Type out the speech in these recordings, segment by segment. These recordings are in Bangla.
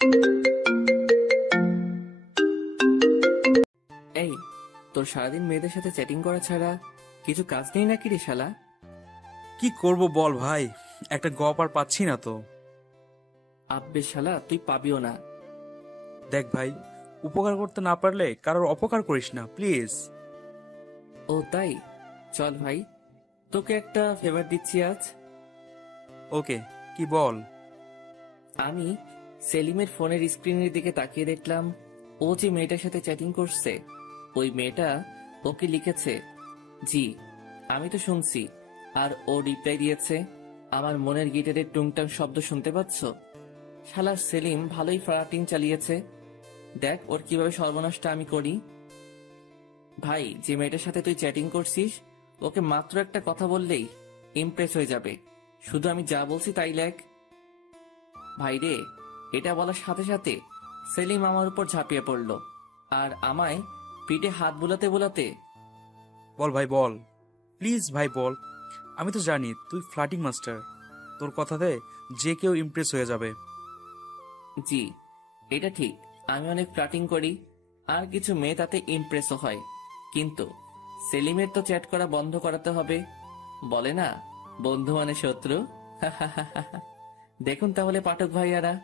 এই, তোর সারাদিন মেয়েদের সাথে চ্যাটিং করা ছাড়া কিছু কাজ নেই নাকি রে শালা? কি করব বল ভাই, একটা গপ আর পাচ্ছি না তো। আব্বে শালা, তুই পাবিও না। দেখ ভাই, উপকার করতে না পারলে কারোর অপকার করিস না প্লিজ। ও তাই? চল ভাই, তোকে একটা ফেভার দিচ্ছি আজ। ওকে, কি বল। আমি সেলিমের ফোনের স্ক্রিনের দিকে তাকিয়ে দেখলাম ও যে মেয়েটার সাথে চ্যাটিং করছে, ওই মেয়েটা ওকে লিখেছে জি। আমি তো শুনছি, আর ও রিপ্লাই দিয়েছে আমার মনের গিটারের টুংটাং শব্দ শুনতে পাচ্ছ? শালা সেলিম ভালোই ফ্লার্টিং চালিয়েছে। দেখ ওর কিভাবে সর্বনাশটা আমি করি। ভাই, যে মেয়েটার সাথে তুই চ্যাটিং করছিস, ওকে মাত্র একটা কথা বললেই ইমপ্রেস হয়ে যাবে। শুধু আমি যা বলছি তাই লেখ। ভাই রে, এটা বলার সাথে সাথে সেলিম আমার উপর ঝাঁপিয়ে পড়ল আর আমায় পিঠে হাত বুলাতে বুলাতে বল ভাই বল, প্লিজ ভাই বল। আমি তো জানি তুই ফ্লার্টিং মাস্টার, তোর কথাতে যে কেউ ইমপ্রেস হয়ে যাবে। জি, এটা ঠিক, আমি অনেক ফ্লার্টিং করি আর কিছু মেয়ে তাতে ইমপ্রেসও হয়। কিন্তু সেলিমের তো চ্যাট করা বন্ধ করাতে হবে। বলে না, বন্ধু মানে শত্রু। দেখুন তাহলে পাঠক ভাইয়ারা,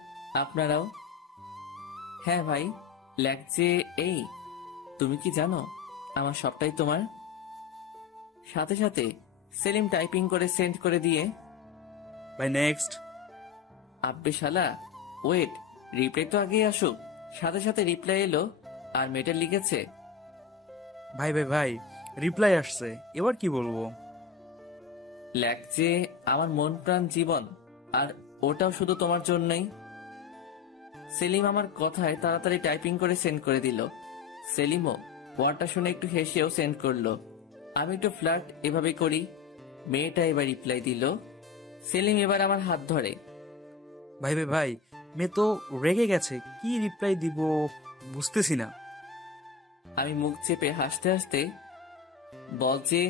আপনারাও। হ্যাঁ ভাই, লাগছে। এই, তুমি কি জানো আমার সবটাই তোমার? সাথে সাথে সেলিম টাইপিং করে সেন্ড করে দিয়ে ভাই নেক্সট। আব্বে শালা, ওয়েট, রিপ্লাই তো আগেই আসুক। সাথে সাথে রিপ্লাই এলো আর মেয়েটা লিখেছে ভাই ভাই ভাই, রিপ্লাই আসছে, এবার কি বলবো? লাগছে আমার মন প্রাণ জীবন, আর ওটাও শুধু তোমার জন্যই। সেলিম আমার কথায় তাড়াতাড়ি টাইপিং করে সেন্ড করে দিল। সেলিমও ওয়ার্ডটা শুনে একটু হেসেও সেন্ড করলো। আমি একটু ফ্লার্ট এভাবে করি। মেয়েটা এবার রিপ্লাই দিল। সেলিম এবার আমার হাত ধরে। ভাই ভাই ভাই, মেয়ে তো রেগে গেছে, কি রিপ্লাই দিব বুঝতেছি না। আমি মুখ চেপে হাসতে হাসতে বলছে,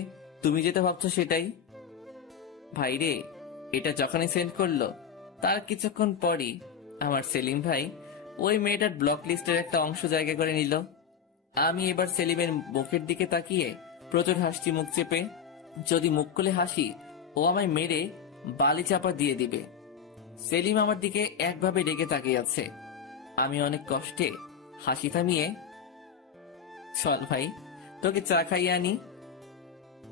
তুমি যেটা ভাবছো সেটাই। ভাইরে, এটা যখনই সেন্ড করলো তার কিছুক্ষণ পরই আমার সেলিম ভাই ওই মেয়েটার ব্লক লিস্টের একটা অংশ জায়গা করে নিল। আমি এবার সেলিমের মুখের দিকে তাকিয়ে প্রচুর হাসছি মুখ চেপে। যদি মুখ খুলে হাসি, ও আমায় মেরে বালি চাপা দিয়ে দিবে। সেলিম আমার দিকে একভাবে রেগে তাকিয়ে আছে। আমি অনেক কষ্টে হাসি থামিয়ে, চল ভাই, তোকে চা খাইয়ে আনি।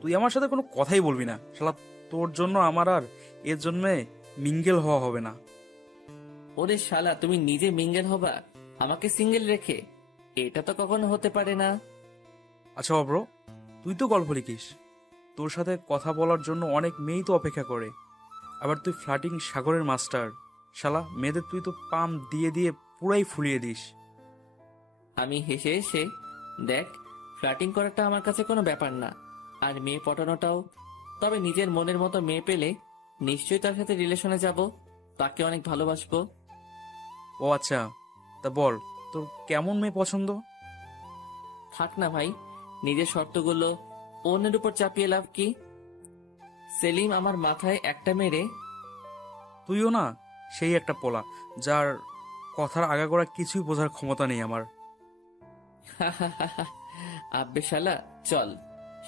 তুই আমার সাথে কোনো কথাই বলবি না শালা, তোর জন্য আমার আর এর জন্য মিঙ্গেল হওয়া হবে না। ওরে শালা, তুমি নিজে মিঙ্গেল হবা আমাকে সিঙ্গেল রেখে? এটা তো কখনো হতে পারে না। আচ্ছা অব্র, তুই তো গল্প লিখিস, তোর সাথে কথা বলার জন্য অনেক মেয়েই তো অপেক্ষা করে। আবার তুই ফ্লার্টিং সাগরের মাস্টার, শালা মেয়েদের তুই তো পাম দিয়ে দিয়ে পুরাই ফুলিয়ে দিস। আমি হেসে হেসে, দেখ, ফ্লার্টিং করাটা আমার কাছে কোনো ব্যাপার না, আর মেয়ে পটানোটাও। তবে নিজের মনের মতো মেয়ে পেলে নিশ্চয়ই তার সাথে রিলেশনে যাব, তাকে অনেক ভালোবাসবো। ও আচ্ছা, তা বল তোর কেমন মেয়ে পছন্দ? থাক না ভাই, নিজের শর্তগুলো অন্যের উপর চাপিয়ে লাভ কি? সেলিম আমার মাথায় একটা মেরে, তুইও না সেই একটা পোলা, যার কথার আগাগোড়া কিছুই বোঝার ক্ষমতা নেই আমার। আব্বে শালা, চল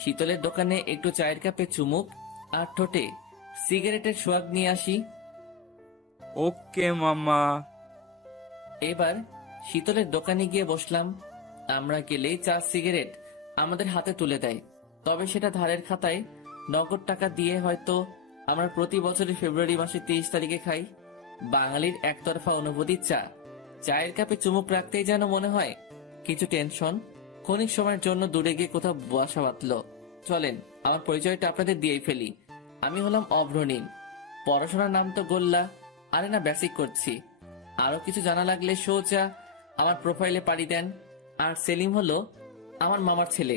শীতলের দোকানে একটু চায়ের কাপে চুমুক আর ঠোঁটে সিগারেটের সোয়াগ নিয়ে আসি। ওকে মামা। এবার শীতলের দোকানে গিয়ে বসলাম। আমরা গেলেই চা সিগারেট আমাদের হাতে তুলে দেয়, তবে সেটা ধারের খাতায় নগদ টাকা দিয়ে হয়তো আমরা প্রতি বছরের ফেব্রুয়ারি মাসের 30 তারিখে খাই। বাঙালির একতরফা অনুভূতির চা। চায়ের কাপে চুমুক রাখতেই যেন মনে হয় কিছু টেনশন ক্ষণিক সময়ের জন্য দূরে গিয়ে কোথাও বাসা বাঁধলো। চলেন আমার পরিচয়টা আপনাদের দিয়েই ফেলি। আমি হলাম অভ্রনীল। পড়াশোনার নাম তো গোল্লা, আরে না বেসিক করছি। আরো কিছু জানা লাগলে সোজা আমার প্রোফাইলে পাড়ি দেন। আর সেলিম হলো আমার মামার ছেলে।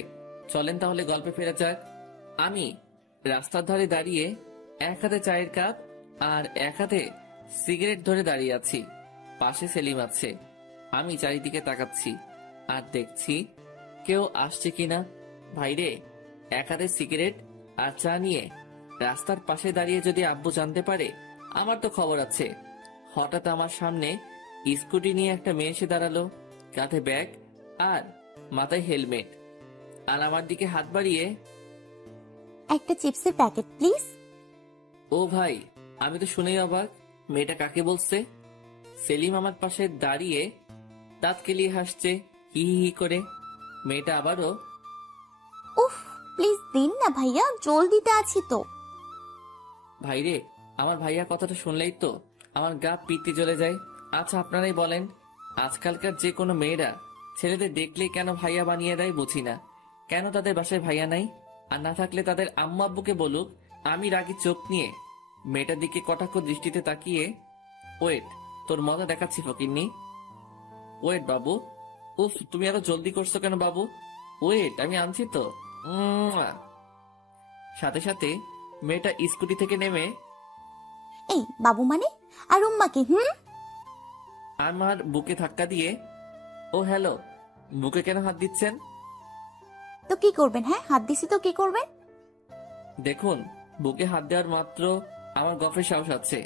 চলেন তাহলে গল্পে ফেরা যাক। আমি রাস্তার ধারে দাঁড়িয়ে এক হাতে চায়ের কাপ আর এক হাতে সিগারেট ধরে দাঁড়িয়ে আছি। পাশে সেলিম আছে। আমি চারিদিকে তাকাচ্ছি আর দেখছি কেউ আসছে কিনা। ভাইরে, এক হাতে সিগারেট আর চা নিয়ে রাস্তার পাশে দাঁড়িয়ে যদি আব্বু জানতে পারে আমার তো খবর আছে। হঠাৎ আমার সামনে স্কুটি নিয়ে একটা মেয়ে এসে দাঁড়ালো, কাঁধে ব্যাগ আর মাথায় হেলমেট, আর আমার দিকে হাত বাড়িয়ে, একটা চিপসের প্যাকেট প্লিজ। ও ভাই, আমি তো শুনেই অবাক, মেয়েটা কাকে বলছে? সেলিম আমার পাশে দাঁড়িয়ে দাঁত কেলিয়ে হাসছে হি হি হি করে। মেয়েটা আবারও, উফ, প্লিজ দিন না ভাইয়া, জলদিতে আছি তো। ভাইরে, আমার ভাইয়া কথাটা শুনলেই তো আমার গা পিত্তি জ্বলে যায়। আচ্ছা আপনারাই বলেন, আজকালকার যে কোনো মেয়েরা ছেলেদের দেখলেই কেন ভাইয়া বানিয়ে দেয় বুঝি না। কেন তাদের বাসায় ভাইয়া নাই? আর না থাকলে তাদের আম্মু আব্বুকে বলুক। আমি রাগি চোখ নিয়ে মেয়েটার দিকে কটাক্ষ দৃষ্টিতে তাকিয়ে, ওয়েট, তোর মজা দেখাচ্ছি ফকিন্নি। ওয়েট বাবু। উফ, তুমি এত জলদি করছো কেন বাবু? ওয়েট, আমি আনছি তো। উম্মুয়া। সাথে সাথে মেয়েটা স্কুটি থেকে নেমে এই বাবু মানে? আর উম্মাকে? আমার বুকে ধাক্কা দিয়ে, ও হ্যালো, বুকে কেন হাত দিচ্ছেন? তো কি করবেন? হ্যাঁ, হাত দিছি তো কি করবেন? দেখুন, বুকে হাত দেওয়ার মাত্র আমার গফের সাহস আছে।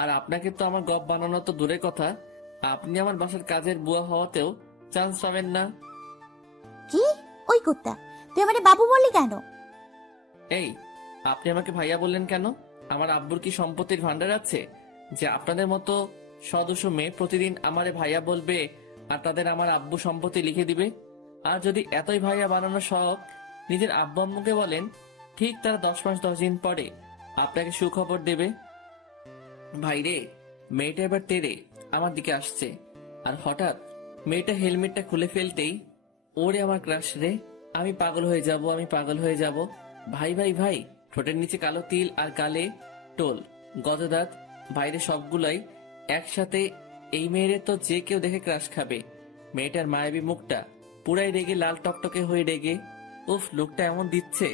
আর আপনাকে তো আমার গপ বানানো তো দূরের কথা, আপনি আমার বাসার কাজের বুয়া হওয়াতেও চান্স পাবেন না। কি? ওই কুত্তা, তুই আমারে বাবু বললি কেন? এই, আপনি আমাকে ভাইয়া বললেন কেন? আমার আব্বুর কি সম্পত্তির ভান্ডার আছে যে আপনাদের মতো সদস্য মেয়ে প্রতিদিন আমারে ভাইয়া বলবে আর তাদের আমার আব্বু সম্পত্তি লিখে দিবে? আর যদি এতই ভাইয়া বানানোর শখ নিজের আব্বু আম্মুকে বলেন, ঠিক তারা 10 মাস 10 দিন পরে আপনাকে সুখবর দেবে। ভাইরে, মেয়েটা এবার তেরে আমার দিকে আসছে, আর হঠাৎ মেয়েটা হেলমেটটা খুলে ফেলতেই, ওরে আমার ক্রাশ রে, আমি পাগল হয়ে যাব, আমি পাগল হয়ে যাব। ভাই ভাই ভাই, ঠোঁটের নিচে কালো তিল আর গালে টোল, গজদাঁত, বাইরে সবগুলাই একসাথে। এই মেয়েরে তো যে কেউ দেখে ক্রাশ খাবে। মেয়েটার মায়াবী মুখটা পুরাই রেগে লাল টকটকে হয়ে রেগে। উফ, লোকটা এমন দিচ্ছে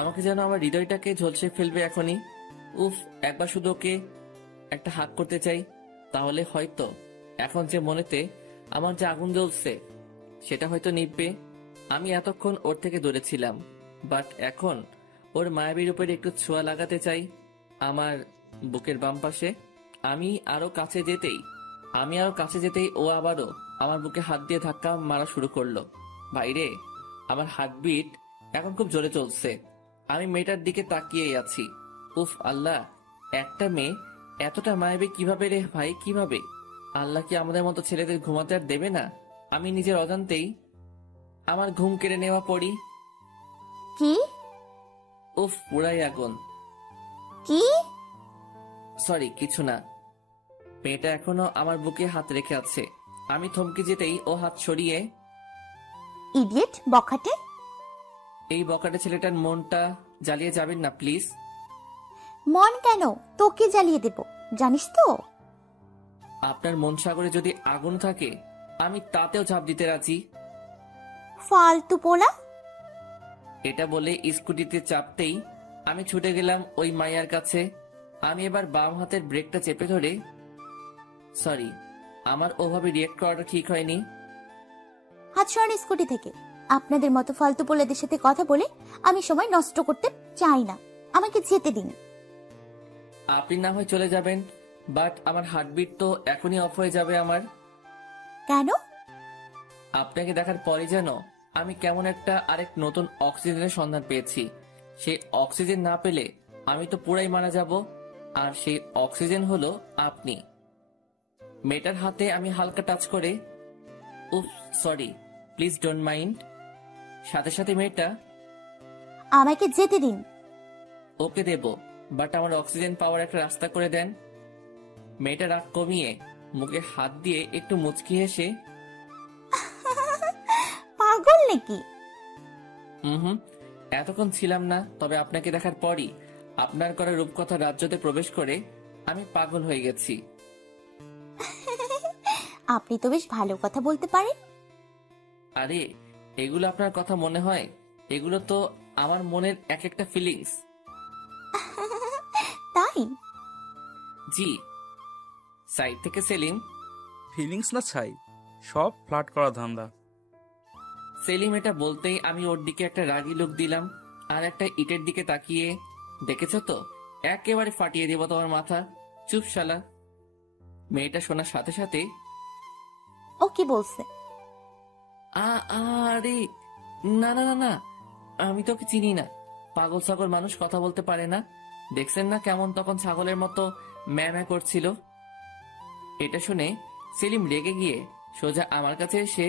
আমাকে যেন আমার হৃদয়টাকে ঝলসে ফেলবে এখনই। উফ, একবার শুধু ওকে একটা হাত করতে চাই, তাহলে হয়তো এখন যে মনেতে আমার যে আগুন জ্বলছে সেটা হয়তো নিভবে। আমি এতক্ষণ ওর থেকে দূরে ছিলাম, বাট এখন ওর মায়াবীর উপরে একটু ছোঁয়া লাগাতে চাই আমার বুকের বাম পাশে। আমি আরো কাছে যেতেই ও আবারও আমার বুকে হাত দিয়ে ধাক্কা মারা শুরু করলো। বাইরে আমার হার্টবিট এখন খুব জোরে চলছে। আমি মেয়েটার দিকে তাকিয়েই আছি। উফ আল্লাহ, একটা মেয়ে এতটা মায়াবী কিভাবে রে ভাই, কিভাবে? আল্লাহ কি আমাদের মতো ছেলেদের ঘুমাতে আর দেবে না? আমি নিজের অজান্তেই আমার ঘুম কেড়ে নেওয়া পড়ি। কি? উফ, পুরাই আগুন। কি? সরি, কিছু না। মেয়েটা এখনো আমার বুকে হাত রেখে আছে। আমি থমকে যেতেই ও হাত সরিয়ে, ইডিয়েট, বখাটে। এই বকাটে ছেলেটার মনটা জ্বালিয়ে যাবেন না প্লিজ। মন কেন? তোকে জ্বালিয়ে দেব, জানিস তো। আপনার মন সাগরে যদি আগুন থাকে আমি তাতেও ঝাঁপ দিতে রাজি। ফালতু পোলা। এটা বলে স্কুটিতে চাপতেই আমি ছুটে গেলাম ওই মাইয়ার কাছে। আমি এবার বাম হাতের ব্রেকটা চেপে ধরে, সরি, আমার ওভাবে রিয়েক্ট করাটা ঠিক হয়নি। হাত সরান স্কুটি থেকে। আপনাদের মতো ফালতু পোলাদের সাথে কথা বলে আমি সময় নষ্ট করতে চাই না, আমাকে যেতে দিন। আপনি না হয় চলে যাবেন, বাট আমার হার্টবিট তো এখনই অফ হয়ে যাবে আমার। কেন? আপনাকে দেখার পরই যেন আমি কেমন একটা আরেক নতুন অক্সিজেনের সন্ধান পেয়েছি। সেই অক্সিজেন না পেলে আমি তো পুরাই মারা যাব, আর সেই অক্সিজেন হলো আপনি। মেয়েটার হাতে আমি হালকা টাচ করে, উফ সরি, প্লিজ ডোন্ট মাইন্ড। সাথে সাথে মেয়েটা, আমাকে যেতে দিন। ওকে দেব, বাট আমার অক্সিজেন পাওয়ার একটা রাস্তা করে দেন। মেয়েটা রাগ কমিয়ে মুখে হাত দিয়ে একটু মুচকি হেসে, পাগল নাকি? হুম, এতক্ষণ ছিলাম না, তবে আপনাকে দেখার পরই আপনার করা রূপকথা রাজ্যতে প্রবেশ করে আমি পাগল হয়ে গেছি। আপনি তো বেশ ভালো কথা বলতে পারেন। আরে, এগুলো আপনার কথা মনে হয়? এগুলো তো আমার মনের এক একটা ফিলিংস। তাই? জি। সাইড থেকে সেলিম, ফিলিংস না ছাই, সব ফ্লার্ট করা ধান্দা। সেলিম এটা বলতেই আমি ওর দিকে একটা রাগী লুক দিলাম আর একটা ইটের দিকে তাকিয়ে, দেখেছো তো, একেবারে ফাটিয়ে দেব তোমার মাথা। চুপ শালা। মেয়েটা শোনার সাথে সাথে ও কি বলছে? আরে না না না না, আমি তোকে চিনি না। পাগল ছাগল মানুষ কথা বলতে পারে না। দেখছেন না কেমন তখন ছাগলের মতো ম্যামা করছিল। এটা শুনে সেলিম রেগে গিয়ে সোজা আমার কাছে এসে,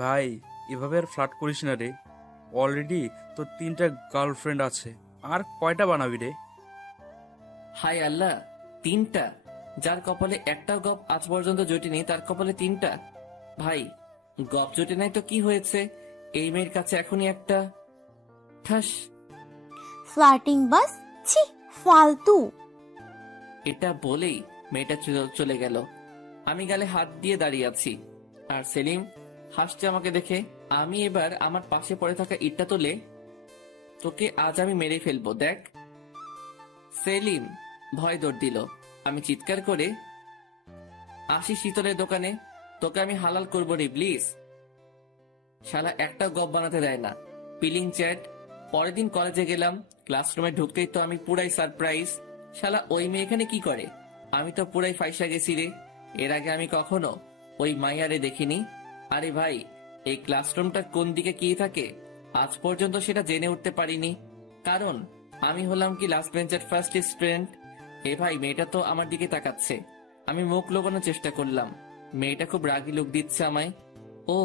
ভাই এভাবে আর ফ্লার্ট করিস না রে। অলরেডি তোর 3টা গার্লফ্রেন্ড আছে, আর কয়টা বানাবি রে? হায় আল্লাহ, 3টা? যার কপালে একটাও গপ আজ পর্যন্ত জুটেনি তার কপালে 3টা? ভাই, গপ জুটে নাই তো কি হয়েছে? এই মেয়ের কাছে এখনই একটা ঠাস। ফ্লার্টিং বাস, ছি, ফালতু। এটা বলেই মেয়েটা চলে গেল। আমি গালে হাত দিয়ে দাঁড়িয়ে আছি, আর সেলিম হাসছে আমাকে দেখে। আমি এবার আমার পাশে পড়ে থাকা ইটটা তুলে, তোকে আজ আমি মেরে ফেলবো দেখ। সেলিম ভয় দৌড় দিল। আমি চিৎকার করে, আসি শীতলের দোকানে, তোকে আমি হালাল করবো রে প্লিজ। শালা একটা গপ বানাতে দেয় না, পিলিং চ্যাট। পরের দিন কলেজে গেলাম, ক্লাসরুমে ঢুকতেই তো আমি পুরাই সারপ্রাইজ। শালা ওই মেয়ে এখানে কি করে? আমি তো পুরাই ফাইসা গেছি রে। এর আগে আমি কখনো ওই মাইয়ারে দেখিনি। আরে ভাই, এই ক্লাসরুমটা কোন দিকে কি থাকে আজ পর্যন্ত সেটা জেনে উঠতে পারিনি, কারণ আমি হলাম কি লাস্ট বেঞ্চের ফার্স্ট স্টুডেন্ট। এ ভাই, মেয়েটা তো আমার দিকে তাকাচ্ছে। আমি মুখ লোকানোর চেষ্টা করলাম, মেয়েটা খুব রাগি লুক দিচ্ছে আমায়। ও,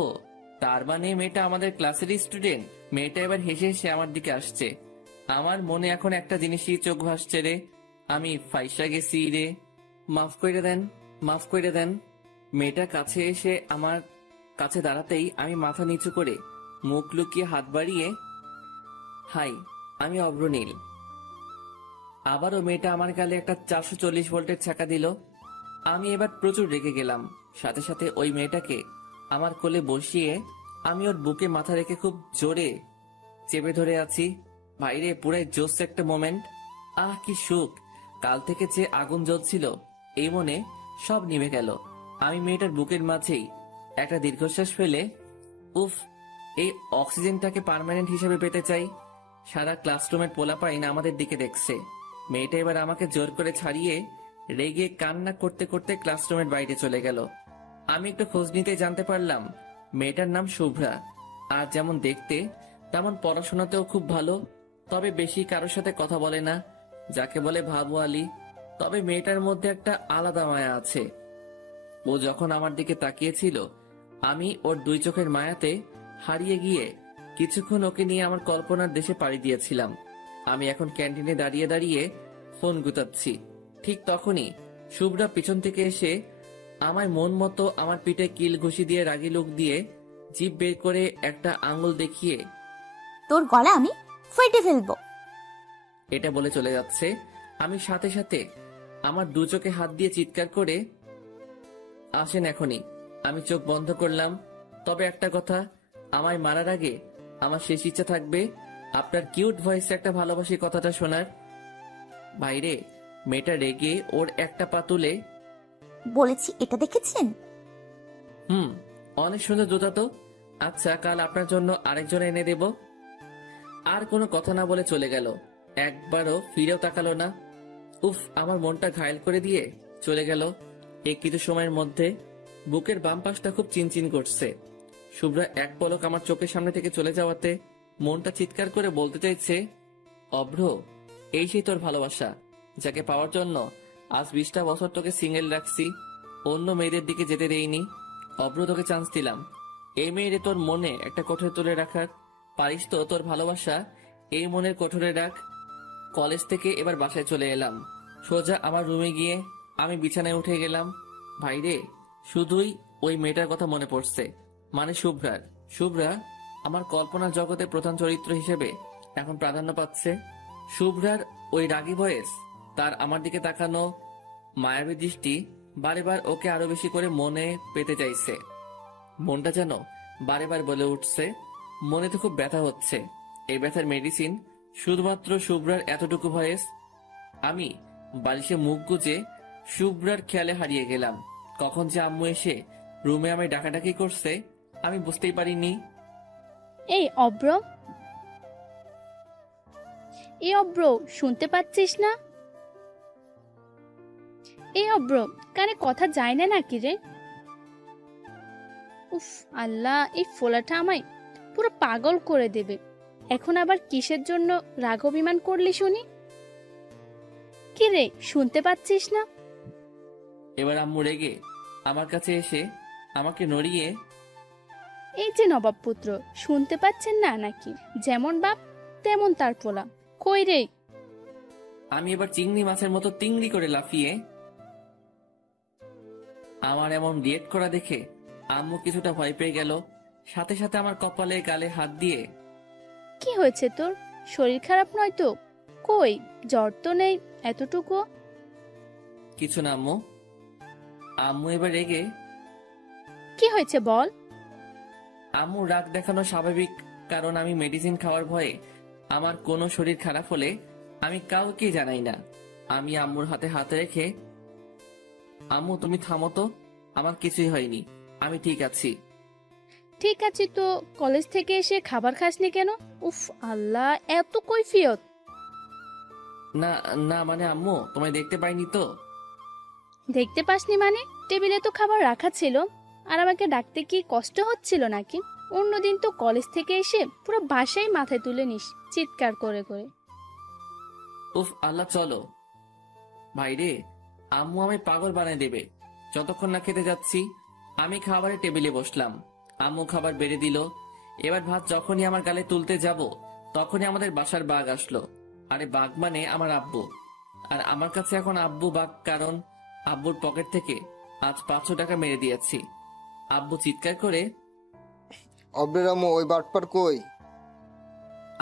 তার মানে মেয়েটা আমাদের ক্লাসেরই স্টুডেন্ট। মেয়েটা এবার হেসে হেসে আমার দিকে আসছে। আমার মনে এখন একটা জিনিসই চোখ ভাসছে রে, আমি ফাইসা গেছি রে। মাফ করে দেন, মাফ করে দেন। মেয়েটা কাছে এসে আমার কাছে দাঁড়াতেই আমি মাথা নিচু করে মুখ লুকিয়ে হাত বাড়িয়ে, হাই, আমি অভ্রনীল। আবারও মেয়েটা আমার গালে একটা 440 ভোল্টের ছ্যাঁকা দিল। আমি এবার প্রচুর রেগে গেলাম। সাথে সাথে ওই মেয়েটাকে আমার কোলে বসিয়ে আমি ওর বুকে মাথা রেখে খুব জোরে চেপে ধরে আছি। বাইরে পুরাই জোস একটা মোমেন্ট। আহ কি সুখ! কাল থেকে যে আগুন জ্বলছিল এই মনে সব নিভে গেল। আমি মেয়েটার বুকের মাঝেই একটা দীর্ঘশ্বাস ফেলে, উফ, এই অক্সিজেনটাকে পার্মানেন্ট হিসেবে পেতে চাই। সারা ক্লাসরুমের পোলাপাইন আমাদের দিকে দেখছে। মেয়েটা এবার আমাকে জোর করে ছাড়িয়ে রেগে কান্না করতে করতে ক্লাসরুমের বাইরে চলে গেল। আমি একটু খোঁজ নিতে জানতে পারলাম মেয়েটার নাম শুভ্রা। আর যেমন দেখতে তেমন পড়াশোনাতেও খুব ভালো, তবে বেশি কারোর সাথে কথা বলে না, যাকে বলে ভাবওয়ালি। তবে মেয়েটার মধ্যে একটা আলাদা মায়া আছে। ও যখন আমার দিকে তাকিয়েছিল আমি ওর 2 চোখের মায়াতে হারিয়ে গিয়ে কিছুক্ষণ ওকে নিয়ে আমার কল্পনার দেশে পাড়ি দিয়েছিলাম। আমি এখন ক্যান্টিনে দাঁড়িয়ে দাঁড়িয়ে ফোন গুতাচ্ছি। ঠিক তখনই শুভ্রা পিছন থেকে এসে আমায় মন মতো আমার পিঠে কিল ঘুষি দিয়ে রাগি লুক দিয়ে জিভ বের করে একটা আঙুল দেখিয়ে, তোর গলা আমি ফেটে ফেলবো। এটা বলে চলে যাচ্ছে। আমি সাথে সাথে আমার 2 চোখে হাত দিয়ে চিৎকার করে, আসেন এখনই। আমি চোখ বন্ধ করলাম। তবে একটা কথা, আমায় মারার আগে আমার শেষ ইচ্ছা থাকবে আপনার কিউট ভয়েসে একটা ভালোবাসি কথাটা শোনার। বাইরে মেয়েটা রেগে ওর একটা পা তুলে, বলেছি এটা দেখেছেন? অনেক সুন্দর জুতা তো। আচ্ছা, কাল আপনার জন্য আরেকজন এনে দেব। আর কোনো কথা না বলে চলে গেল, একবারও ফিরেও তাকালো না। উফ, আমার মনটা ঘায়েল করে দিয়ে চলে গেল। এই কিছু সময়ের মধ্যে বুকের বাম পাশটা খুব চিনচিন করছে। শুভ্রা এক পলক আমার চোখের সামনে থেকে চলে যাওয়াতে মনটা চিৎকার করে বলতে চাইছে, অভ্র, এই সেই তোর ভালোবাসা, যাকে পাওয়ার জন্য আজ 20টা বছর তোকে সিঙ্গেল রাখছি, অন্য মেয়েদের দিকে যেতে দেইনি। অভ্র, তোকে চান্স দিলাম এই মেয়েরে তোর মনে একটা কোঠরে তুলে রাখার। পারিস তো তোর ভালোবাসা এই মনের কোঠরে রাখ। কলেজ থেকে এবার বাসায় চলে এলাম। সোজা আমার রুমে গিয়ে আমি বিছানায় উঠে গেলাম। ভাইরে, শুধুই ওই মেয়েটার কথা মনে পড়ছে, মানে শুভ্রার। শুভ্রা আমার কল্পনার জগতে প্রধান চরিত্র হিসেবে এখন প্রাধান্য পাচ্ছে। শুভ্রার ওই রাগী ভয়েস, তার আমার দিকে তাকানো মায়াবী দৃষ্টি বারে বার ওকে আরো বেশি করে মনে পেতে চাইছে। মনটা যেন বারে বার বলে উঠছে, মনে তো খুব ব্যথা হচ্ছে। এই ব্যথার মেডিসিন শুধুমাত্র শুভ্রার এতটুকু ভয়েস। আমি বালিশে মুখ গুজে শুভ্রার খেয়ালে হারিয়ে গেলাম। কখন যে আম্মু এসে রুমে আমায় ডাকাডাকি করছে আমি বুঝতেই পারিনি। এই অব্র, এই অব্র, শুনতে পাচ্ছিস না? এই অব্র, কানে কথা যায় না নাকি রে? উফ আল্লাহ, এই ফোলাটা আমায় পুরো পাগল করে দেবে। এখন আবার কিসের জন্য রাগ অভিমান করলি শুনি? কি রে, শুনতে পাচ্ছিস না? এবার আম্মু রেগে আমার কাছে এসে আমাকে নড়িয়ে, এই যে নবাব পুত্র, শুনতে পাচ্ছেন না নাকি? যেমন বাপ তেমন তার পোলা। কই রে? আমি এবার চিংড়ি মাছের মতো তিংড়ি করে লাফিয়ে, আমার এমন রিয়েক্ট করা দেখে আম্মু কিছুটা ভয় পেয়ে গেল। সাথে সাথে আমার কপালে গালে হাত দিয়ে, কি হয়েছে তোর? শরীর খারাপ নয় তো? কই, জ্বর তো নেই এতটুকু। কিছু না আম্মু। আম্মু এবার রেগে, কি হয়েছে বল? আম্মু রাগ দেখানো স্বাভাবিক, কারণ আমি মেডিসিন খাওয়ার ভয়ে আমার কোনো শরীর খারাপ হলে আমি কাউকে জানাই না। আমি আম্মুর হাতে হাত রেখে, আম্মু তুমি থামো তো, আমার কিছুই হয়নি, আমি ঠিক আছি। ঠিক আছে তো, কলেজ থেকে এসে খাবার খাসনি কেন? উফ আল্লাহ, এত কৈফিয়ত। না না, মানে আম্মু তোমায় দেখতে পাইনি তো। দেখতে পাসনি মানে? টেবিলে তো খাবার রাখা ছিল, আর আমাকে ডাকতে কি কষ্ট হচ্ছিল নাকি? অন্যদিন তো কলেজ থেকে এসে পুরো বাসায় মাথায় তুলে নিস চিৎকার করে করে। উফ আল্লাহ, চলো। ভাইরে, আম্মু আমায় পাগল বানায় দেবে যতক্ষণ না খেতে যাচ্ছি। আমি খাবারের টেবিলে বসলাম, আম্মু খাবার বেড়ে দিল। এবার ভাত যখনই আমার গালে তুলতে যাব, তখনই আমাদের বাসার বাঘ আসলো। আরে বাঘ মানে আমার আব্বু। আর আমার কাছে এখন আব্বু বাঘ, কারণ আব্বুর পকেট থেকে আজ 500 টাকা মেরে দিয়েছি। আব্বু চিৎকার করে, অব্রের আম্মু ওই বাটপার কই?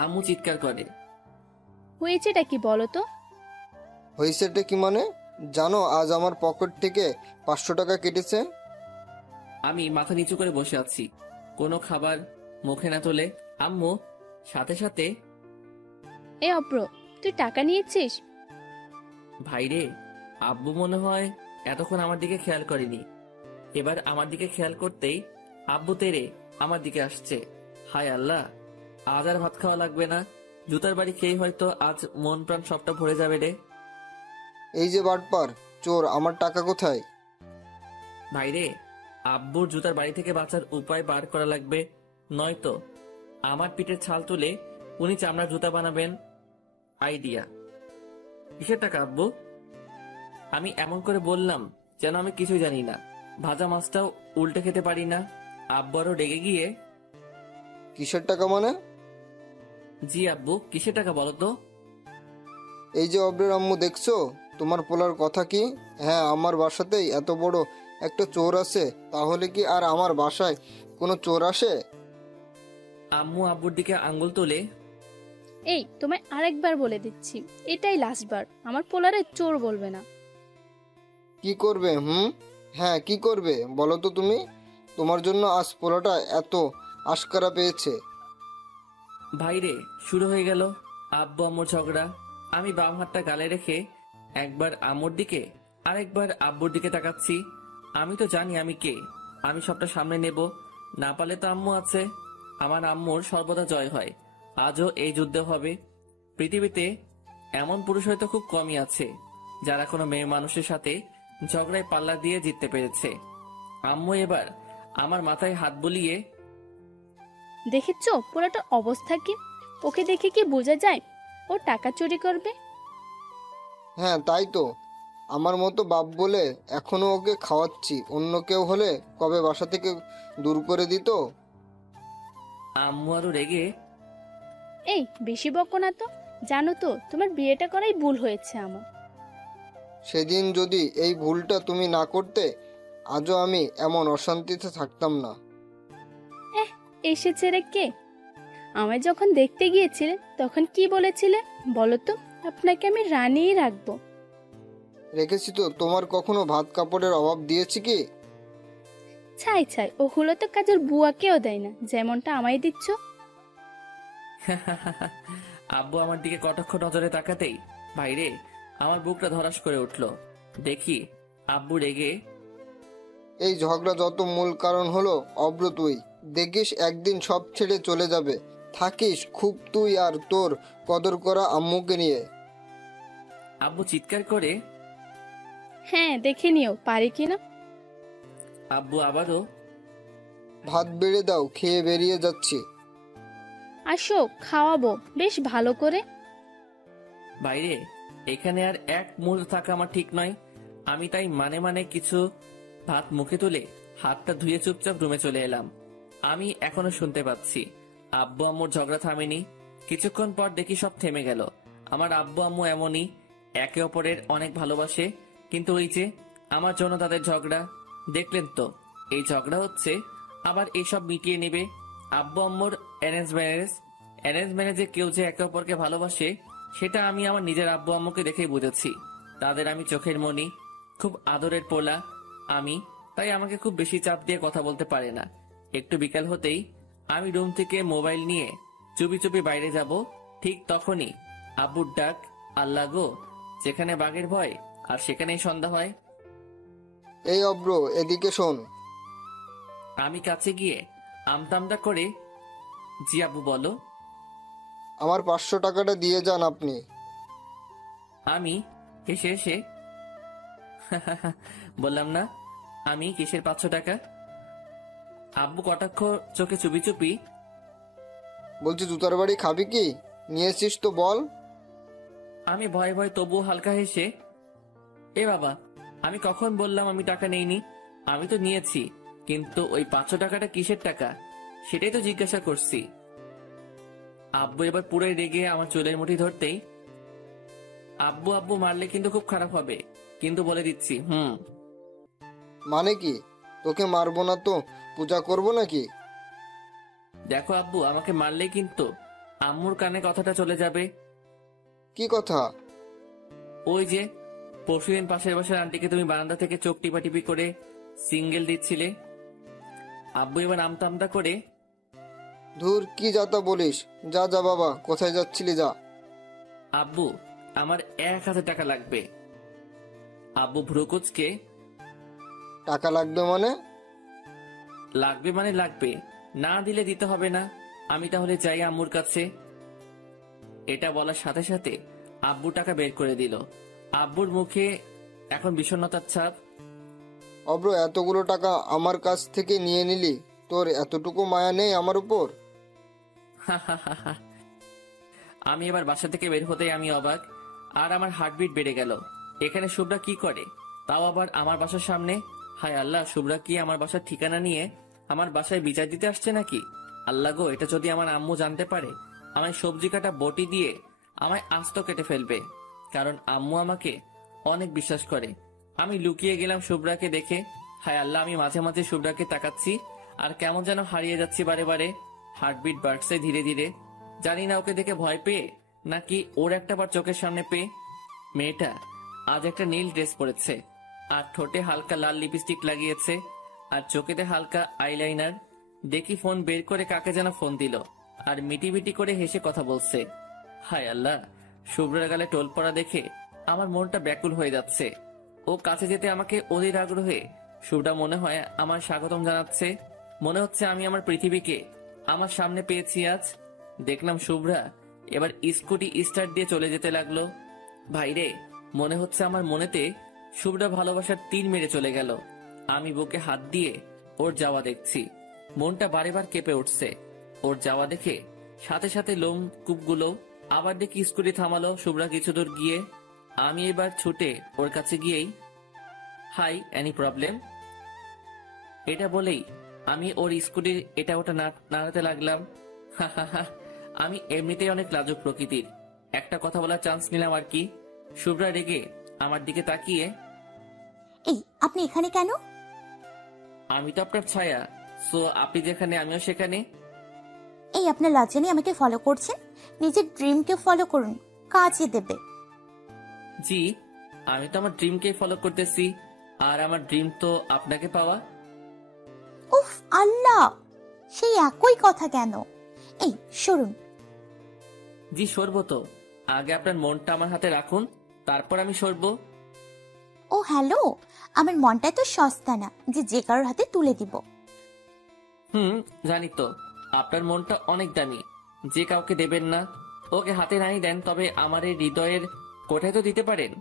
আম্মু চিৎকার করে, হয়েছেটা কি বলো তো? হয়েছেটা কি মানে? জানো আজ আমার পকেট থেকে 500 টাকা কেটেছে। আমি মাথা নিচু করে বসে আছি, কোনো খাবার মুখে না তোলে। আম্মু সাথে সাথে, এ অব্র, তুই টাকা নিয়েছিস? ভাইরে, আব্বু মনে হয় এতক্ষণ আমার দিকে খেয়াল করেনি। এবার আমার দিকে খেয়াল করতেই আব্বু তেরে আমার দিকে আসছে। হায় আল্লাহ, আজ আর ভাত খাওয়া লাগবে না। জুতার বাড়ি খেয়ে হয়তো আজ মন প্রাণ সবটা ভরে যাবে রে। এই যে বাটপার চোর, আমার টাকা কোথায়? ভাইরে, আব্বুর জুতার বাড়ি থেকে বাঁচার উপায় বার করা লাগবে, নয়তো আমার পিঠের ছাল তুলে উনি চামড়ার জুতা বানাবেন। আইডিয়া। কিসের টাকা আব্বু? আমি এমন করে বললাম যেন আমি কিছুই জানি না। ভাজা মাছটাও উল্টে খেতে পারি না। আব্বু আরো রেগে গিয়ে, কিসের টাকা মানে? জি আব্বু, কিসের টাকা বলো তো? এই যে অব্রের আম্মু, দেখছো তোমার পোলার কথা কি? হ্যাঁ, আমার বাসাতেই এত বড় একটা চোর আছে, তাহলে কি আর আমার বাসায় কোনো চোর আসে? আম্মু আব্বুর দিকে আঙ্গুল তুলে, এই তোমায় আরেকবার বলে দিচ্ছি, এটাই লাস্টবার, আমার পোলারে চোর বলবে না। কি করবে? হ্যাঁ, কি করবে বলো তো তুমি? তোমার জন্য আজ পোলাটা এত আশকারা পেয়েছে। ভাইরে, শুরু হয়ে গেল আব্বু আম্মুর ঝগড়া। আমি বাম হাতটা গালে রেখে একবার আম্মুর দিকে আরেকবার আব্বুর দিকে তাকাচ্ছি। আমি তো জানি আমি কে, আমি সবটা সামনে নেব। না পারলে তো আম্মু আছে। আমার আম্মুর সর্বদা জয় হয়, আজও এই যুদ্ধ হবে। পৃথিবীতে এমন পুরুষ হয়তো খুব কমই আছে যারা কোনো মেয়ে মানুষের সাথে ঝগড়ায় পাল্লা দিয়ে জিততে পেরেছে। আম্মু এবার আমার মাথায় হাত বুলিয়ে, দেখেছো পোলাটার অবস্থা কি? ওকে দেখে কি বোঝা যায় ও টাকা চুরি করবে? হ্যাঁ তাই তো, আমার মতো বাপ বলে এখনো ওকে খাওয়াচ্ছি। অন্য কেউ হলে কবে বাসা থেকে দূর করে দিত। আম্মু আরো রেগে, এই বেশি বকো না তো, জানো তো তোমার বিয়েটা করাই ভুল হয়েছে আমার। সেদিন যদি এই ভুলটা তুমি না করতে, আজও আমি এমন অশান্তিতে থাকতাম না। এসেছে রে কে? আমায় যখন দেখতে গিয়েছিলে তখন কি বলেছিলে বলো তো? আপনাকে আমি রানিই রাখবো। রেখেছি তো, তোমার কখনো ভাত কাপড়ের অভাব দিয়েছি কি? ছাই ছাই, ওগুলো তো কাজের বুয়াকেও দেয় না, যেমনটা আমায় দিচ্ছ। আব্বু আমার দিকে কটাক্ষ নজরে তাকাতেই ভাইরে আমার বুকটা ধরাস করে উঠলো। দেখি আব্বু রেগে, এই ঝগড়া যত মূল কারণ হলো অব্র তুই। দেখিস একদিন সব ছেড়ে চলে যাবে। থাকিস খুব তুই আর তোর কদর করা আম্মুকে নিয়ে। আব্বু চিৎকার করে, হ্যাঁ দেখে নিও পারি কিনা। আব্বু আবারও, ভাত বেড়ে দাও, খেয়ে বেরিয়ে যাচ্ছি। আসো, খাওয়াবো বেশ ভালো করে। বাইরে এখানে আর এক মুহূর্ত থাকা আমার ঠিক নয়। আমি তাই মানে মানে কিছু ভাত মুখে তুলে হাতটা ধুয়ে চুপচাপ রুমে চলে এলাম। আমি এখনো শুনতে পাচ্ছি আব্বু আম্মুর ঝগড়া থামেনি। কিছুক্ষণ পর দেখি সব থেমে গেল। আমার আব্বু আম্মু এমনই, একে অপরের অনেক ভালোবাসে, কিন্তু ওই যে আমার জন্য তাদের ঝগড়া। দেখলেন তো, এই ঝগড়া হচ্ছে, আবার এসব মিটিয়ে নেবে। আব্বু আম্মুর অ্যারেঞ্জ ম্যারেজে কেউ যে একে অপরকে ভালোবাসে সেটা আমি আমার নিজের আব্বু আম্মুকে দেখেই বুঝেছি। তাদের আমি চোখের মনি, খুব আদরের পোলা আমি, তাই আমাকে খুব বেশি চাপ দিয়ে কথা বলতে পারে না। একটু বিকাল হতেই আমি রুম থেকে মোবাইল নিয়ে চুপি চুপি বাইরে যাব। ঠিক তখনই আব্বুর ডাক, আল্লাহ গো, যেখানে বাঘের ভয় আর সেখানেই সন্ধ্যা হয়। এই অব্র, এদিকে শোন। আমি কাছে গিয়ে আমতামটা করে, জি আব্বু বলো। আমার 500 টাকাটা দিয়ে যান আপনি। আমি হেসে হেসে বললাম না, আমি কিসের 500 টাকা? আব্বু কটাক্ষ চোখে চুপি চুপি, বলছি জুতার বাড়ি খাবি কি? নিয়েছিস তো বল। আমি ভয়ে ভয়ে তবুও হালকা হেসে, এ বাবা, আমি কখন বললাম আমি টাকা নেইনি? আমি তো নিয়েছি, কিন্তু ওই 500 টাকাটা কিসের টাকা সেটাই তো জিজ্ঞাসা করছি। আব্বু এবার পুরো রেগে আমার চুলের মুঠি ধরতেই, আব্বু আব্বু মারলে কিন্তু খুব খারাপ হবে, কিন্তু বলে দিচ্ছি। মানে কি? তোকে মারবো না তো পূজা করবো নাকি? দেখো আব্বু, আমাকে মারলেই কিন্তু আম্মুর কানে কথাটা চলে যাবে। কি কথা? ওই যে পরশুদিন পাশের বাসার আন্টিকে তুমি বারান্দা থেকে চোখ টিপাটিপি করে সিঙ্গেল দিচ্ছিলে। আব্বু এবার আমতা করে, ধুর, কি যাতা বলিস? যা যা বাবা, কোথায় যাচ্ছিলি যা। আব্বু আমার 1000 টাকা লাগবে। আব্বু ভ্রুকুচকে, টাকা লাগবে মানে? লাগবে মানে লাগবে, না দিলে দিতে হবে না। আমি তাহলে যাই আম্মুর কাছে। এটা বলার সাথে সাথে আব্বু টাকা বের করে দিল। আব্বুর মুখে এখন বিষণ্ণতার ছাপ। অব্র, এতগুলো টাকা আমার কাছ থেকে নিয়ে নিলি, তোর এতটুকু মায়া নেই আমার উপর? আমি এবার বাসা থেকে বের হতেই আমি অবাক, আর আমার হার্টবিট বেড়ে গেল। এখানে শুভ্রা কি করে, তাও আবার আমার বাসার সামনে? হায় আল্লাহ, শুভ্রা কি আমার বাসার ঠিকানা নিয়ে আমার বাসায় বিচার দিতে আসছে নাকি? আল্লাহ গো, এটা যদি আমার আম্মু জানতে পারে, আমায় সবজি কাটা বটি দিয়ে আমায় আস্ত কেটে ফেলবে, কারণ আম্মু আমাকে অনেক বিশ্বাস করে। আমি লুকিয়ে গেলাম শুভ্রাকে দেখে। হায় আল্লাহ, আমি মাঝে মাঝে শুভ্রাকে তাকাচ্ছি আর কেমন যেন হারিয়ে যাচ্ছি বারে বারে। হার্টবিট বাড়ছে ধীরে ধীরে। জানি না ওকে দেখে ভয় পেয়ে নাকি ওর একটাবার চোখের সামনে পেয়ে। মেয়েটা আজ একটা নীল ড্রেস পরেছে, আর ঠোঁটে হালকা লাল লিপস্টিক লাগিয়েছে, আর চোখেতে হালকা আইলাইনার। দেখি ফোন বের করে কাকে যেন ফোন দিল, আর মিটি মিটি করে হেসে কথা বলছে। হায় আল্লাহ, শুভ্রার গালে টোল পড়া দেখে আমার মনটা ব্যাকুল হয়ে যাচ্ছে। ও কাছে যেতে আমাকে অধীর আগ্রহে শুভ্রা মনে হয় আমার স্বাগতম জানাচ্ছে। মনে হচ্ছে আমি আমার পৃথিবীকে আমার সামনে পেয়েছি আজ। দেখলাম শুভ্রা এবার স্কুটি স্টার্ট দিয়ে চলে যেতে লাগলো। ভাইরে, মনে হচ্ছে আমার মনেতে শুভ্রা ভালোবাসার তীর মেরে চলে গেল। আমি বুকে হাত দিয়ে ওর যাওয়া দেখছি, মনটা বারেবার কেঁপে উঠছে। ওর যাওয়া দেখে সাথে সাথে লোম কূপগুলো। আবার দেখি স্কুটি থামালো শুভ্রা কিছু দূর গিয়ে। আমি এবার ছুটে ওর কাছে গিয়েই, হাই, এনি প্রবলেম? এটা বলেই আমি ওর স্কুটির এটা ওটা নাড়াতে লাগলাম। আমি এমনিতেই অনেক লাজুক প্রকৃতির, একটা কথা বলার চান্স নিলাম আর কি। শুভ্রা রেগে আমার দিকে তাকিয়ে, এই, আপনি এখানে কেন? আমি তো আপনার ছায়া, সো আপনি যেখানে আমিও সেখানে। এই, আপনার লজ্জা নেই আমাকে ফলো করছেন? নিজের ড্রিমকে ফলো করুন, কাজে দেবে। জি, আমি তো আমার ড্রিমকে ফলো করতেছি, আর আমার ড্রিম তো আপনাকে পাওয়া। উফ আল্লাহ, সেই একই কথা কেন? এই সরুন। জি সরবো তো, আগে আপনার মনটা আমার হাতে রাখুন, তারপর আমি সরবো। ও হ্যালো, আমার মনটা তো সস্তা না যে যে কারোর হাতে তুলে দিব। জানি তো, আপনার মনটা অনেক দামি, যে কাউকে দেবেন না। ওকে হাতে নাই দেন, তবে আমার এই হৃদয়ের কোঠায় তো দিতে পারেন।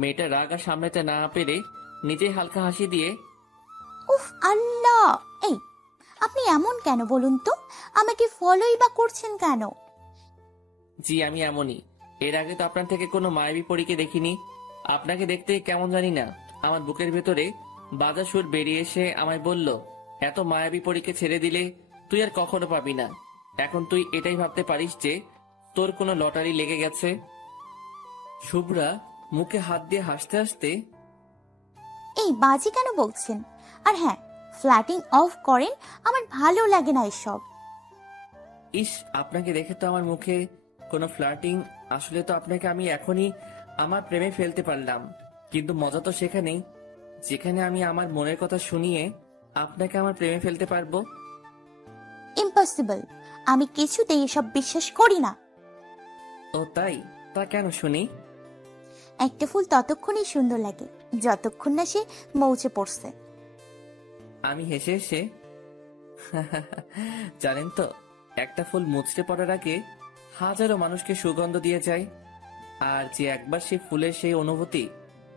মেয়েটা রাগ আর সামলাতে না পেরে নিজেই হালকা হাসি দিয়ে, উফ আল্লাহ, এই আপনি এমন কেন বলুন তো? আমাকে ফলোই বা করছেন কেন? জি আমি এমনই। এর আগে তো আপনার থেকে কোনো মায়াবী পরীকে দেখিনি। আপনাকে দেখতে কেমন জানি না, আমার বুকের ভেতরে বাজা সুর বেরিয়ে এসে আমায় বলল, এত মায়াবী পরীকে ছেড়ে দিলে তুই আর কখনো পাবি না। এখন তুই এটাই ভাবতে পারিস যে তোর কোনো লটারি লেগে গেছে। শুভ্রা মুখে হাত দিয়ে হাসতে হাসতে, এই বাজে কেন বলছেন? আর হ্যাঁ, ফ্ল্যাটিং অফ করেন, আমার ভালো লাগে না এসব। ইস, আপনাকে দেখে তো আমার মুখে কোনো ফ্লার্টিং। আসলে তো আপনাকে আমি এখনই আমার প্রেমে ফেলতে পারলাম, কিন্তু মজা তো সেখানেই যেখানে আমি আমার মনের কথা শুনিয়ে আপনাকে আমার প্রেমে ফেলতে পারবো। ইম্পসিবল, আমি কিছুতেই এসব বিশ্বাস করি না। ও তাই? তা কেন শুনি? একটা ফুল ততক্ষণই সুন্দর লাগে যতক্ষণ না সে মৌচে পড়ছে। আমি হেসে হেসে, জানেন তো, একটা ফুল মুচড়ে পড়ার আগে হাজারো মানুষকে সুগন্ধ দিয়ে যায়। আর যে একবার সে ফুলের সেই অনুভূতি,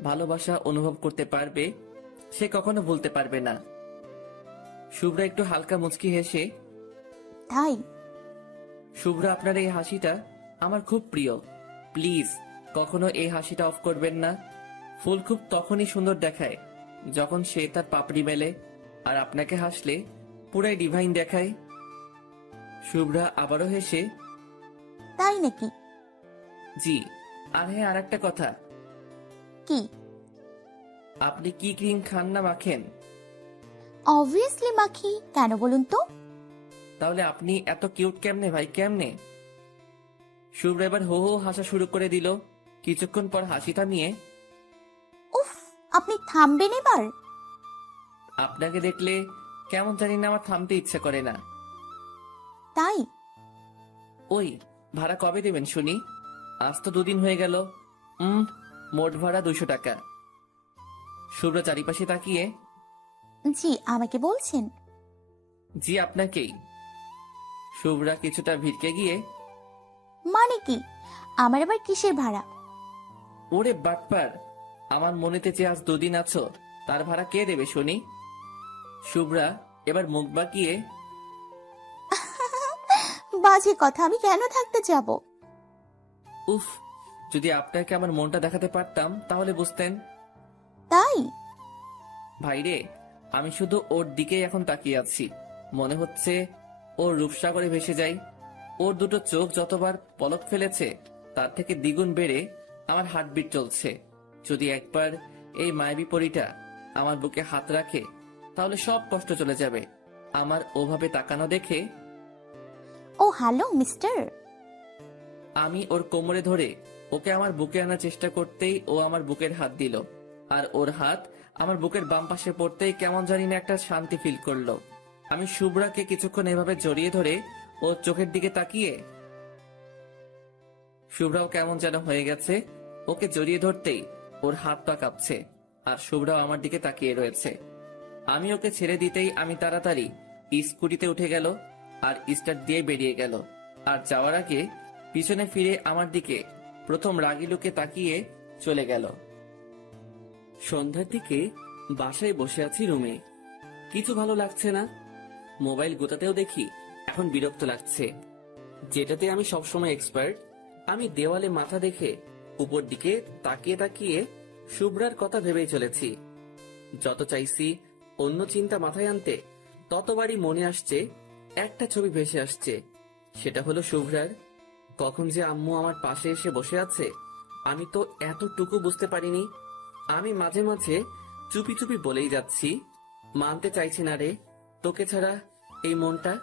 ভালোবাসা অনুভব করতে পারবে, সে কখনো ভুলতে পারবে না। শুভ্রা একটু হালকা মুচকি হেসে, তাই? শুভ্রা আপনার এই হাসিটা আমার খুব প্রিয়। প্লিজ কখনো এই হাসিটা অফ করবেন না। ফুল খুব তখনই সুন্দর দেখায় যখন সে তার পাপড়ি মেলে, আর আপনাকে হাসলে পুরাই ডিভাইন দেখায়। শুভ্রা আবারও হেসে, তাই নাকি? জি। আর হ্যাঁ, আর একটা কথা, কি? আপনি কি ক্রিম খান না মাখেন? অবভিয়াসলি মাখি, কেন বলুন তো? তাহলে আপনি এত কিউট কেমনে ভাই, কেমনে? শুভ্রা এবার হো হো হাসা শুরু করে দিল। কিছুক্ষণ পর হাসি থামিয়ে, উফ, আপনি থামবেন এবার? আপনাকে দেখলে কেমন জানি না আমার থামতে ইচ্ছে করে না। তাই? ওই, ভাড়া কবে দেবেন শুনি? আজ তো 2 দিন হয়ে গেল। মোট ভাড়া 200 টাকা। শুভ্রা চারিপাশে তাকিয়ে, জি, আমাকে বলছেন? জি আপনাকেই। শুভ্রা কিছুটা ভিড়কে গিয়ে, মানে কি? আমার আবার কিসের ভাড়া? ওরে বাটপার, আমার মনেতে যে আজ 2 দিন আছো তার ভাড়া কে দেবে শুনি? শুভ্রা এবার মুখ বাঁকিয়ে, বাজে কথা, আমি কেন থাকতে যাব? উফ, যদি আপনাকে আমার মনটা দেখাতে পারতাম তাহলে বুঝতেন। তাই? ভাইরে, আমি শুধু ওর দিকেই এখন তাকিয়ে আছি। মনে হচ্ছে ওর রূপসাগরে ভেসে যাই। ওর দুটো চোখ যতবার পলক ফেলেছে তার থেকে দ্বিগুণ বেড়ে আমার হার্টবিট চলছে। যদি একবার এই মায়াবী পরীটা আমার বুকে হাত রাখে তাহলে সব কষ্ট চলে যাবে। আমার ওভাবে তাকানো দেখে ও হ্যালো মিস্টার। আমি ওর কোমরে ধরে ওকে আমার বুকে আনার চেষ্টা করতেই ও আমার বুকের হাত দিল, আর ওর হাত আমার বুকের বাম পাশে পড়তেই কেমন জানি না একটা শান্তি ফিল করলো। আমি শুভ্রাকে কিছুক্ষণ এভাবে জড়িয়ে ধরে ওর চোখের দিকে তাকিয়ে, শুভ্রাও কেমন যেন হয়ে গেছে। ওকে জড়িয়ে ধরতেই ওর হাত পা কাঁপছে, আর শুভ্রাও আমার দিকে তাকিয়ে রয়েছে। আমি ওকে ছেড়ে দিতেই আমি তাড়াতাড়ি স্কুটিতে উঠে গেল আর স্টার্ট দিয়ে বেরিয়ে গেল। আর যাওয়ার আগে পিছনে ফিরে আমার দিকে প্রথম রাগী লোকে তাকিয়ে চলে গেল। সন্ধ্যার দিকে বাসায় বসে আছি রুমে। কিছু ভালো লাগছে না। মোবাইল গোতাতেও দেখি এখন বিরক্ত লাগছে। যেটাতে আমি সবসময় এক্সপার্ট, আমি দেওয়ালে মাথা দেখে উপর দিকে তাকিয়ে তাকিয়ে শুভ্রার কথা ভেবেই চলেছি। যত চাইছি অন্য চিন্তা মাথায় আনতে, ততবারই মনে আসছে একটা ছবি ভেসে আসছে। সেটা হলো শুভ্রার। কখন যে আম্মু আমার পাশে এসে বসে আছে আমি তো এতটুকু বুঝতে পারিনি। আমি মাঝে মাঝে চুপি চুপি বলেই যাচ্ছি, মানতে চাইছি না রে তোকে ছাড়া এই মনটা।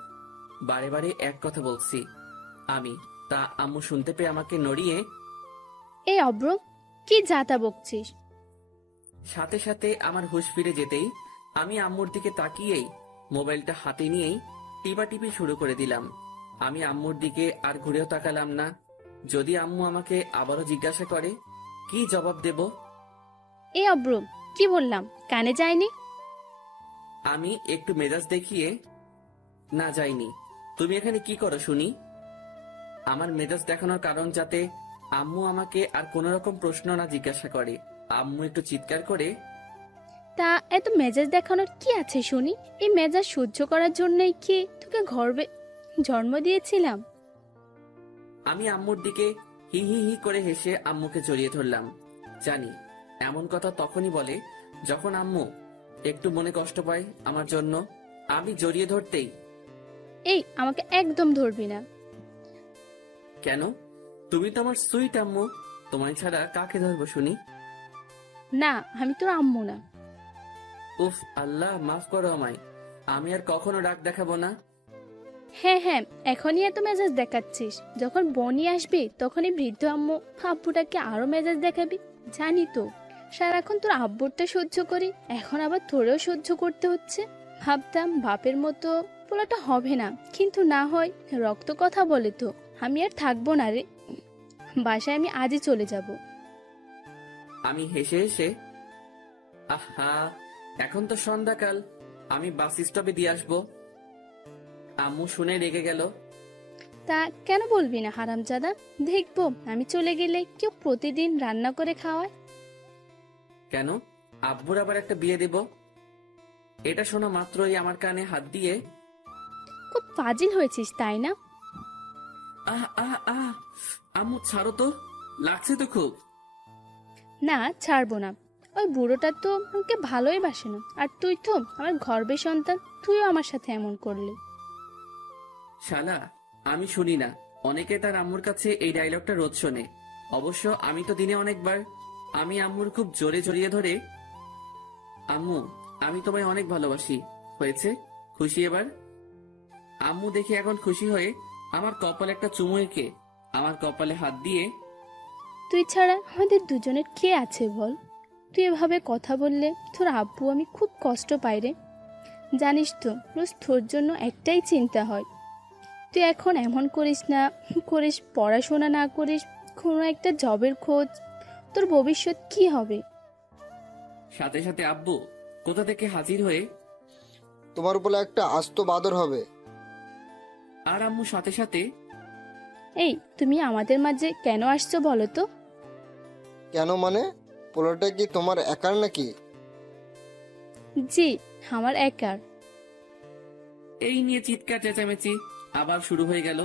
বারে বারে এক কথা বলছি আমি, তা আম্মু শুনতে পেয়ে আমাকে নড়িয়ে, এই অব্র, কি যাতা বকছিস? সাথে সাথে আমার হুঁশ ফিরে যেতেই আমি আম্মুর দিকে তাকিয়েই মোবাইলটা হাতে নিয়েই টিপাটিপি শুরু করে দিলাম। আমি আম্মুর দিকে আর ঘুরেও তাকালাম না। যদি আম্মু আমাকে আবারও জিজ্ঞাসা করে কি জবাব দেব? এই অব্র, কি বললাম কানে যায়নি? আমি একটু মেজাজ দেখিয়ে, না যাইনি। তুমি এখানে কি করো শুনি? আমার মেজাজ দেখানোর কারণ যাতে আম্মু আমাকে আর কোন রকম প্রশ্ন না জিজ্ঞাসা করে। আম্মু একটু চিৎকার করে, তা এত মেজাজ দেখানোর কি আছে শুনি? এই মেজাজ সহ্য করার জন্যই কি তোকে গর্বে জন্ম দিয়েছিলাম? আমি আম্মুর দিকে হি হি হি করে হেসে আম্মুকে জড়িয়ে ধরলাম। জানি এমন কথা তখনই বলে যখন আম্মু একটু মনে কষ্ট পায় আমার জন্য। আমি জড়িয়ে ধরতেই, এই আমাকে একদম ধরবি না। কেন? তুমি তো আমার সুইট আম্মু, তোমায় ছাড়া কাকে ধরবো শুনি? না, আমি তোর আম্মু না। উফ আল্লাহ, মাফ করো আমায়। আমি আর কখনো রাগ দেখাবো না। হ্যাঁ হ্যাঁ, এখনই এত মেজাজ দেখাচ্ছিস, যখন বনি আসবি তখনই বৃদ্ধ আম্মু আব্বুটাকে আরো মেজাজ দেখাবি। জানি তো সারাক্ষণ তোর আব্বুরটা সহ্য করি, এখন আবার তোরেও সহ্য করতে হচ্ছে। ভাবতাম বাপের মতো পোলাটা হবে না, কিন্তু না হয়। রক্ত কথা বলে তো। আমি আর থাকবো না রে, বাসায় আমি আজই চলে যাব। আমি হেসে হেসে, আহা এখন তো সন্ধ্যাকাল, আমি বাস স্টপে দিয়ে আসবো। আম্মু শুনে রেগে গেল। তা কেন বলবি না হারামজাদা? দেখবো আমি চলে গেলে কেউ প্রতিদিন রান্না করে খাওয়ায়। কেন? আব্বুর আবার একটা বিয়ে দেব? এটা শোনা মাত্রই আমার কানে হাত দিয়ে, খুব ফাজিল হয়েছিস তাই না? আহ আহ আহ আম্মু ছাড়ো তো, লাগছে তো খুব। না, ছাড়বো না। ওই বুড়োটা তো আমাকে ভালোই বাসে না, আর তুই তো আমার গর্বের সন্তান, তুইও আমার সাথে এমন করলি। শালা, আমি শুনি না, অনেকে তার আম্মুর কাছে এই ডায়লগটা রোজ শোনে। অবশ্য আমি তো দিনে অনেকবার। আমি আম্মুর খুব জোরে জড়িয়ে ধরে, আম্মু আমি তোমায় অনেক ভালোবাসি। হয়েছে? খুশি এবার? আম্মু দেখে এখন খুশি হয়ে আমার কপালে একটা চুমু এঁকে আমার কপালে হাত দিয়ে, তুই ছাড়া আমাদের দুজনের কে আছে বল? তুই এভাবে কথা বললে তোর আব্বু আমি খুব কষ্ট পাই রে। জানিস তো রোজ তোর জন্য একটাই চিন্তা হয়, তুই এখন এমন করিস না করিস, পড়াশোনা না করিস, কোনো একটা জবের খোঁজ, তোর ভবিষ্যৎ কি হবে? সাথে সাথে আব্বু কোথা থেকে হাজির হয়ে, তোমার উপরে একটা আস্ত বাদর হবে। আর আম্মু সাথে সাথে, এই তুমি আমাদের মাঝে কেন আসছো বলো তো? কেন মানে? পোলাটা কি তোমার একার নাকি? জি, আমার একার। এই নিয়ে চিৎকার চেঁচামেচি আবার শুরু হয়ে গেল।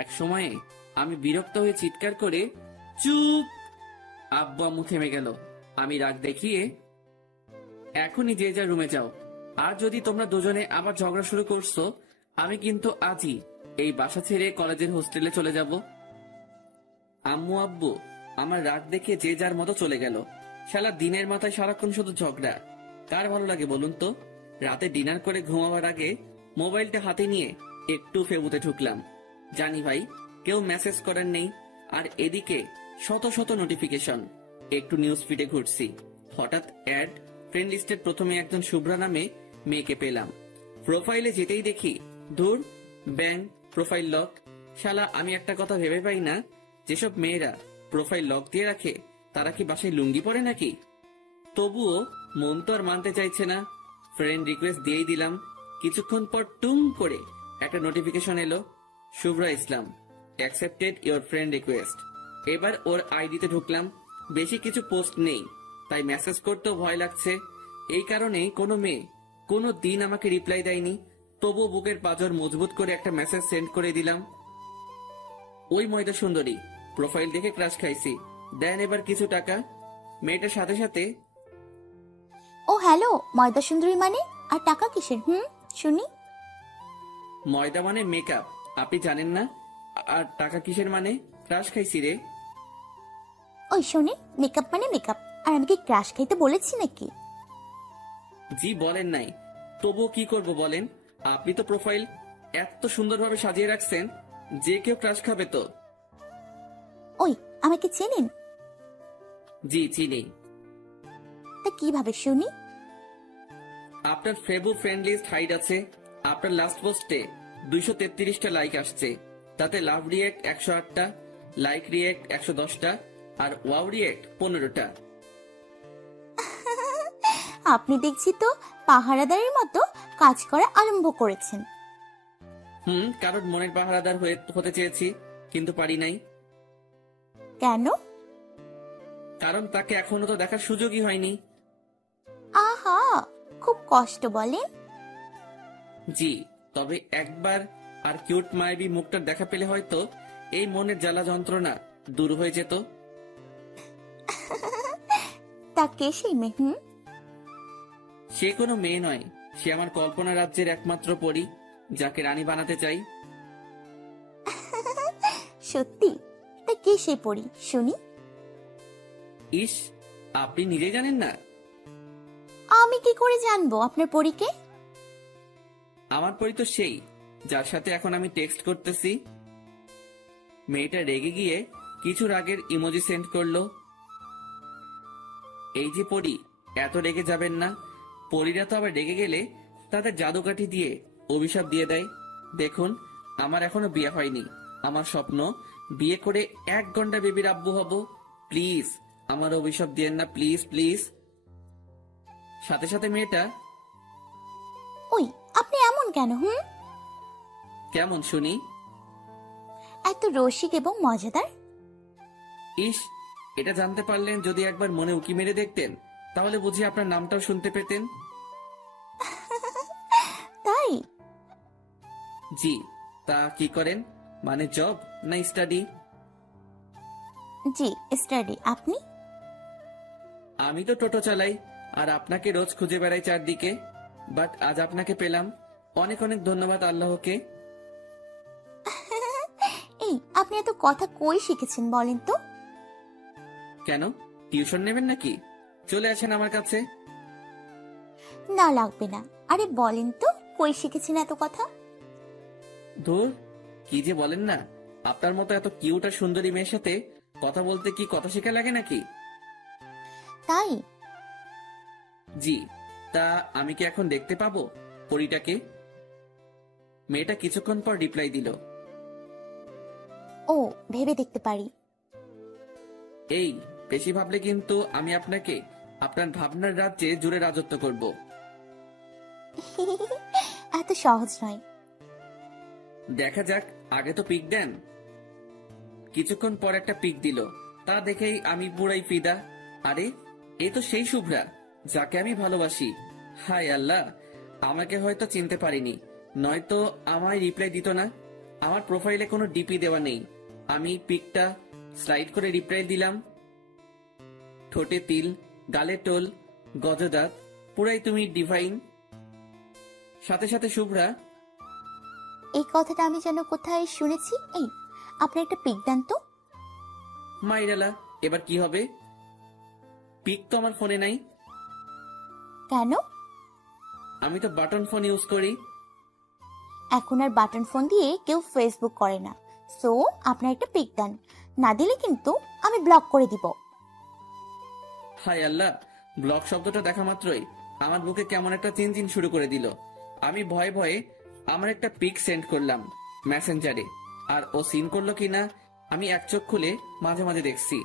এক সময়ে আমি বিরক্ত হয়ে চিৎকার করে, চুপ! আব্বু আম্মু থেমে গেল। আমি রাগ দেখিয়ে, এখনই যে যার রুমে যাও, আর যদি তোমরা দুজনে আবার ঝগড়া শুরু করছো, আমি কিন্তু আজই এই বাসা ছেড়ে কলেজের হোস্টেলে চলে যাব। আম্মু আব্বু আমার রাগ দেখে যে যার মতো চলে গেল। শালা দিনের মাথায় সারাক্ষণ শুধু ঝগড়া। কার ভালো লাগে বলুন তো? রাতে ডিনার করে ঘুমাবার আগে মোবাইলটা হাতে নিয়ে একটু ফেবুতে ঢুকলাম। জানি ভাই কেউ মেসেজ করার নেই, আর এদিকে শত শত নোটিফিকেশন। একটু নিউজ ফিডে ঘুরছি, হঠাৎ অ্যাড। ফ্রেন্ড লিস্টের প্রথমে একজন শুভ্রা নামে মেয়েকে পেলাম। প্রোফাইলে যেতেই দেখি, ধুর, ব্যাং, প্রোফাইল লক। শালা আমি একটা কথা ভেবে পাই না, যেসব মেয়েরা প্রোফাইল লক দিয়ে রাখে তারা কি বাসায় লুঙ্গি পরে নাকি? তবুও মন তো আর মানতে চাইছে না। ফ্রেন্ড রিকোয়েস্ট দিয়েই দিলাম। কিছুক্ষণ পর টুং করে একটা নোটিফিকেশন এলো, শুভ্রা ইসলাম, অ্যাকসেপ্টেড ইওর ফ্রেন্ড রিকোয়েস্ট। এবার ওর আইডিতে ঢুকলাম। বেশি কিছু পোস্ট নেই, তাই মেসেজ করতেও ভয় লাগছে। এই কারণে কোনো মেয়ে কোনো দিন আমাকে রিপ্লাই দেয়নি। তবুও বুকের পাঁজর মজবুত করে একটা মেসেজ সেন্ড করে দিলাম। ওই ময়দা সুন্দরী, প্রোফাইল দেখে ক্রাশ খাইছি, দেন এবার কিছু টাকা। মেয়েটার সাথে সাথে, ও হ্যালো, ময়দা সুন্দরী মানে? আর টাকা কিসের? শুনি। ময়দা মানে মেকআপ, আপনি জানেন না? আর টাকা কিসের মানে? ক্রাশ খাইছি রে। ওই শুনি, মেকআপ মানে মেকআপ, আর আমি কি ক্রাশ খাইতে বলেছি নাকি? জি বলেন নাই, তবুও কি করব বলেন? আপনি তো প্রোফাইল এত সুন্দরভাবে সাজিয়ে রাখছেন, যে কেউ ক্রাশ খাবে তো। ওই, আমাকে চেনেন? জি চিনি। তা কিভাবে শুনি? আপনার ফেবু ফ্রেন্ড লিস্ট হাইড আছে। আপনার লাস্ট পোস্টে 233টা লাইক আসছে, তাতে লাভ রিয়েক্ট 108টা, লাইক রিয়েক্ট 110টা, আর ওয়াও রিয়েক্ট 15টা। আপনি দেখছি তো পাহারাদারের মতো কাজ করা আরম্ভ করেছেন। কারণ মনের পাহারাদার হতে চেয়েছি, কিন্তু পারি নাই। কেন? কারণ তাকে এখনো তো দেখার সুযোগই হয়নি। আহা, কষ্ট বলে। জি, তবে একবার আর কিউট মায়াবী মুখটার দেখা পেলে হয়তো এই মনের জ্বালা যন্ত্রণা দূর হয়ে যেত। তা কে সেই মেয়ে? সে কোনো মেয়ে নয়, সে আমার কল্পনা রাজ্যের একমাত্র পরী, যাকে রানী বানাতে চাই। সত্যি? তা কে সেই পরি শুনি? ইস, আপনি নিজেই জানেন না? আমি কি করে জানবো আপনার পরীকে? আমার পরী তো সেই, যার সাথে এখন আমি টেক্সট করতেছি। মেয়েটা রেগে গিয়ে কিছু রাগের ইমোজি সেন্ড করলো। এই যে পরী, এত রেগে যাবেন না। পরীরা তো আবার রেগে গেলে তাদের জাদুকাঠি দিয়ে অভিশাপ দিয়ে দেয়। দেখুন, আমার এখনো বিয়ে হয়নি। আমার স্বপ্ন বিয়ে করে 1 ঘন্টা বেবির আব্বু হব। প্লিজ আমার অভিশাপ দিয়েন না, প্লিজ প্লিজ। সাথে সাথে মেয়েটা, ওই আপনি এমন কেন? কেমন শুনি? এত রসিক এবং মজাদার। ইস, এটা জানতে পারলেন যদি একবার মনে উকি মেরে দেখতেন, তাহলে বুঝি আপনার নামটাও শুনতে পেতেন। তাই? জি। তা কি করেন? মানে জব না স্টাডি? জি, স্টাডি। আপনি? আমি তো টোটো চালাই, আর আপনাকে রোজ খুঁজে বেড়াই চারদিকে। বাট আজ আপনাকে পেলাম, অনেক অনেক ধন্যবাদ আল্লাহকে। এই আপনি এত কথা কই শিখেছেন বলেন তো? কেন, টিউশন নেবেন নাকি? চলে আসেন আমার কাছে। না, লাগবে না। আরে বলেন তো কই শিখেছেন এত কথা? ধুর, কি যে বলেন না। আপনার মতো এত কিউট আর সুন্দরী মেয়ের সাথে কথা বলতে কি কথা শেখা লাগে নাকি? তাই? জি। তা আমি কি এখন দেখতে পাবো পরীটাকে? মেয়েটা কিছুক্ষণ পর রিপ্লাই দিল, ও, ভেবে দেখতে পারি। এই বেশি ভাবলে কিন্তু আমি আপনাকে আপনার ভাবনার রাজ্যে জুড়ে রাজত্ব করব। এত সহজ নয়। দেখা যাক, আগে তো পিক দেন। কিছুক্ষণ পর একটা পিক দিল, তা দেখেই আমি পুরাই ফিদা। আরে, এ তো সেই শুভ্রা যাকে আমি ভালোবাসি। হায় আল্লাহ, আমাকে হয়তো চিনতে পারিনি, নয়তো আমায় রিপ্লাই দিত না। আমার প্রোফাইলে কোনো ডিপি দেওয়া নেই। আমি পিকটা স্লাইড করে রিপ্লাই দিলাম। ঠোঁটে তিল, গালে টোল, গজদাঁত, পুরাই তুমি ডিভাইন। সাথে সাথে শুভ্রা, এই কথাটা আমি যেন কোথায় শুনেছি। এই আপনি একটা পিক দেন তো। মাইরালা, এবার কি হবে? পিক তো আমার ফোনে নাই। কেন? আমি তো বাটন ফোন ইউজ করি। এখন আর বাটন ফোন দিয়ে কেউ ফেসবুক করে না। সো আপনার একটা পিক দেন, না দিলে কিন্তু আমি ব্লক করে দিব। হায় আল্লাহ, ব্লক শব্দটা দেখা মাত্রই আমার বুকে কেমন একটা চিনচিন শুরু করে দিল। আমি ভয়ে ভয়ে আমার একটা পিক সেন্ড করলাম মেসেঞ্জারে, আর ও সিন করলো কিনা আমি এক চোখ খুলে মাঝে মাঝে দেখছি।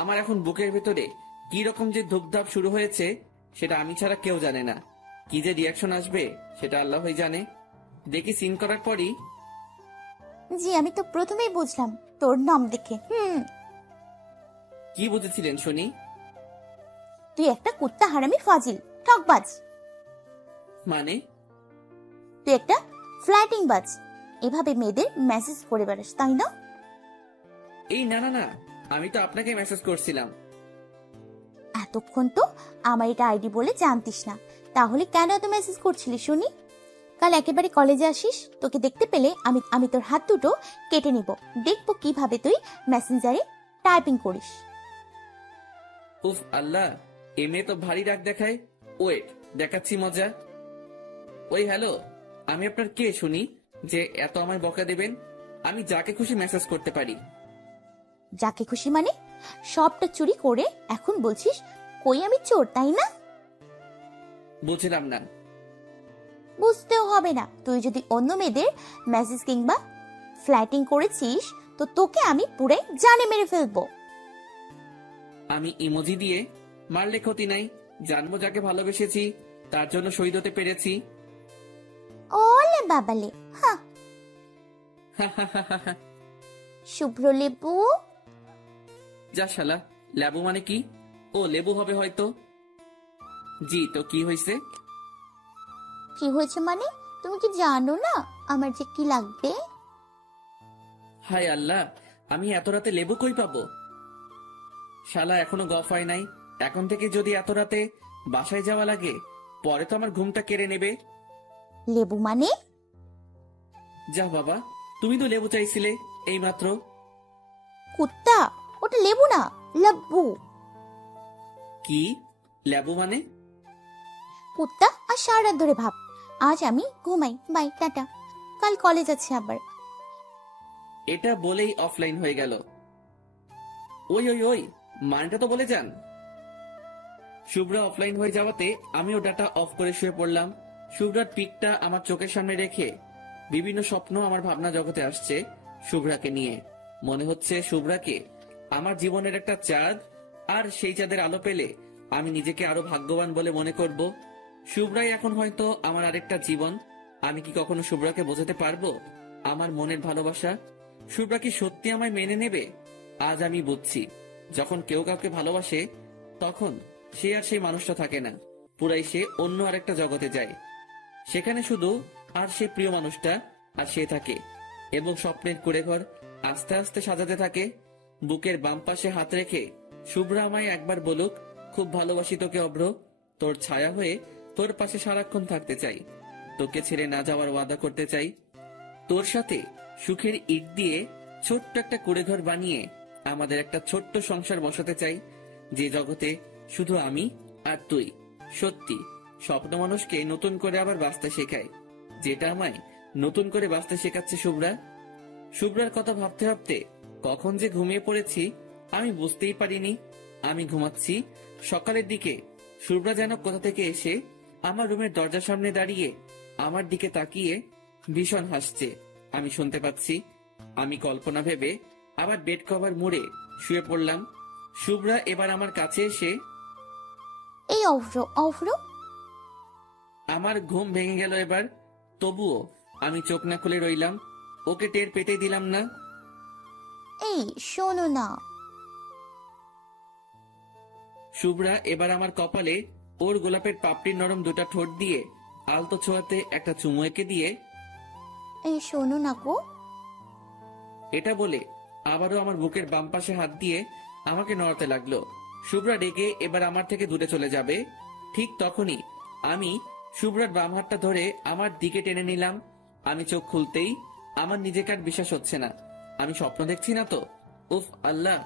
আমার এখন বুকের ভেতরে কি রকম যে ধুপধাপ শুরু হয়েছে সেটা আমি ছাড়া কেউ জানে না। কি যে রিয়াকশন আসবে সেটা আল্লাহই জানে। দেখি সিন করার পরই, জি, আমি তো প্রথমেই বুঝলাম তোর নাম দেখে। কি বুঝেছিলেন শুনি? তুই একটা কুত্তা হারামি ফাজিল ঠকবাজ। মানে? তুই একটা ফ্ল্যাটিং বাজ। এভাবে মেয়েদের মেসেজ করে বেড়াস, তাই না? এই না না না, আমি তো আপনাকে মেসেজ করছিলাম। এতক্ষণ তো আমার এটা আইডি বলে জানতিস না, তাহলে কেন এত মেসেজ করছিলি শুনি? কাল একেবারে কলেজে আসিস, তোকে দেখতে পেলে আমি আমি তোর হাত দুটো কেটে নিব। দেখবো কিভাবে তুই মেসেঞ্জারে টাইপিং করিস। উফ আল্লাহ, এ মেয়ে তো ভারী রাগ দেখায়। ওয়েট, দেখাচ্ছি মজা। ওই হ্যালো, আমি আপনার কে শুনি যে এত আমায় বকা দেবেন? আমি যাকে খুশি মেসেজ করতে পারি। যাকে খুশি মানে? সবটা চুরি করে এখন বলছিস কই আমি চোর, তাই না? বুঝলাম না। বুঝতেও হবে না। তুই যদি অন্য মেয়েদের মেসেজ কিংবা ফ্ল্যাটিং করেছিস তো তোকে আমি পুরে জানে মেরে ফেলবো। আমি ইমোজি দিয়ে মারলে ক্ষতি নাই। জানবো যাকে ভালোবেসেছি, তার জন্য শহীদ হতে পেরেছি। ওলে বাবালে, হা। শুভ্র লেবু। যা শালা, লেবু মানে কি? ও লেবু হবে হয়তো। জি, তো কি হয়েছে? কি হয়েছে মানে? তুমি কি জানো না আমার যে কি লাগবে? হায় আল্লাহ, আমি এত রাতে লেবু কই পাবো? শালা এখনো গফ হয় নাই। এখন থেকে যদি এত রাতে বাসায় যাওয়া লাগে, পরে তো আমার ঘুমটা কেড়ে নেবে। লেবু মানে? যা বাবা, তুমি তো লেবু চাইছিলে এই মাত্র। কুত্তা, ওটা লেবু না, লাব্বু। কি লেবু মানে? কুত্তা, আর সারা রাত ধরে ভাব। আজ আমি ঘুমাই, বাই, টাটা। কাল কলেজ আছে আবার। এটা বলেই অফলাইন হয়ে গেল। ওই ওই ওই, মানটা তো বলে যান। শুভ্রা অফলাইন হয়ে যাওয়াতে আমিও ডাটা অফ করে শুয়ে পড়লাম। শুভ্রার পিকটা আমার চোখের সামনে রেখে বিভিন্ন স্বপ্ন আমার ভাবনা জগতে আসছে শুভ্রাকে নিয়ে। মনে হচ্ছে শুভ্রাকে আমার জীবনের একটা চাঁদ, আর সেই চাঁদের আলো পেলে আমি নিজেকে আরো ভাগ্যবান বলে মনে করব। শুভ্রাই এখন হয়তো আমার আরেকটা জীবন। আমি কি কখনো শুভ্রাকে বোঝাতে পারবো আমার মনের ভালোবাসা? শুভ্রা কি সত্যি আমায় মেনে নেবে? আজ আমি বুঝছি, যখন কেউ কাউকে ভালোবাসে তখন সে আর সেই মানুষটা থাকে না, পুরাই সে অন্য আরেকটা জগতে যায়। সেখানে শুধু আর সে প্রিয় মানুষটা আর সে থাকে, এবং স্বপ্নের কুড়েঘর আস্তে আস্তে সাজাতে থাকে। বুকের বাম পাশে হাত রেখে শুভ্রা আমায় একবার বলুক, খুব ভালোবাসি তোকে অভ্র, তোর ছায়া হয়ে তোর পাশে সারাক্ষণ থাকতে চাই, তোকে ছেড়ে না যাওয়ার ওয়াদা করতে চাই, তোর সাথে সুখের ইট দিয়ে ছোট্ট একটা কুড়েঘর বানিয়ে আমাদের একটা ছোট্ট সংসার বসাতে চাই, যে জগতে শুধু আমি আর তুই। সত্যি, স্বপ্ন মানুষকে নতুন করে আবার বাঁচতে শেখায়, যেটা আমায় নতুন করে বাঁচতে শেখাচ্ছে শুভ্রা। শুভ্রার কথা ভাবতে ভাবতে কখন যে ঘুমিয়ে পড়েছি আমি বুঝতেই পারিনি। আমি ঘুমাচ্ছি, সকালের দিকে শুভ্রা যেন কোথা থেকে এসে আমার রুমের দরজার সামনে দাঁড়িয়ে আমার দিকে তাকিয়ে ভীষণ হাসছে। আমি শুনতে পাচ্ছি। আমি কল্পনা ভেবে আবার বেড কভার মুড়ে শুয়ে পড়লাম। শুভ্রা এবার আমার কাছে এসে এই অভ্র, অভ্র। আমার ঘুম ভেঙে গেল এবার। তবুও আমি চোখ না খুলে রইলাম, ওকে টের পেতে দিলাম না। এই শোনো না। শুভ্রা এবার আমার কপালে ওর গোলাপের পাপড়ির নরম দুটা ঠোঁট দিয়ে আলতো ছোঁয়াতে একটা চুমু এঁকে দিয়ে এই শোনো না গো। এটা বলে আবারও আমার বুকের বাম পাশে হাত দিয়ে আমাকে নড়াতে লাগলো। শুভ্রা ডেকে এবার আমার থেকে দূরে চলে যাবে, ঠিক তখনই আমি শুভ্রার বাম হাতটা ধরে আমার দিকে টেনে নিলাম। আমি চোখ খুলতেই আমার নিজেকে আর বিশ্বাস হচ্ছে না। আমি স্বপ্ন দেখছি না তো? উফ আল্লাহ,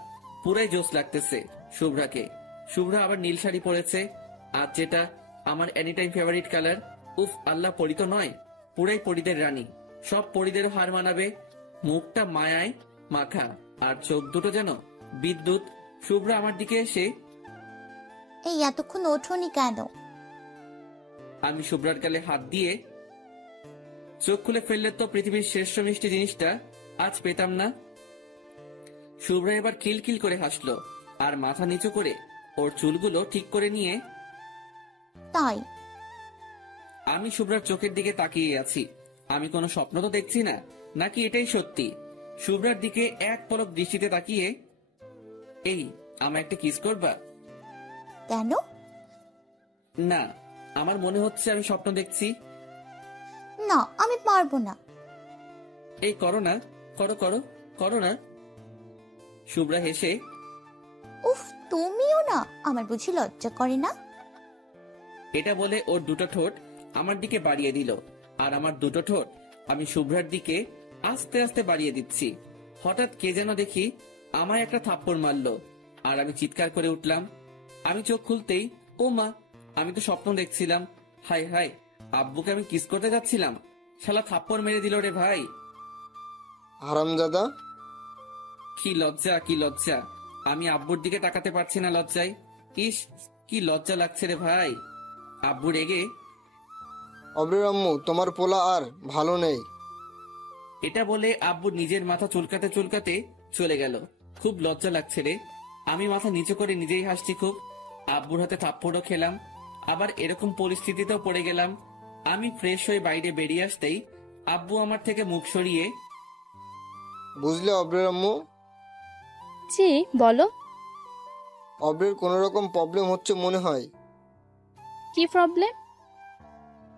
পুরাই জোশ লাগতেছে শুভ্রাকে। শুভ্রা আবার নীল শাড়ি পরেছে, আর যেটা আমার এনি টাইম ফেভারিট কালার। উফ আল্লাহ, পরি তো নয়, পুরাই পরিদের রানী। সব পরিদের হার মানাবে। মুখটা মায়ায় মাখা আর চোখ দুটো যেন বিদ্যুৎ। শুভ্রা আমার দিকে এসে এই এতক্ষণ ওঠোনি কেন? আমি শুভ্রার গালে হাত দিয়ে চোখ খুলে ফেললে তো পৃথিবীর শ্রেষ্ঠ মিষ্টি জিনিসটা আজ পেতাম না। শুভ্রা এবার খিলখিল করে হাসলো আর মাথা নিচু করে ওর চুলগুলো ঠিক করে নিয়ে তাই? আমি শুভ্রার চোখের দিকে তাকিয়ে আছি। আমি কোনো স্বপ্ন তো দেখছি না, নাকি এটাই সত্যি? শুভ্রার দিকে এক পলক দৃষ্টিতে তাকিয়ে, এই আমায় একটা কিস করবা? কেন? না, আমার মনে হচ্ছে আমি স্বপ্ন দেখছি। না, আমি পারবো না। এই করো না, করো করো করো না। শুভ্রা হেসে উফ, তুমিও না। আমার বুঝি লজ্জা করে না? এটা বলে ওর দুটো ঠোঁট আমার দিকে বাড়িয়ে দিল, আর আমার দুটো ঠোঁট আমি শুভ্রার দিকে আস্তে আস্তে বাড়িয়ে দিচ্ছি। হঠাৎ কে যেন দেখি আমায় একটা থাপ্পড় মারলো, আর আমি চিৎকার করে উঠলাম। আমি চোখ খুলতেই, ও মা, আমি তো স্বপ্ন দেখছিলাম। হাই হাই, আব্বুকে আমি কিস করতে যাচ্ছিলাম, শালা থাপ্পড় মেরে দিল রে ভাই। হারামজাদা। কি লজ্জা, কি লজ্জা! আমি আব্বুর দিকে তাকাতে পারছি না লজ্জায়। ইস, কি লজ্জা লাগছে রে ভাই। আব্বু রেগে অব্রের আম্মু, তোমার পোলা আর ভালো নেই। এটা বলে আব্বু নিজের মাথা চুলকাতে চুলকাতে চলে গেল। খুব লজ্জা লাগছে রে। আমি মাথা নিচু করে নিজেই হাসছি খুব। আব্বুর হাতে থাপ্পড়ও খেলাম, আবার এরকম পরিস্থিতিতেও পড়ে গেলাম। আমি ফ্রেশ হয়ে বাইরে বেরিয়ে আসতেই আব্বু আমার থেকে মুখ সরিয়ে বুঝলে অব্রের আম্মু, জি বলো। অব্রের কোনো রকম প্রবলেম হচ্ছে মনে হয়। কি প্রবলেম?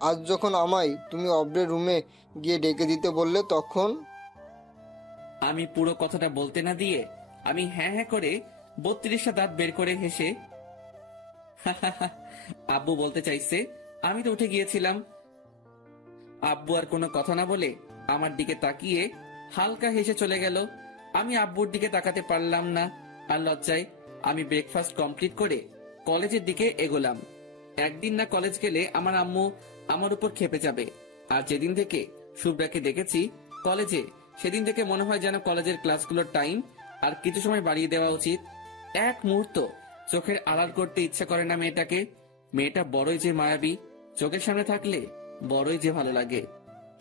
আজ যখন আমায় তুমি অব্রের রুমে গিয়ে ডেকে দিতে বললে তখন? আমি পুরো কথাটা বলতে না দিয়ে আমি হ্যাঁ হ্যাঁ করে 32টা দাঁত বের করে হেসে আব্বু বলতে চাইছে, আমি তো উঠে গিয়েছিলাম। আব্বু আর কোনো কথা না বলে আমার দিকে তাকিয়ে হালকা হেসে চলে গেল। আমি আব্বুর দিকে তাকাতে পারলাম না আর লজ্জায় আমি ব্রেকফাস্ট কমপ্লিট করে কলেজের দিকে এগোলাম। একদিন না কলেজ গেলে আমার আম্মু আমার উপর ক্ষেপে যাবে। আর যেদিন থেকে শুভ্রাকে দেখেছি কলেজে, সেদিন থেকে মনে হয় যেন কলেজের ক্লাসগুলোর টাইম আর কিছু সময় বাড়িয়ে দেওয়া উচিত। এক মুহূর্ত চোখের আড়াল করতে ইচ্ছা করে না মেয়েটাকে। মেয়েটা বড়ই যে মায়াবী, চোখের সামনে থাকলে বড়ই যে ভালো লাগে।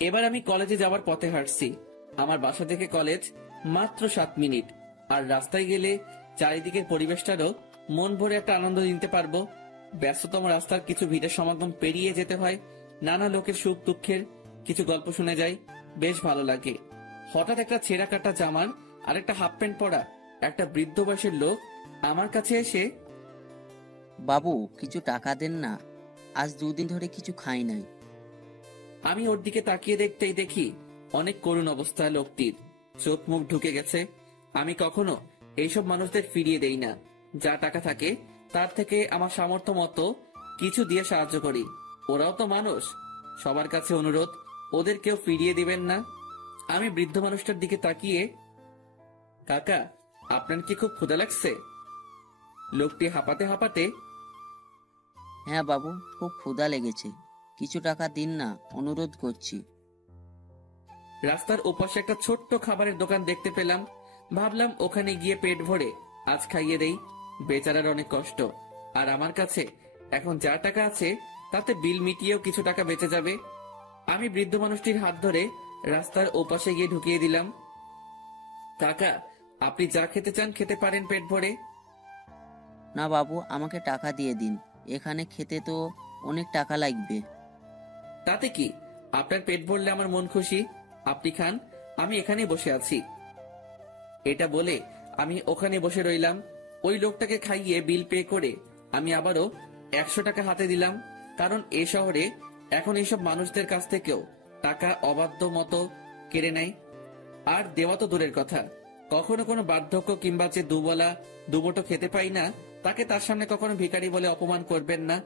এবার আমি কলেজে যাওয়ার পথে হাঁটছি। আমার বাসা থেকে কলেজ মাত্র 7 মিনিট। আর রাস্তায় গেলে চারিদিকের পরিবেশটারও মন ভরে একটা আনন্দ নিতে পারবো। ব্যস্ততম রাস্তার কিছু ভিড়ের সমাগম পেরিয়ে যেতে হয়, নানা লোকের সুখ দুঃখের কিছু গল্প শুনে যাই, বেশ ভালো লাগে। হঠাৎ একটা ছেঁড়া কাটা জামার আর একটা হাফ প্যান্ট পরা একটা বৃদ্ধ বয়সের লোক আমার কাছে এসে, বাবু কিছু টাকা দেন না, আজ 2 দিন ধরে কিছু খাই নাই। আমি ওর দিকে তাকিয়ে দেখতেই দেখি অনেক করুণ অবস্থা লোকটির, চোখ মুখ ঢুকে গেছে। আমি কখনো এইসব মানুষদের ফিরিয়ে দেই না। যা টাকা থাকে তার থেকে আমার সামর্থ্য মতো কিছু দিয়ে সাহায্য করি। ওরাও তো মানুষ, সবার কাছে অনুরোধ, ওদের কেউ ফিরিয়ে দিবেন না। আমি বৃদ্ধ মানুষটার দিকে তাকিয়ে, কাকা আপনার কি খুব ক্ষুধা লাগছে? লোকটি হাঁপাতে হাঁপাতে, হ্যাঁ বাবু, খুব ক্ষুধা লেগেছে, কিছু টাকা দিন না, অনুরোধ করছি। রাস্তার ওপাশে একটা ছোট্ট খাবারের দোকান দেখতে পেলাম। ভাবলাম ওখানে গিয়ে পেট ভরে আজ খাইয়ে দেই। বেচারার অনেক কষ্ট, আর আমার কাছে এখন যা টাকা আছে তাতে বিল মিটিয়েও কিছু টাকা বেঁচে যাবে। আমি বৃদ্ধ মানুষটির হাত ধরে রাস্তার ওপাশে গিয়ে ঢুকিয়ে দিলাম। কাকা আপনি যা খেতে চান খেতে পারেন পেট ভরে। না বাবু, আমাকে টাকা দিয়ে দিন, এখানে খেতে তো অনেক টাকা লাগবে। তাতে কি, আপনার পেট ভরলে আমার মন খুশি। আপনি খান, আমি এখানে বসে আছি। এটা বলে আমি ওখানে বসে রইলাম। ওই লোকটাকে খাইয়ে বিল পে করে আমি আবারও 100 টাকা হাতে দিলাম। কারণ এ শহরে এখন এইসব মানুষদের কাছ থেকেও টাকা অবাধ্য মতো কেড়ে নেয়। আর দেওয়া তো দূরের কথা, কখনো কোনো বার্ধক্য কিংবা যে দুবেলা দুমুঠো খেতে পাই না, তাকে তার সামনে কখনো ভিখারি বলে অপমান করবেন না।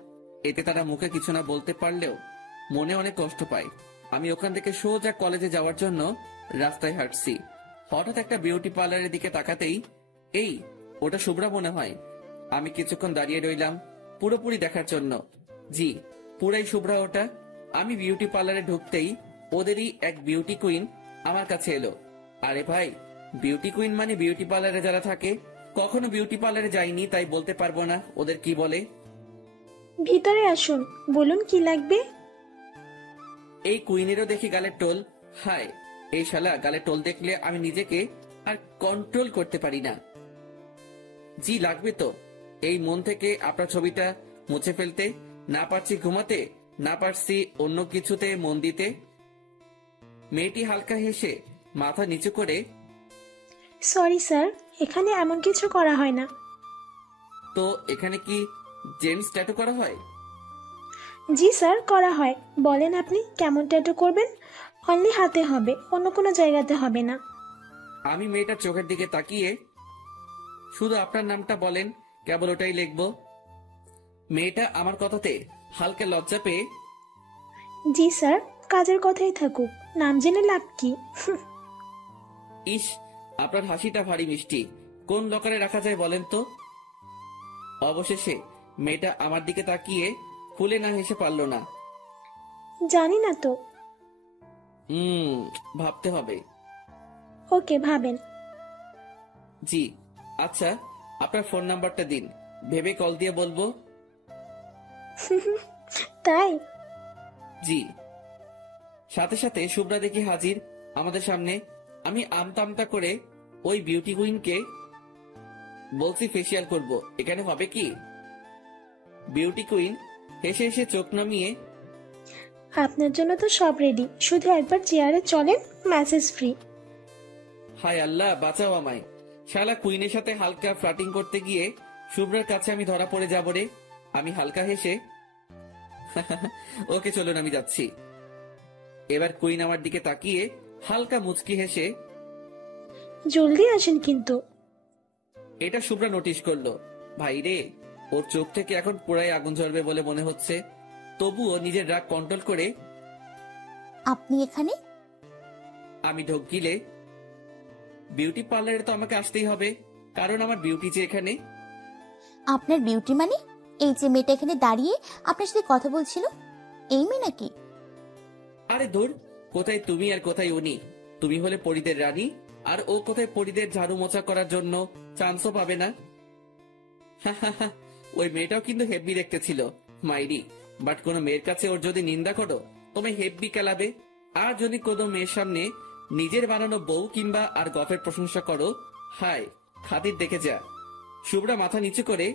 এতে তারা মুখে কিছু না বলতে পারলেও মনে অনেক কষ্ট পায়। আমি ওখান থেকে সোজা কলেজে যাওয়ার জন্য রাস্তায় হাঁটছি। হঠাৎ একটা বিউটি পার্লারের দিকে তাকাতেই, এই ওটা শুভ্রা মনে হয়। আমি কিছুক্ষণ দাঁড়িয়ে রইলাম পুরোপুরি দেখার জন্য। জি, পুরাই শুভ্রা ওটা। আমি বিউটি পার্লারে ঢুকতেই ওদেরই এক বিউটি কুইন আমার কাছে এলো। আরে ভাই, বিউটি কুইন মানে বিউটি পার্লারে যারা থাকে। কখনো বিউটি পার্লারে যাইনি, তাই বলতে পারবো না ওদের কি বলে। ভিতরে আসুন, বলুন কি লাগবে। এই কুইনেরও দেখি গালের টোল। হায়, এই শালা গালে টোল দেখলে আমি নিজেকে আর কন্ট্রোল করতে পারি না। জি লাগবে তো। এই মন থেকে আপনার ছবিটা মুছে ফেলতে, না পারছি ঘুমাতে, না পারছি অন্য কিছুতে মন দিতে। মেয়েটি হালকা হেসে মাথা নিচু করে, সরি স্যার, এখানে এমন কিছু করা হয় না। তো এখানে কি জেন্টস ট্যাটু করা হয়? জি স্যার, করা হয়। বলেন আপনি কেমন ট্যাটু করবেন। অনলি হাতে হবে, অন্য কোনো জায়গাতে হবে না। আমি মেয়েটার চোখের দিকে তাকিয়ে, শুধু আপনার নামটা বলেন, কেবল ওটাই লিখবো। মেয়েটা আমার কথাতে হালকা লজ্জা পেয়ে, জি স্যার, কাজের কথাই থাকুক, নাম জেনে লাভ কি। ইস, আপনার হাসিটা ভারী মিষ্টি, কোন লকারে রাখা যায় বলেন তো। অবশেষে মেয়েটা আমার দিকে তাকিয়ে খুলে না হেসে পারল না। জানি না তো। ভাবতে হবে। ওকে, ভাবেন। জি আচ্ছা, আপনার ফোন নাম্বারটা দিন, ভেবে কল দিয়ে বলবো। তাই? জি। সাথে সাথে শুভ্রা দেখি হাজির আমাদের সামনে। আমি আমতা আমতা করে ওই বিউটি কুইনকে বলছি ফেসিয়াল করব, এখানে হবে কি? বিউটি কুইন হেসে হেসে চোখ নামিয়ে, আপনার জন্য তো সব রেডি, শুধু একবার চেয়ারে চলেন, ম্যাসেজ ফ্রি। হায় আল্লাহ, বাঁচাও আমায়। শালা কুইনের সাথে হালকা ফ্লাটিং করতে গিয়ে শুভ্রার কাছে আমি ধরা পড়ে যাব রে। আমি হালকা হেসে, ওকে চলুন, আমি যাচ্ছি। এবার কুইন আমার দিকে তাকিয়ে হালকা মুচকি হেসে, জলদি আসেন কিন্তু। এটা শুভ্রা নোটিশ করলো। ভাই রে, ওর চোখ থেকে এখন পুরাই আগুন ঝরবে বলে মনে হচ্ছে। তবুও নিজের রাগ কন্ট্রোল করে আপনি এখানে? আমি ঢোক গিলে, বিউটি পার্লারে তো আমাকে আসতেই হবে, কারণ আমার বিউটি যে এখানে। আপনার বিউটি মানে? এই যে মেয়েটা এখানে দাঁড়িয়ে আপনার সাথে কথা বলছিল, এই মেয়ে নাকি? আরে দূর, কোথায় তুমি আর কোথায় উনি? তুমি হলে পরীদের রানী, আর ও কোথায় পরীদের ঝাড়ু মোছা করার জন্য চান্সও পাবে না। ওই মেয়েটাও কিন্তু হেব্বি দেখতে ছিল মাইরি, বাট কোনো মেয়ের কাছে ওর যদি নিন্দা করো তুমি হেব্বি কেলাবে। আর যদি কোনো মেয়ের সামনে নিজের বানানো বউ কিংবা আর গফের প্রশংসা করো, হায় খাতির দেখে যা। শুভ্রা মাথা নিচু করে,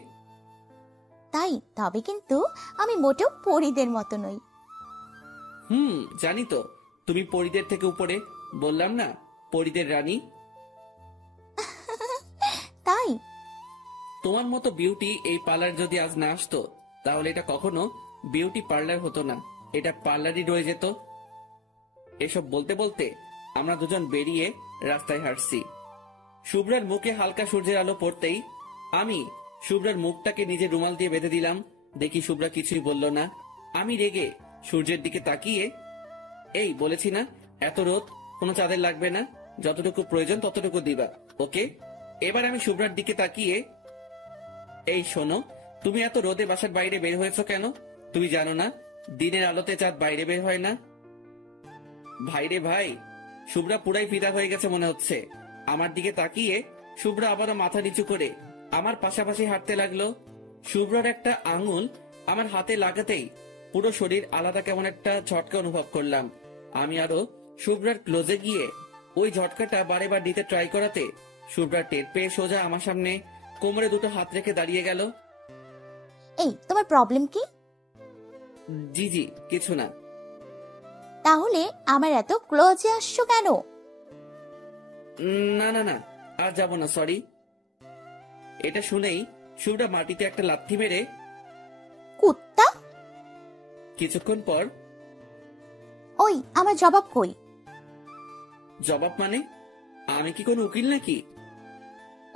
তাই? তবে কিন্তু আমি মোটেও পরীদের মতো নই। জানি তো, তুমি পরীদের থেকে উপরে, বললাম না পরীদের রানী। তাই? তোমার মতো বিউটি এই পার্লার যদি আজ না আসতো, তাহলে এটা কখনো বিউটি পার্লার হতো না, এটা পার্লারই রয়ে যেত। এসব বলতে বলতে আমরা দুজন বেরিয়ে রাস্তায় হাঁটছি। শুভ্রার মুখে হালকা সূর্যের আলো পড়তেই আমি শুভ্রার মুখটাকে নিজের রুমাল দিয়ে বেঁধে দিলাম। দেখি শুভ্রা কিছুই বলল না। আমি রেগে সূর্যের দিকে তাকিয়ে, এই বলেছি না এত রোদ, কোনো চাঁদের লাগবে না, যতটুকু প্রয়োজন ততটুকু দিবা, ওকে? এবার আমি শুভ্রার দিকে তাকিয়ে, এই শোনো, তুমি এত রোদে বাসার বাইরে বের হয়েছো কেন? তুমি জানো না দিনের আলোতে চাঁদ বাইরে বের হয় না? ভাইরে ভাই, শুভ্রা পুরাই ফিদা হয়ে গেছে মনে হচ্ছে। আমার দিকে তাকিয়ে শুভ্রা আবারও মাথা নিচু করে আমার পাশাপাশি হাঁটতে লাগলো। শুভ্রার একটা আঙুল আমার হাতে লাগাতেই পুরো শরীর আলাদা কেমন একটা ঝটকা অনুভব করলাম। আমি আরো শুভ্রার ক্লোজে গিয়ে ওই ঝটকাটা বারে বার দিতে ট্রাই করাতে শুভ্রা টের পেয়ে সোজা আমার সামনে কোমরে দুটো হাত রেখে দাঁড়িয়ে গেল। এই তোমার প্রবলেম কি? জি জি, কিছু না। তাহলে আমার এত ক্লোজে আসছো কেন? না না না, আর যাবো না, সরি। এটা শুনেই শুভ্রা মাটিতে একটা লাথি মেরে কুত্তা! কিছুক্ষণ পর, ওই আমার জবাব কই? জবাব মানে? আমি কি কোনো উকিল নাকি?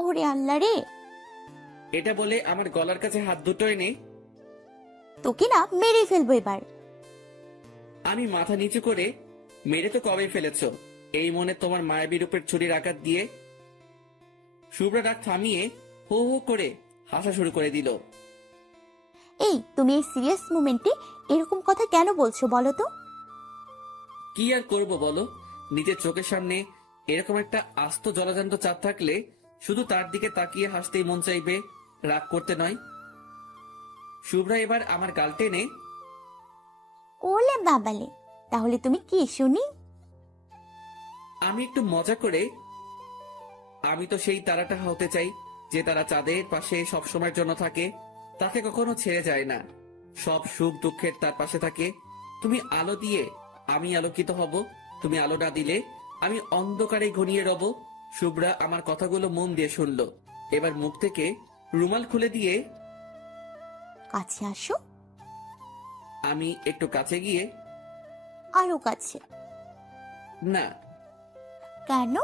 ওরে আল্লাহ রে, এটা বলে আমার গলার কাছে হাত দুটো এনে তোকে না মেরে ফেলবো এবার। আমি মাথা নিচু করে, মেরে তো কবে ফেলেছো, এই মনে তোমার মায়াবী রূপের ছুরির আঘাত দিয়ে। শুভ্রা রাগ থামিয়ে হো হো করে হাসা শুরু করে দিল। এই তুমি এই সিরিয়াস মোমেন্টে এরকম কথা কেন বলছো বলো তো? কি আর করব বলো, নিজের চোখের সামনে এরকম একটা আস্ত জলজান্ত চাঁদ থাকলে শুধু তার দিকে তাকিয়ে হাসতেই মন চাইবে, রাগ করতে নয়। শুভ্রা এবার আমার গাল টেনে, ওলে বাবালে, তাহলে তুমি কি শুনি? আমি একটু মজা করে, আমি তো সেই তারাটা হতে চাই যে তারা চাঁদের পাশে সব সময়ের জন্য থাকে, তাকে কখনো ছেড়ে যায় না, সব সুখ দুঃখের তার পাশে থাকে। তুমি আলো দিয়ে আমি আলোকিত হব, তুমি আলো না দিলে আমি অন্ধকারে ঘনিয়ে রব। শুভ্রা আমার কথাগুলো মন দিয়ে শুনলো। এবার মুখ থেকে রুমাল খুলে দিয়ে কাছে আসো। আমি একটু কাছে গিয়ে, আরো কাছে। না, কেন?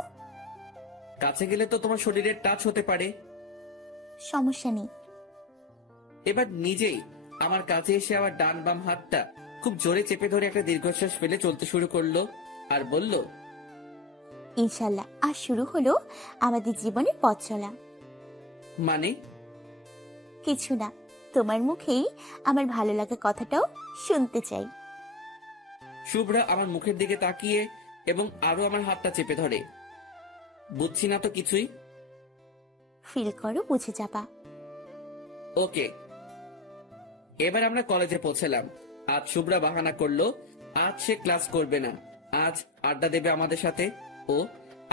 কাছে গেলে তো তোমার শরীরের টাচ হতে পারে। সমস্যা নেই। এবার নিজেই আমার কাছে এসে আবার ডান বাম হাতটা খুব জোরে চেপে ধরে একটা দীর্ঘশ্বাস ফেলে চলতে শুরু করলো আর বলল, ইনশাল্লাহ আর শুরু হলো আমাদের জীবনের পথ চলা। মানে? কিছু না, তোমার মুখেই আমার ভালো লাগা কথাটাও শুনতে চাই। শুভ্রা আমার মুখের দিকে তাকিয়ে এবং আরো আমার হাতটা চেপে ধরে। বুঝছি না তো কিছুই। ফিল করো, বুঝে যাবা। ওকে। এবার আমরা কলেজে পৌঁছলাম। আজ শুভ্রা বাহানা করলো আজ সে ক্লাস করবে না, আজ আড্ডা দেবে আমাদের সাথে। ও,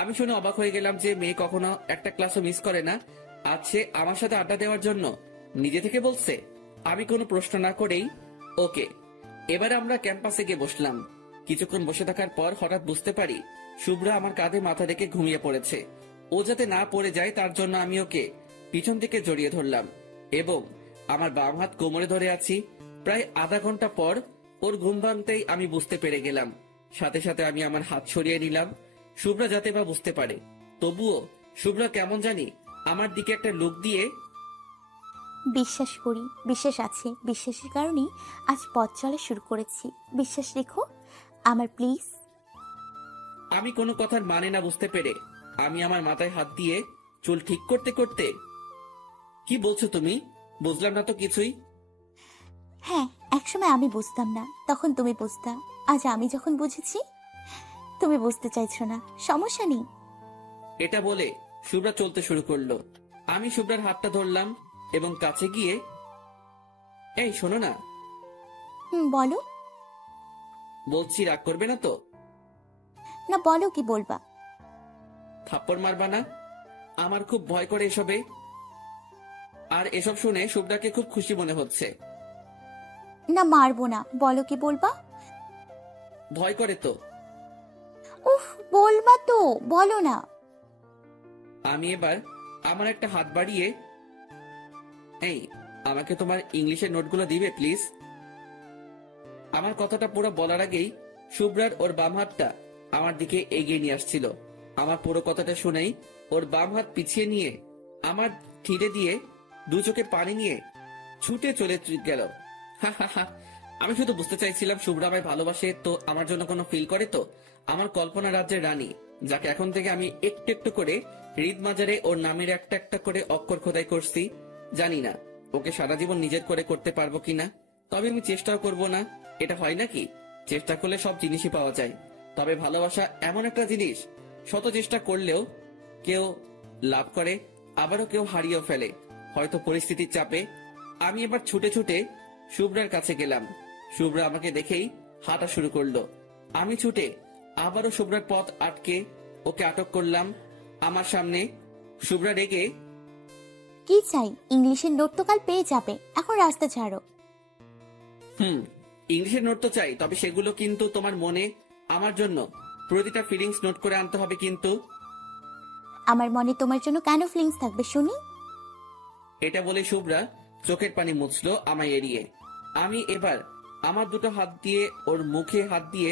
আমি শুনে অবাক হয়ে গেলাম যে মেয়ে কখনো একটা ক্লাসও মিস করে না, আজ সে আমার সাথে আড্ডা দেওয়ার জন্য নিজে থেকে বলছে। আমি কোনো প্রশ্ন না করেই ওকে। এবার আমরা ক্যাম্পাসে গিয়ে বসলাম। কিছুক্ষণ বসে থাকার পর হঠাৎ বুঝতে পারি শুভ্রা আমার কাঁধে মাথা রেখে ঘুমিয়ে পড়েছে। ও যাতে না পড়ে যায় তার জন্য আমি ওকে পিছন থেকে জড়িয়ে ধরলাম এবং আমার বাম হাত কোমরে ধরে আছি। প্রায় আধা ঘন্টা পর ওর ঘুম ভাঙতেই আমি বুঝতে পেরে গেলাম। সাথে সাথে আমি আমার হাত সরিয়ে নিলাম, শুভ্রা যাতে বা বুঝতে পারে। তবুও শুভ্রা কেমন জানি আমার দিকে একটা লুক দিয়ে বিশ্বাস করি, বিশ্বাস আছে, বিশ্বাসের কারণেই আজ পথ চলা শুরু করেছি। বিশ্বাস রেখো আমার প্লিজ। আমি কোনো কথার মানে না বুঝতে পেরে আমি আমার মাথায় হাত দিয়ে চুল ঠিক করতে করতে, কি বলছো তুমি? বুঝলাম না তো কিছুই। হ্যাঁ, একসময় আমি বুঝতাম না, তখন তুমি বুঝতা। আজ আমি যখন বুঝেছি তুমি বুঝতে চাইছো না, সমস্যা নেই। এটা বলে শুভ্রা চলতে শুরু করলো। আমি শুভ্রার হাতটা ধরলাম এবং কাছে গিয়ে, এই শোনো না, বলো। বলছি রাগ করবে না তো? না বলো, কি বলবা? থাপ্পড় মারবা না? আমার খুব ভয় করে এসবে। আর এসব শুনে শুভ্রাকে খুব খুশি মনে হচ্ছে। না মারবো না, বলো কি বলবা। ভয় করে তো? উফ, বলবা তো, বলো না। আমি এবার আমার একটা হাত বাড়িয়ে, এই আমাকে তোমার ইংলিশের নোটগুলো দিবে প্লিজ? আমার কথাটা পুরো বলার আগেই শুভ্রার ওর বাম হাতটা আমার দিকে এগিয়ে নিয়ে আসছিল। আমার পুরো কথাটা শুনেই ওর বাম হাত পিছিয়ে নিয়ে আমার ঠিড়ে দিয়ে দু চোখে পানি নিয়ে ছুটে চলে গেল। হা হা হা। আমি শুধু বুঝতে চাইছিলাম শুভ্রা আমায় ভালোবাসে তো, আমার জন্য কোনো ফিল করে তো। আমার কল্পনা রাজ্যের রানী, যাকে এখন থেকে আমি একটু একটু করে হৃদ মাজারে ওর নামের একটা একটা করে অক্ষর খোদাই করছি। জানি না ওকে সারা জীবন নিজের করে করতে পারবো কিনা, তবে আমি চেষ্টাও করব না। এটা হয় নাকি, চেষ্টা করলে সব জিনিসই পাওয়া যায়। তবে ভালোবাসা এমন একটা জিনিস, শত চেষ্টা করলেও কেউ লাভ করে, আবারও কেউ হারিয়েও ফেলে, হয়তো পরিস্থিতির চাপে। আমি এবার ছুটে ছুটে শুভ্রার কাছে গেলাম। শুভ্রা আমাকে দেখেই হাঁটা শুরু করলো। আমি ছুটে আবারও শুভ্রার পথ আটকে ওকে আটক করলাম আমার সামনে। শুভ্রা রেগে, কি চাই? ইংলিশের নোট তো কাল পেয়ে যাবে, এখন রাস্তা ছাড়ো। ইংলিশের নোট তো চাই, তবে সেগুলো কিন্তু তোমার মনে আমার জন্য প্রতিটা ফিলিংস নোট করে আনতে হবে কিন্তু। আমার মনে তোমার জন্য কেন ফিলিংস থাকবে শুনি? এটা বলে শুভ্রা চোখের পানি মুছলো আমায় এড়িয়ে। আমি এবার আমার দুটো হাত দিয়ে ওর মুখে হাত দিয়ে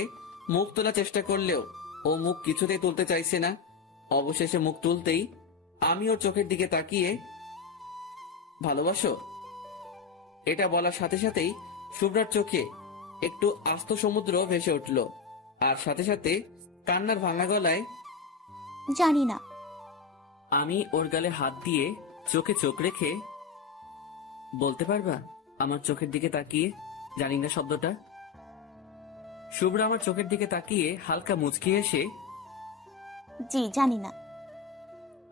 মুখ তোলার চেষ্টা করলেও ও মুখ কিছুতেই তুলতে চাইছে না। অবশেষে মুখ তুলতেই আমি ওর চোখের দিকে তাকিয়ে, ভালোবাসো? এটা বলার সাথে সাথেই শুভ্রার চোখে একটু আস্ত সমুদ্র ভেসে উঠল, আর সাথে সাথে কান্নার ভাঙা গলায়, জানি না। আমি ওর গালে হাত দিয়ে চোখে চোখ রেখে, বলতে পারবা আমার চোখের দিকে তাকিয়ে জানি না শব্দটা? শুভ্রা আমার চোখের দিকে তাকিয়ে হালকা মুচকি এসে, জি জানি না।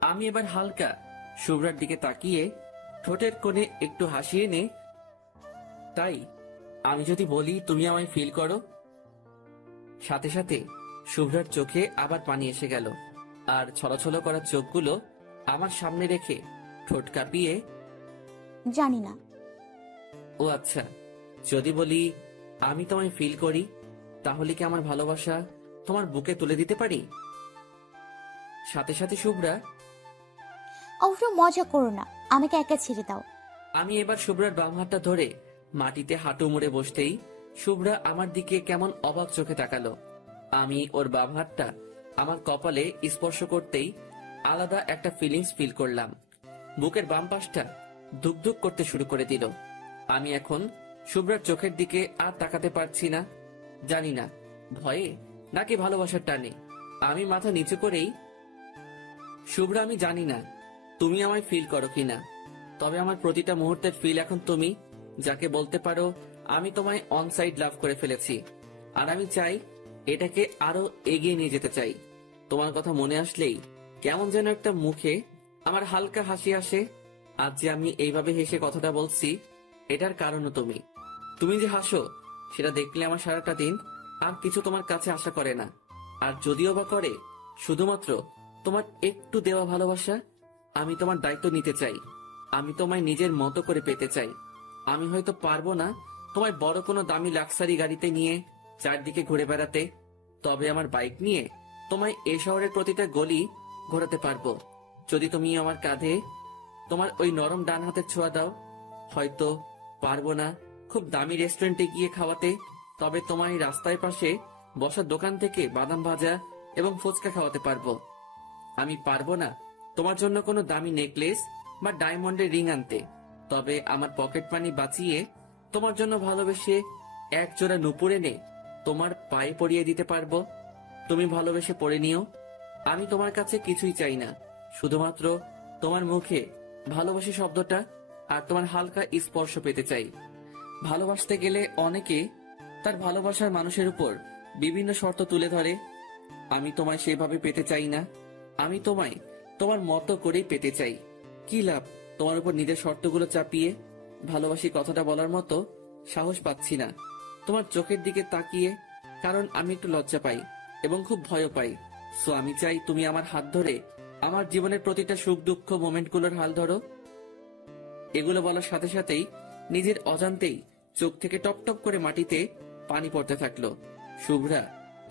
আমি এবার হালকা শুভ্রার দিকে তাকিয়ে ঠোঁটের কোণে একটু হাসি এনে, তাই আমি যদি বলি তুমি আমায় ফিল করো? সাথে সাথে শুভ্রার চোখে আবার পানি এসে গেল, আর ছলছল করা চোখগুলো আমার সামনে রেখে ঠোঁট কাঁপিয়ে, জানি না। ও আচ্ছা, যদি বলি আমি তোমায় ফিল করি, তাহলে কি আমার ভালোবাসা তোমার বুকে তুলে দিতে পারি? সাথে সাথে শুভ্রা, অবশ্য মজা করো না, আমাকে একা ছেড়ে দাও। আমি এবার শুভ্রার বাম হাতটা ধরে মাটিতে হাঁটু মুড়ে বসতেই শুভ্রা আমার দিকে কেমন অবাক চোখে তাকালো। আমি ওর বাম হাতটা আমার কপালে স্পর্শ করতেই আলাদা একটা ফিলিংস ফিল করলাম। বুকের বাম পাশটা ধুক ধুক করতে শুরু করে দিল। আমি এখন শুভ্রার চোখের দিকে আর তাকাতে পারছি না। জানি না ভয়ে নাকি ভালোবাসার টানে আমি মাথা নিচু করেই, শুভ্রা আমি জানি না তুমি আমায় ফিল করো কিনা, তবে আমার প্রতিটা মুহূর্তের ফিল এখন তুমি, যাকে বলতে পারো আমি তোমায় অন সাইড লাভ করে ফেলেছি। আর আমি চাই এটাকে আরো এগিয়ে নিয়ে যেতে চাই। তোমার কথা মনে আসলেই কেমন যেন একটা মুখে আমার হালকা হাসি আসে। আজ যে আমি এইভাবে হেসে কথাটা বলছি, এটার কারণও তুমি। তুমি যে হাসো সেটা দেখলে আমার সারাটা দিন আর কিছু তোমার কাছে আশা করে না। আর যদিও বা করে, শুধুমাত্র তোমার একটু দেওয়া ভালোবাসা আমি তোমার দায়িত্ব নিতে চাই। আমি তোমায় নিজের মতো করে পেতে চাই। আমি হয়তো পারবো না তোমায় বড় কোনো দামি লাক্সারি গাড়িতে নিয়ে চারদিকে ঘুরে বেড়াতে, তবে আমার বাইক নিয়ে তোমায় এই শহরের প্রতিটা গলি ঘোরাতে পারবো, যদি তুমি আমার কাঁধে তোমার ওই নরম ডান হাতের ছোঁয়া দাও। হয়তো পারবো না খুব দামি রেস্টুরেন্টে গিয়ে খাওয়াতে, তবে তোমার এই রাস্তায় পাশে বসার দোকান থেকে বাদাম ভাজা এবং ফুচকা খাওয়াতে পারবো। আমি পারবো না তোমার জন্য কোনো দামি নেকলেস বা ডায়মন্ডের রিং আনতে, তবে আমার পকেট মানি বাঁচিয়ে তোমার জন্য ভালোবেসে এক জোড়া নুপুর এনে তোমার পায়ে পরিয়ে দিতে পারবো। তুমি ভালোবেসে পরে নিও। আমি তোমার কাছে কিছুই চাই না, শুধুমাত্র তোমার মুখে ভালোবাসি শব্দটা আর তোমার হালকা স্পর্শ পেতে চাই। ভালোবাসতে গেলে অনেকে তার ভালোবাসার মানুষের উপর বিভিন্ন শর্ত তুলে ধরে। আমি তোমায় সেভাবে পেতে চাই না, আমি তোমায় তোমার মতো করেই পেতে চাই। কি লাভ তোমার উপর নিজের শর্তগুলো চাপিয়ে? ভালোবাসি কথাটা বলার মতো সাহস পাচ্ছি না তোমার চোখের দিকে তাকিয়ে, কারণ আমি একটু লজ্জা পাই এবং খুব ভয় পাই। সো আমি চাই তুমি আমার হাত ধরে আমার জীবনের প্রতিটা সুখ দুঃখ মোমেন্টগুলোর হাল ধরো। এগুলো বলার সাথে সাথেই নিজের অজান্তেই চোখ থেকে টপ টপ করে মাটিতে পানি পড়তে থাকলো। শুভ্রা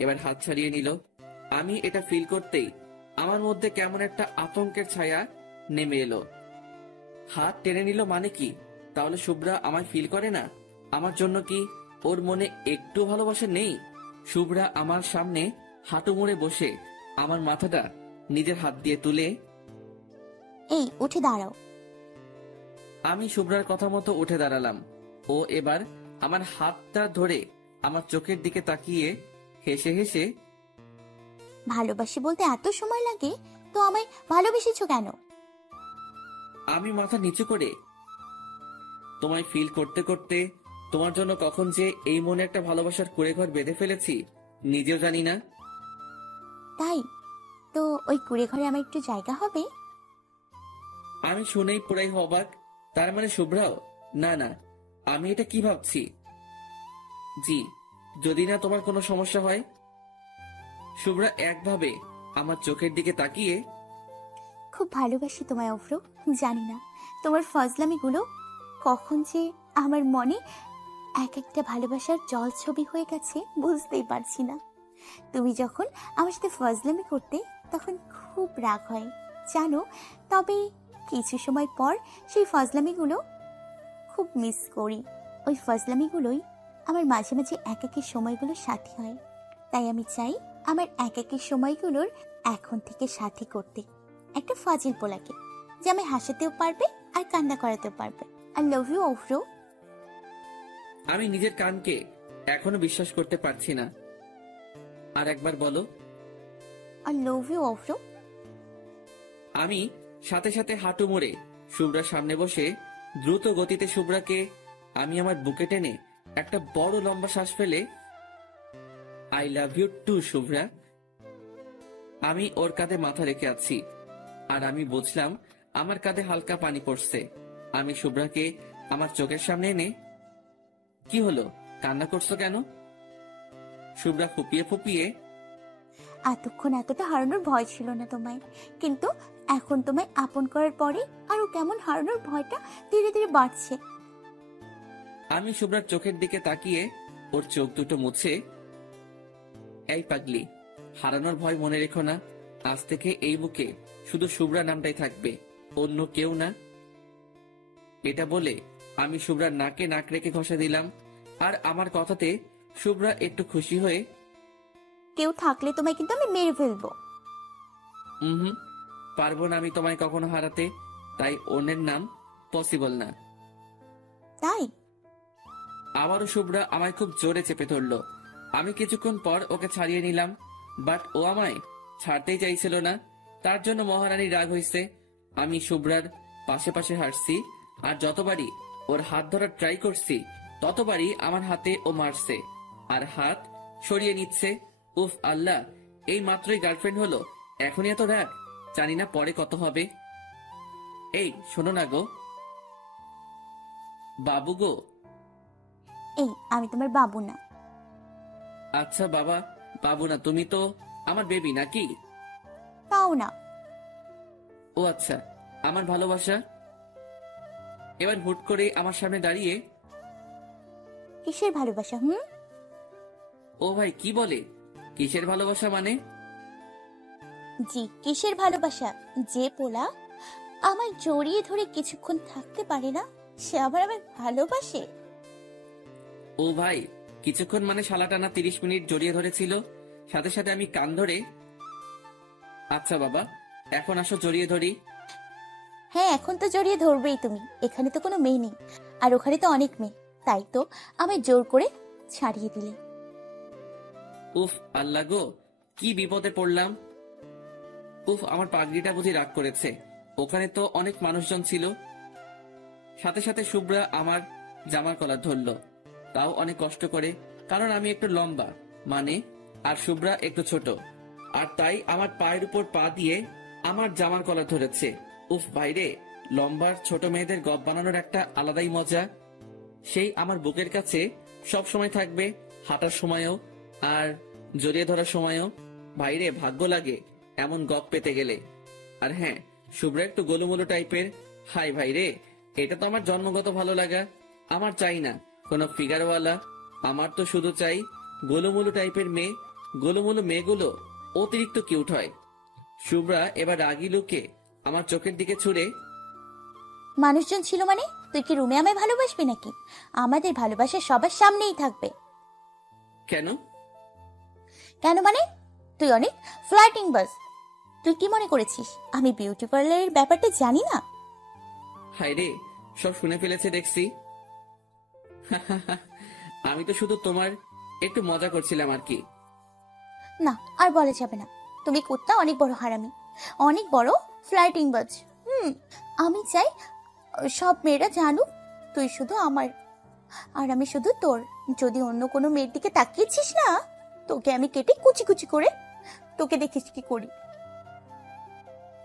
এবার হাত ছাড়িয়ে নিল। আমি এটা ফিল করতেই আমার মধ্যে কেমন একটা আতঙ্কের ছায়া নেমে এলো। হাত টেনে নিল মানে কি? তাহলে শুভ্রা আমায় ফিল করে না? আমার জন্য কি ওর মনে একটু ভালোবাসা নেই? শুভ্রা আমার সামনে হাঁটু মুড়ে বসে আমার মাথাটা নিজের হাত দিয়ে তুলে, এই উঠে দাঁড়াও। আমি শুভ্রার কথা মতো উঠে দাঁড়ালাম। ও এবার আমার হাতটা ধরে আমার চোখের দিকে তাকিয়ে হেসে হেসে, ভালোবাসি বলতে এত সময় লাগে তো আমায় ভালোবেসেছো কেন? আমি মাথা নিচু করে তোমায় ফিল করতে করতে তোমার জন্য কখন যে এই মনে একটা ভালোবাসার কুঁড়েঘর বেঁধে ফেলেছি নিজেও জানি না। তাই তো ওই কুড়ে ঘরে আমার একটু জায়গা হবে? আমি শুনেই পুরাই অবাক। তার মানে শুভ্রাও? না না, আমি এটা কি ভাবছি? জি, যদি না তোমার কোনো সমস্যা হয়। শুভ্রা একভাবে আমার চোখের দিকে তাকিয়ে, খুব ভালোবাসি তোমায় অভ্র, জানি না তোমার ফজলামিগুলো কখন যে আমার মনে এক একটা ভালোবাসার জল ছবি হয়ে গেছে বুঝতেই পারছি না। তুমি যখন আমার সাথে ফজলামি করতে তখন খুব রাগ হয় জানো, তবে কিছু সময় পর সেই ফজলামিগুলো খুব মিস করি। ওই ফজলামিগুলোই আমার মাঝে মাঝে একাকী সময়গুলোর সাথী হয়। তাই আমি চাই আমার একাকী সময়গুলোর এখন থেকে সাথী করতে একটা ফাজিল পোলাকে, যে আমি হাসাতেও পারবে আর কান্না করাতেও পারবে। আই লাভ ইউ অভ্র। আমি নিজের কানকে এখনো বিশ্বাস করতে পারছি না। আর একবার বলো। আই লাভ ইউ অভ্র। আমি সাথে সাথে হাঁটু মুড়ে শুভ্রার সামনে বসে দ্রুত গতিতে শুভ্রাকে আমি আমার বুকে টেনে একটা বড় লম্বা শ্বাস ফেলে, I love you too Shubhra. আমি ওর কাঁধে মাথা রেখে আছি আর আমি বুঝলাম আমার কাঁধে হালকা পানি পড়ছে। আমি শুভ্রাকে আমার চোখের সামনে এনে, কি হলো, কান্না করছো কেন? শুভ্রা ফুপিয়ে ফুপিয়ে, এতক্ষণ এতটা হারানোর ভয় ছিল না তোমায়, কিন্তু এখন তোমায় আপন করার পরে আরো কেমন হারানোর ভয়টা ধীরে ধীরে বাড়ছে। আমি শুভ্রার চোখের দিকে তাকিয়ে ওর চোখ দুটো মুছে, এই পাগলি, হারানোর ভয় মনে রেখো না। আজ থেকে এই মুখে শুধু শুভ্রা নামটাই থাকবে, অন্য কেউ না। এটা বলে আমি শুভ্রার নাকে নাক রেখে ঘষা দিলাম। আর আমার কথাতে শুভ্রা একটু খুশি হয়ে, কেউ থাকলে তোমায় কিন্তু আমি মেরে ফেলবো। হুম, পারবো না আমি তোমায় কখনো হারাতে, তাই অন্যের নাম পসিবল না। তাই আবারও শুভ্রা আমায় খুব জোরে চেপে ধরলো। আমি কিছুক্ষণ পর ওকে ছাড়িয়ে নিলাম, বাট ও আমায় ছাড়তেই চাইছিল না। তার জন্য মহারানী রাগ হয়েছে। আমি শুভ্রার পাশে পাশে হাঁটছি আর যতবারই ওর হাত ধরার ট্রাই করছি ততবারই আমার হাতে ও মারছে আর হাত সরিয়ে নিচ্ছে। উফ আল্লাহ, এই মাত্রই গার্লফ্রেন্ড হলো, এখনই এত রাগ, জানি না পরে কত হবে। এই শোনো না গো, বাবু গো। এই আমি তোমার বাবু না। আচ্ছা বাবা, বাবু না, তুমি তো আমার বেবি নাকি? তাও না। ও আচ্ছা, আমার ভালোবাসা। এবার হুট করে আমার সামনে দাঁড়িয়ে, কিসের ভালোবাসা? ও ভাই কি বলে, কিসের ভালোবাসা মানে? জি কিসের ভালোবাসা? যে পোলা আমায় জড়িয়ে ধরে কিছুক্ষণ থাকতে পারে না সে আবার আমায় ভালোবাসে? ও ভাই, কিছুক্ষণ মানে শালা টানা 30 মিনিট জড়িয়ে ধরেছিল। সাথে সাথে আমি কান ধরে, আচ্ছা বাবা এখন আসো জড়িয়ে ধরি। হ্যাঁ, এখন তো জড়িয়ে ধরবেই তুমি। এখানে তো কোনো মেয়ে নেই, আর ওখানে তো অনেক মেয়ে, তাই তো আমায় জোর করে ছাড়িয়ে দিলে। উফ আল্লাহ গো, কি বিপদে পড়লাম। উফ, আমার পাগড়িটা বুঝি রাগ করেছে। ওখানে তো অনেক মানুষজন ছিল। সাথে সাথে শুভ্রা আমার জামার কলার ধরলো, তাও অনেক কষ্ট করে, কারণ আমি একটু লম্বা মানে, আর শুভ্রা একটু ছোট, আর তাই আমার পায়ের উপর পা দিয়ে আমার জামার কলার ধরেছে। উফ ভাইরে, লম্বার ছোট মেয়েদের গপ বানানোর একটা আলাদাই মজা। সেই আমার বুকের কাছে সব সময় থাকবে, হাঁটার সময়ও আর জড়িয়ে ধরার সময়ও। ভাইরে, ভাগ্য লাগে এমন গপ পেতে গেলে। আর হ্যাঁ, শুভ্রা একটু গোলুমোলু টাইপের। হাই ভাইরে, এটা তো আমার জন্মগত ভালো লাগা। আমার চাই না কোনো ফিগারওয়ালা, আমার তো শুধু চাই গোলুমোলু টাইপের মেয়ে। গোলুমোলু মেয়েগুলো অতিরিক্ত কিউট হয়। শুভ্রা এবার রাগী লুকে আমার চোখের দিকে ছুড়ে, মানুষজন ছিল মানে তুই কি রুমে আমায় ভালোবাসবি নাকি? আমাদের ভালোবাসা সবার সামনেই থাকবে। কেন? কেন মানে? তুই অনেক ফ্লার্টিং বাস। তুই কি মনে করেছিস আমি বিউটি পার্লারের ব্যাপারটা জানি না? হায়রে, সব শুনে ফেলেছে দেখছি। আমি তো শুধু তোমার একটু মজা করছিলাম আর কি। না, আর বলা যাবে না। তুমি কুত্তা অনেক বড় হারামি, অনেক বড় ফ্লার্টিং বাজ। আমি চাই সব মেয়েরা জানুক তুই শুধু আমার, আর আমি শুধু তোর। যদি অন্য কোনো মেয়ের দিকে তাকিয়েছিস না, তোকে আমি কেটে কুচি কুচি করে, তোকে দেখিস কি করি।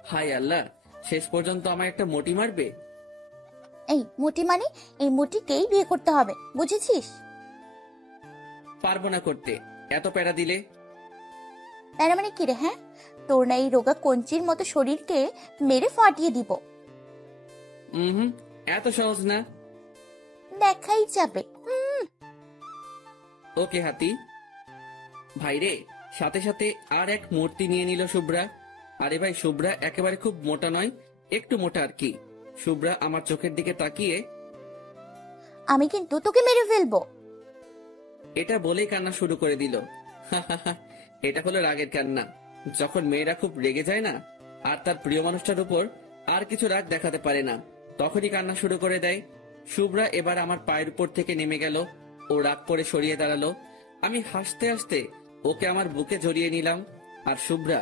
হাই আল্লাহ, শেষ পর্যন্ত আমার একটা মোটি মারবে? এই মোটি মানে এই মোটিকেই বিয়ে করতে হবে, বুঝেছিস? পারবো না করতে, এত প্যারা দিলে। তার মানে কি রে? হ্যাঁ, তোর না এই রোগা কঞ্চির মতো শরীরকে মেরে ফাটিয়ে দিব। হুম, এত সহজ না। দেখাই যাবে। ওকে হাতি। ভাইরে, সাথে সাথে আর এক মূর্তি নিয়ে নিল শুভ্রা। আরে ভাই, শুভ্রা একেবারে খুব মোটা নয়, একটু মোটা আর কি। শুভ্রা আমার চোখের দিকে তাকিয়ে, আমি কিন্তু তোকে মেরে ফেলবো। এটা বলেই কান্না শুরু করে দিল। এটা হলো রাগের কান্না। যখন মেয়েরা খুব রেগে যায় না, আর তার প্রিয় মানুষটার উপর আর কিছু রাগ দেখাতে পারে না, তখনই কান্না শুরু করে দেয়। শুভ্রা এবার আমার পায়ের উপর থেকে নেমে গেল। ও রাগ করে সরিয়ে দাঁড়ালো। আমি হাসতে হাসতে ওকে আমার বুকে জড়িয়ে নিলাম, আর শুভ্রা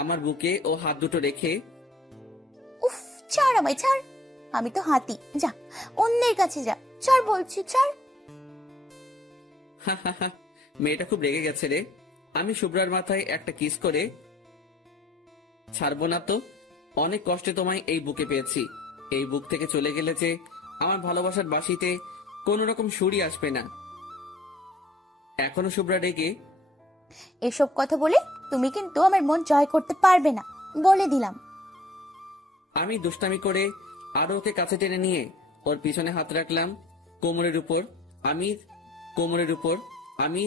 আমার বুকে ও হাত দুটো রেখে, উফ, ছাড় আমায়, ছাড়। আমি তো হাতি, যা অন্যের কাছে যা, ছাড় বলছি, ছাড়। মেয়েটা খুব রেগে গেছে রে। আমি শুভ্রার মাথায় একটা কিস করে, ছাড়বো না তো, অনেক কষ্টে তোমায় এই বুকে পেয়েছি। এই বুক থেকে চলে গেলে যে আমার ভালোবাসার বাঁশিতে কোন রকম সুরই আসবে না। এখনো শুভ্রা রেগে, এসব কথা বলে তুমি কিন্তু আমার মন জয় করতে পারবে না, বলে দিলাম। আমি দুষ্টামি করে আরো ওকে কাছে টেনে নিয়ে ওর পিছনে হাত রাখলাম, কোমরের উপর। আমি কোমরের উপর আমি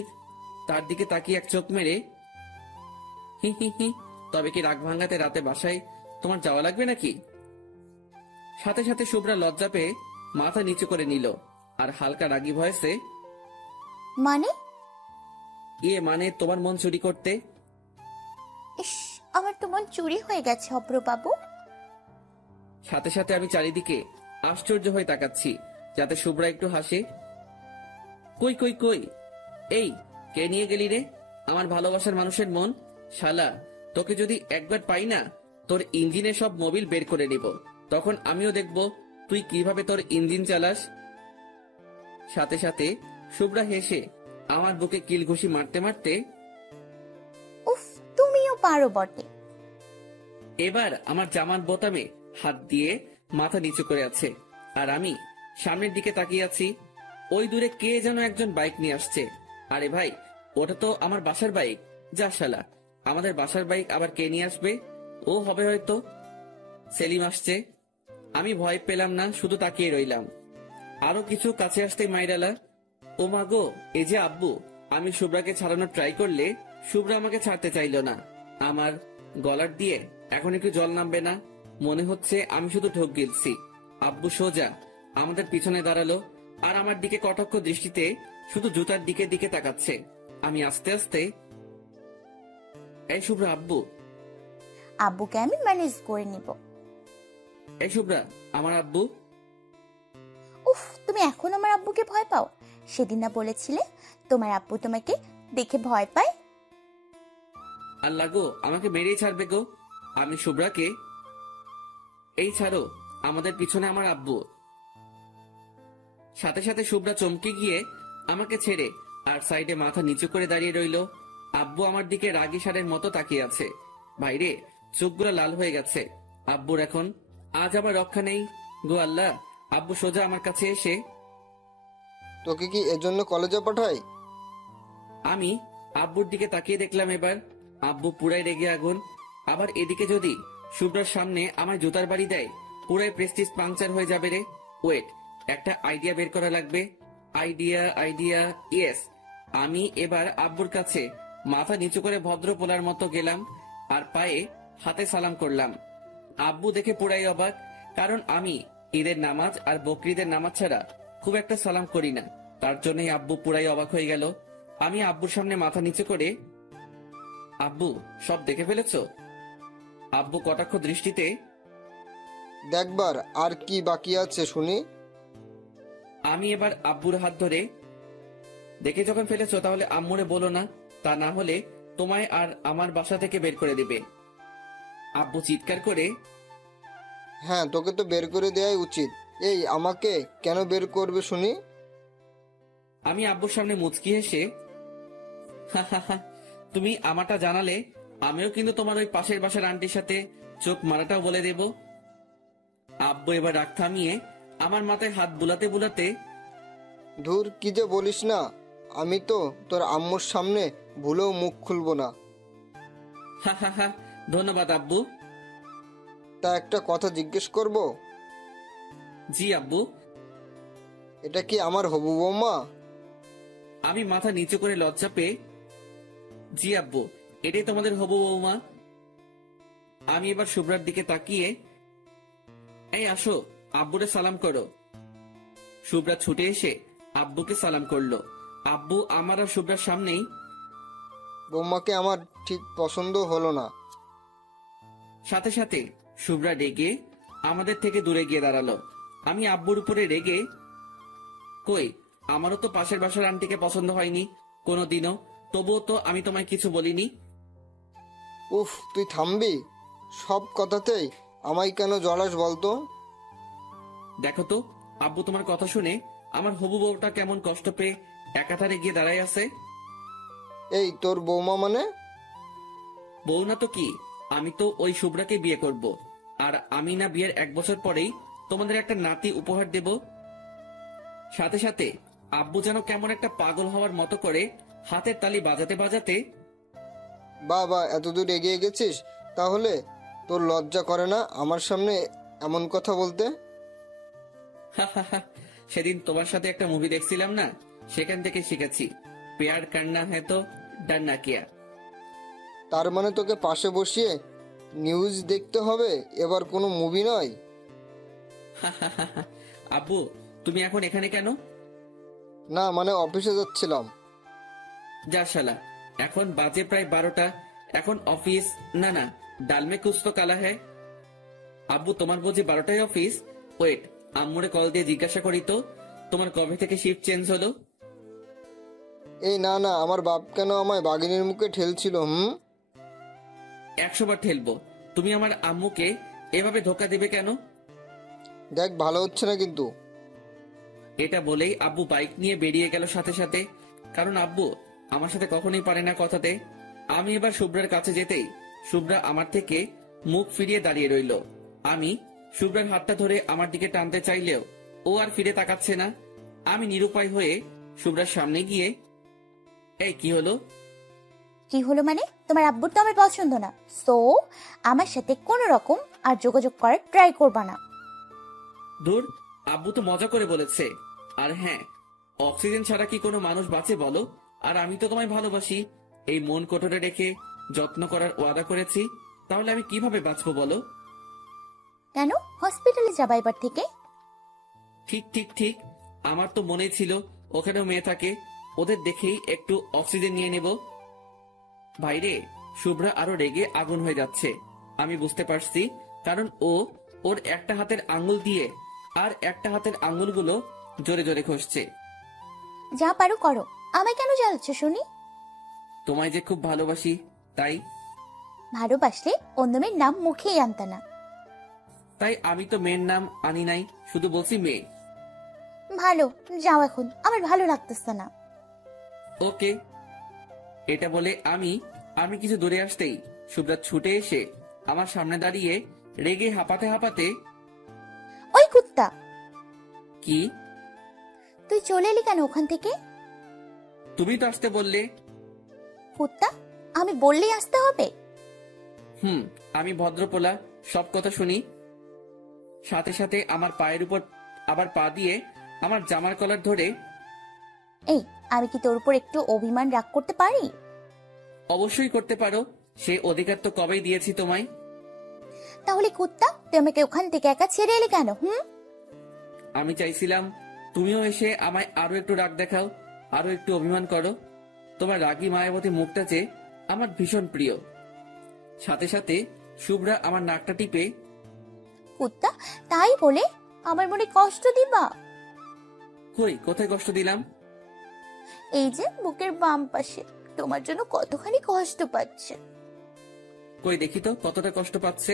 তার দিকে তাকিয়ে এক চোখ মেরে, হি হি হি, তবে কি রাগ ভাঙাতে রাতে বাসায় তোমার যাওয়া লাগবে নাকি? সাথে সাথে শুভ্রা লজ্জা পেয়ে মাথা নিচু করে নিল, আর হালকা রাগী ভয়েসে, মানে? মানে তোমার মন চুরি করতে। ইস, আমার তো মন চুরি হয়ে গেছে অব্র বাবু। সাথে সাথে আমি চারিদিকে আশ্চর্য হয়ে তাকাচ্ছি, যাতে শুভ্রা একটু হাসে। কই কই কই, এই কে নিয়ে গেলি রে আমার ভালোবাসার মানুষের মন? শালা, তোকে যদি একবার পাই না, তোর ইঞ্জিনের সব মোবিল বের করে নিব। তখন আমিও দেখব তুই কিভাবে তোর ইঞ্জিন চালাস। সাথে সাথে শুভ্রা হেসে আমার বুকে কিল ঘুষি মারতে মারতে, উফ, তুমিও পারো বটে। এবার আমার জামার বোতামে হাত দিয়ে মাথা নিচু করে আছে, আর আমি সামনের দিকে তাকিয়ে আছি। ওই দূরে কে যেন একজন বাইক নিয়ে আসছে। আরে ভাই, ওটা তো আমার বাসার বাইক। যা শালা, আমাদের বাসার বাইক আবার কে নিয়ে আসবে? ও হবে হয়তো সেলিম আসছে। আমি ভয় পেলাম না, শুধু তাকিয়ে রইলাম। আরো কিছু কাছে আসতে মাইরালা, ও মা গো, এই যে আব্বু। আমি শুভ্রাকে ছাড়ানোর ট্রাই করলে শুভ্রা আমাকে ছাড়তে চাইল না। আমার গলার দিয়ে এখন একটু জল নামবে না, মনে হচ্ছে আমি শুধু ঢোক গিলছি। আব্বু সোজা আমাদের পিছনে দাঁড়ালো, আর আমার দিকে কটাক্ষ দৃষ্টিতে শুধু জুতার দিকে দিকে তাকাচ্ছে। আমি আস্তে আস্তে, এই শুভ্রা আব্বু। আব্বুকে আমি ম্যানেজ করে নিব। এই শুভ্রা আমার আব্বু। উফ, তুমি এখন আমার আব্বুকে ভয় পাও? সেদিন না বলেছিলে তোমার আব্বু তোমাকে দেখে ভয় পায়? আল্লাহ গো, আমাকে মেরেই ছাড়বে গো। আমি শুভ্রাকে, এই ছাড়ো, আমাদের পিছনে আমার আব্বু। সাথে সাথে শুভ্রা চমকে গিয়ে আমাকে ছেড়ে আর সাইডে মাথা নিচু করে দাঁড়িয়ে রইল। আব্বু আমার দিকে রাগী ষাঁড়ের মতো তাকিয়ে আছে। ভাইরে, চোখগুলো লাল হয়ে গেছে। আব্বুর এখন আজ আমার রক্ষা নেই গো আল্লাহ। আব্বু সোজা আমার কাছে এসে, তোকে কি এজন্য কলেজে পাঠাই? আমি আব্বুর দিকে তাকিয়ে দেখলাম। এবার আব্বু পুরাই রেগে আগুন। আবার এদিকে যদি শুভ্রার সামনে আমার জুতার বাড়ি দেয়, পুরাই প্রেস্টিজ পাংচার হয়ে যাবে রে। ওয়েট, একটা আইডিয়া বের করা লাগবে। Idea, yes. আমি এবার আব্বুর কাছে মাথা নিচু করে ভদ্র পোলার মতো গেলাম আর পায়ে হাতে সালাম করলাম। আব্বু দেখে পুরাই অবাক, কারণ আমি ঈদের নামাজ আর বকরিদের নামাজ ছাড়া খুব একটা সালাম করি না। তার জন্যই আব্বু পুরাই অবাক হয়ে গেল। আমি আব্বুর সামনে মাথা নিচু করে, আব্বু সব দেখে ফেলেছো? আব্বু কটাক্ষ দৃষ্টিতে, দেখবার আর কি বাকি আছে শুনি। আমি এবার আব্বুর হাত ধরে, দেখে যখন ফেলেছো তাহলে আম্মুরে বলো না, তা না হলে তোমায় আর আমার বাসা থেকে বের করে দিবে। আব্বু চিৎকার করে, হ্যাঁ, তোকে তো বের করে দেওয়াই উচিত। এই, আমাকে কেন বের করবে শুনি? আমি আব্বুর সামনে মুচকি হেসে, হা হা হা, তুমি আমারটা জানালে আমিও কিন্তু তোমার ওই পাশের বাসার আন্টির সাথে চোখ মারাটাও বলে দেব। আব্বু এবার রাগ থামিয়ে আমার মাথায় হাত বুলাতে বুলাতে, ধুর, কি যে বলিস না। আমি তো তোর আম্মুর সামনে ভুলেও মুখ খুলবো না। হা হা হা, ধন্যবাদ আব্বু। তা একটা কথা জিজ্ঞেস করব? জি আব্বু। এটা কি আমার হবু বৌমা? আমি মাথা নিচু করে লজ্জা পেয়ে, জি আব্বু, এটাই তোমাদের হবু বৌমা। আমি এবার শুভ্রার দিকে তাকিয়ে, এই আসো, আব্বুরে সালাম করো। শুভ্রা ছুটে এসে আব্বুকে সালাম করলো। আব্বু আমার আর শুভ্রার সামনেই, বৌমাকে আমার ঠিক পছন্দ হলো না। সাথে সাথে শুভ্রা রেগে আমাদের থেকে দূরে গিয়ে দাঁড়ালো। আমি আব্বুর উপরে রেগে, কই, আমারও তো পাশের বাসার আন্টিকে পছন্দ হয়নি কোনোদিনও, তবুও তো আমি তোমায় কিছু বলিনি। উফ, তুই থামবি? সব কথাতেই আমায় কেন জড়াস বলতো? দেখো তো আব্বু, তোমার কথা শুনে আমার হবু বউটা কেমন কষ্ট পেয়ে একাধারে গিয়ে দাঁড়ায় আছে। এই, তোর বৌমা মানে? বউ না তো কি, আমি তো ওই শুভ্রাকে বিয়ে করব। আর আমি না বিয়ের 1 বছর পরেই তোমাদের একটা নাতি উপহার দেব। সাথে সাথে আব্বু যেন কেমন একটা পাগল হওয়ার মতো করে হাতের তালি বাজাতে বাজাতে, বাবা, এতদূর এগিয়ে গেছিস? তাহলে তোর লজ্জা করে না আমার সামনে এমন কথা বলতে? হা হা হা, সেদিন তোমার সাথে একটা মুভি দেখছিলাম না, সেখান থেকে শিখেছি, প্যার কান্না হ্যাঁ তো ডান্না কিয়া। তার মানে তোকে পাশে বসিয়ে নিউজ দেখতে হবে, এবার কোনো মুভি নয়। আব্বু, তুমি এখন এখানে কেন? না, মানে অফিসে যাচ্ছিলাম। যা শালা, এখন বাজে প্রায় 12টা, এখন অফিস? না না, ডালমে কুছ তো কালা হ্যায়। আব্বু, তোমার বুঝি 12টায় অফিস? ওয়েট, আম্মুরে কল দিয়ে জিজ্ঞাসা করি তো, তোমার কবে থেকে শিফট চেঞ্জ হলো? এই না না, আমার বাপ কেন আমায় বাঘিনীর মুখে ঠেলছিল? 100 বার ঠেলবো। তুমি আমার আম্মুকে এভাবে ধোকা দেবে কেন? দেখ, ভালো হচ্ছে না কিন্তু। এটা বলেই আব্বু বাইক নিয়ে বেরিয়ে গেল সাথে সাথে, কারণ আব্বু আমার সাথে কখনোই পারে না কথাতে। আমি এবার শুভ্রার কাছে যেতেই শুভ্রা আমার থেকে মুখ ফিরিয়ে দাঁড়িয়ে রইল। আমি শুভ্রার হাতটা ধরে আমার দিকে টানতে চাইলেও ও আর ফিরে তাকাচ্ছে না। আমি নিরুপায় হয়ে শুভ্রার সামনে গিয়ে, এই কি হলো? কি হলো মানে? তোমার আব্বুর তো আমার পছন্দ না, সো আমার সাথে কোনো রকম আর যোগাযোগ করার ট্রাই করবা না। দূর, আব্বু তো মজা করে বলেছে। আর হ্যাঁ, অক্সিজেন ছাড়া কি কোনো মানুষ বাঁচে বলো? আর আমি তো তোমায় ভালোবাসি, এই মন কোটরে রেখে যত্ন করার ওয়াদা করেছি, তাহলে আমি কিভাবে বাঁচবো বলো? কেন হসপিটালে যাবা এবার থেকে? ঠিক ঠিক ঠিক, আমার তো মনে ছিল ওখানেও মেয়ে থাকে, ওদের দেখেই একটু অক্সিজেন নিয়ে নেব। ভাইরে, শুভ্রা আরো রেগে আগুন হয়ে যাচ্ছে। আমি বুঝতে পারছি, কারণ ওর একটা হাতের আঙ্গুল দিয়ে আর একটা হাতের আঙ্গুলগুলো জোরে জোরে ঘষছে। যা পারো করো, আমায় কেন জ্বালাচ্ছ শুনি? তোমায় যে খুব ভালোবাসি তাই। ভালোবাসলে অন্য মেয়ের নাম মুখেই আনতা না। তাই আমি তো মেয়ের নাম আনি নাই, শুধু বলছি মেয়ে। ভালো, যাও এখন, আমার ভালো লাগতেছে না। ওকে। এটা বলে আমি কিছু দূরে আসতেই শুভ্রা ছুটে এসে আমার সামনে দাঁড়িয়ে রেগে হাঁপাতে হাঁপাতে, ওই কুত্তা, কি? তুই চলে এলি কেন ওখান থেকে? তুমি তো আসতে বললে। কুত্তা, আমি বললেই আসতে হবে? আমি ভদ্রপোলা, সব কথা শুনি। সাথে সাথে আমার পায়ের উপর আবার পা দিয়ে আমার জামার কলার ধরে। এই, আমি কি তোর উপর একটু অভিমান রাগ করতে পারি? অবশ্যই করতে পারো, সে অধিকার তো কবেই দিয়েছি তোমায়। তাহলে কুত্তা, তুই আমাকে ওখান থেকে একা ছেড়ে এলি কেন? আমি চাইছিলাম তুমিও এসে আমায় আরো একটু রাগ দেখাও, আরো একটু অভিমান করো। তোমার রাগী মায়াবতী মুখটা যে আমার ভীষণ প্রিয়। সাথে সাথে শুভ্রা আমার নাকটা টিপে, কুত্তা, তাই বলে আমার মনে কষ্ট দিবা? কই, কোথায় কষ্ট দিলাম? এই যে বুকের বাম পাশে, তোমার জন্য কতখানি কষ্ট পাচ্ছে। কই দেখি তো কতটা কষ্ট পাচ্ছে।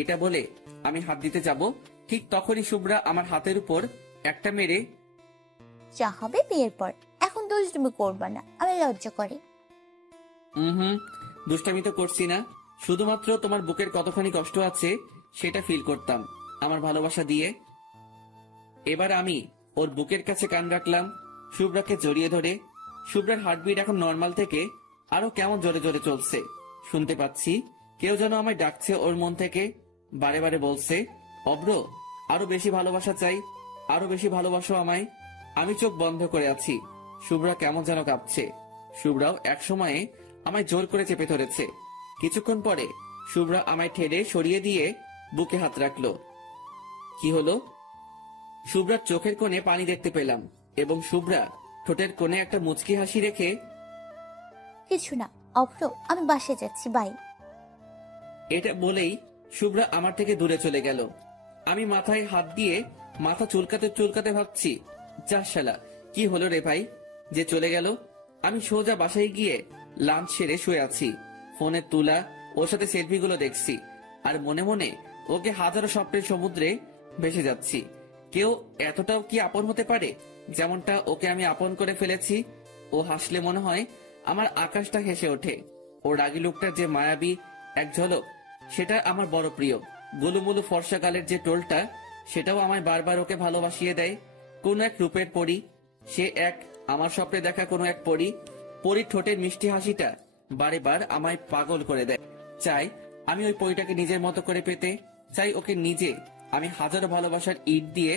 এটা বলে আমি হাত দিতে যাব, ঠিক তখনই শুভ্রা আমার হাতের উপর একটা মেরে, যা হবে বিয়ের পর, এখন দুষ্টুমি করবা না, আমি লজ্জা করে। দুষ্টামি তো করছি না, শুধুমাত্র তোমার বুকের কতখানি কষ্ট আছে সেটা ফিল করতাম আমার ভালোবাসা দিয়ে। এবার আমি ওর বুকের কাছে কান রাখলাম, শুভ্রাকে জড়িয়ে ধরে। শুভ্রার হার্টবিট এখন নর্মাল থেকে আরো কেমন জোরে জোরে চলছে। শুনতে পাচ্ছি কেউ যেন আমায় ডাকছে ওর মন থেকে, বারে বারে বলছে, অব্র, আরো বেশি ভালোবাসা চাই, আরো বেশি ভালোবাসো আমায়। আমি চোখ বন্ধ করে আছি। শুভ্রা কেমন যেন কাঁপছে। শুভ্রাও এক সময়ে আমায় জোর করে চেপে ধরেছে। কিছুক্ষণ পরে শুভ্রা আমায় ঠেলে সরিয়ে দিয়ে বুকে হাত রাখলো। কি হলো? শুভ্রার চোখের কোণে পানি দেখতে পেলাম এবং শুভ্রা ঠোঁটের কোণে একটা মুচকি হাসি রেখে, কিছু না অভ্র, আমি বাসে যাচ্ছি, বাই। এটা বলেই শুভ্রা আমার থেকে দূরে চলে গেল। আমি মাথায় হাত দিয়ে মাথা চুলকাতে চুলকাতে ভাবছি, যা শালা, কি হলো রে ভাই যে চলে গেল। আমি সোজা বাসায় গিয়ে লাঞ্চ সেরে শুয়ে আছি, ফোনে তোলা ওর সাথে সেলফিগুলো দেখছি আর মনে মনে ওকে হাজারো স্বপ্নের সমুদ্রে ভেসে যাচ্ছি। কেউ এতটাও কি আপন হতে পারে যেমনটা ওকে আমি আপন করে ফেলেছি। ও হাসলে মনে হয় আমার আকাশটা হেসে ওঠে। ওর রাগী লোকটার যে মায়াবী এক ঝলক, সেটা আমার বড় প্রিয়। গোলুমুলু ফর্সা গালের যে টোলটা, সেটাও আমায় বারবার ওকে ভালোবাসিয়ে দেয়। কোন এক রূপের পরী, সে এক আমার স্বপ্নে দেখা কোনো এক পরী। পরীর ঠোঁটের মিষ্টি হাসিটা বারে বার আমায় পাগল করে দেয়। চাই আমি ওই পরীটাকে নিজের মতো করে পেতে, চাই ওকে নিজে আমি হাজারো ভালোবাসার ইট দিয়ে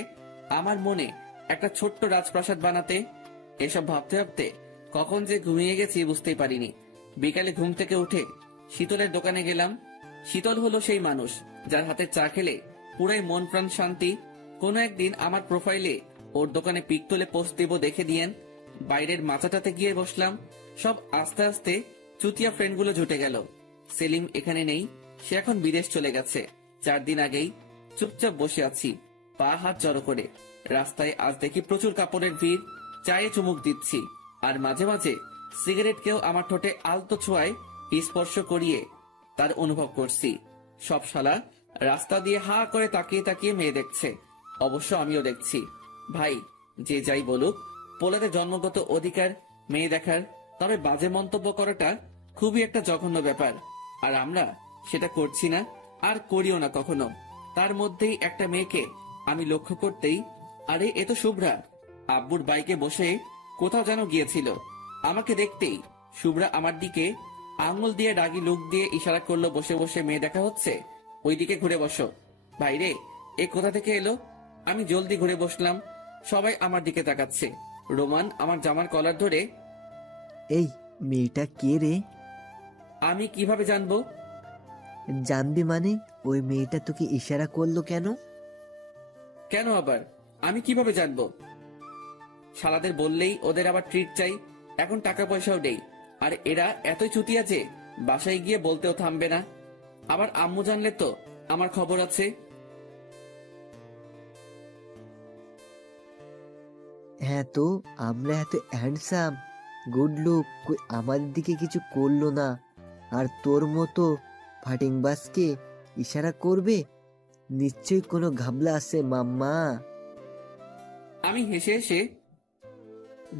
আমার মনে একটা ছোট্ট রাজপ্রাসাদ বানাতে। এসব ভাবতে ভাবতে কখন যে ঘুমিয়ে গেছি বুঝতেই পারিনি। বিকালে ঘুম থেকে উঠে শীতলের দোকানে গেলাম। শীতল হলো সেই মানুষ যার হাতে চা খেলে পুরাই মন প্রাণ শান্তি। কোনো একদিন আমার প্রোফাইলে ওর দোকানে পিক তুলে পোস্ট দেব, দেখে দিয়েন। বাইরের মাচাটাতে গিয়ে বসলাম। সব আস্তে আস্তে চুতিয়া ফ্রেন্ডগুলো জুটে গেল। সেলিম এখানে নেই, সে এখন বিদেশ চলে গেছে। 4 দিন আগেই। চুপচাপ বসে আছি, পা হাত জড়ো করে। রাস্তায় আজ দেখি প্রচুর কাপড়ের ভিড়। চায়ে চুমুক দিচ্ছি আর মাঝে মাঝে সিগারেটকেও আমার ঠোঁটে আলতো ছোঁয়ায় স্পর্শ করিয়ে তার অনুভব করছি। সব শালা রাস্তা দিয়ে হা করে তাকিয়ে তাকিয়ে মেয়ে দেখছে, অবশ্য আমিও দেখছি। ভাই, যে যাই বলুক, পোলাতে জন্মগত অধিকার মেয়ে দেখার, তবে বাজে মন্তব্য করাটা খুবই একটা জঘন্য ব্যাপার। আর আমরা সেটা করছি না, আর করিও না কখনো। তার মধ্যেই একটা মেয়েকে আমি লক্ষ্য করতেই, আরে এ তো শুভ্রা। আব্বুর বাইকে বসে কোথাও যেন গিয়েছিল। আমাকে দেখতেই শুভ্রা আমার দিকে আঙুল দিয়ে রাগী লুক দিয়ে ইশারা করলো, বসে বসে মেয়ে দেখা হচ্ছে, ওইদিকে ঘুরে বসো। ভাইরে, এ কোথা থেকে এলো? আমি জলদি ঘুরে বসলাম। সবাই আমার দিকে তাকাচ্ছে। রোমান আমার জামার কলার ধরে, এই মেয়েটা কে রে? আমি কিভাবে জানবো? জানবি মানে? ওই মেয়েটা তোকে ইশারা করলো কেন? কেন আবার? আমি কিভাবে জানবো? শালাদের বললেই ওদের আবার ট্রিট চাই, এখন টাকা পয়সাও নেই। আর এরা এতই চুতিয়া যে বাসায় গিয়ে বলতেও থামবে না। আবার আম্মু জানলে তো আমার খবর আছে। হ্যাঁ তো আমরা এত হ্যান্ডসাম গুড লুক, আমাদের দিকে কিছু করলো না, আর তোর মতো ফাটিং বাসকে ইশারা করবে? নিশ্চয়ই কোনো ঘাবলা আছে মাম্মা। আমি হেসে হেসে,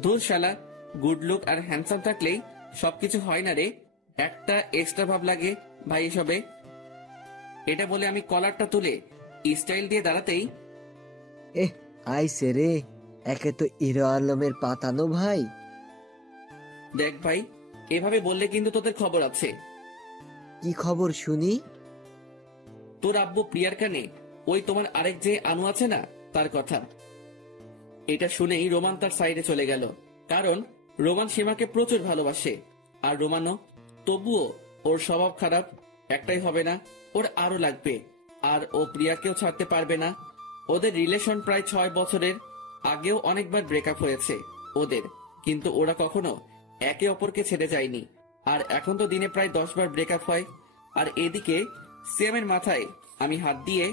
ধুর শালা, গুড লুক আর হ্যান্ডসাম থাকলেই সবকিছু হয় না রে, একটা এক্সট্রা ভাব লাগে ভাই এসবে। এটা বলে আমি কলারটা তুলে স্টাইল দিয়ে দাঁড়াতেই, আইসে রে, একে তো হিরো আলমের পাতানো ভাই। দেখ ভাই, এভাবে বললে কিন্তু তোদের খবর আছে। কি খবর শুনি? তোর আব্বু প্রিয়ার কানে ওই তোমার আরেক যে আনু আছে না, তার কথা। এটা শুনেই রোমান তার সাইডে চলে গেল, কারণ রোমান সীমাকে প্রচুর ভালোবাসে। আর রোমানও, তবুও ওর স্বভাব খারাপ, একটাই হবে না, ওর আরো লাগবে। আর ও প্রিয়াকেও ছাড়তে পারবে না। ওদের রিলেশন প্রায় 6 বছরের, আগেও অনেকবার ব্রেকআপ হয়েছে ওদের, কিন্তু ওরা কখনো একে অপরকে ছেড়ে যায়নি। আর এখন তো দিনে প্রায় 10 বার ব্রেকআপ হয়। আর এদিকে সিয়ামের মাথায় আমি হাত দিয়ে,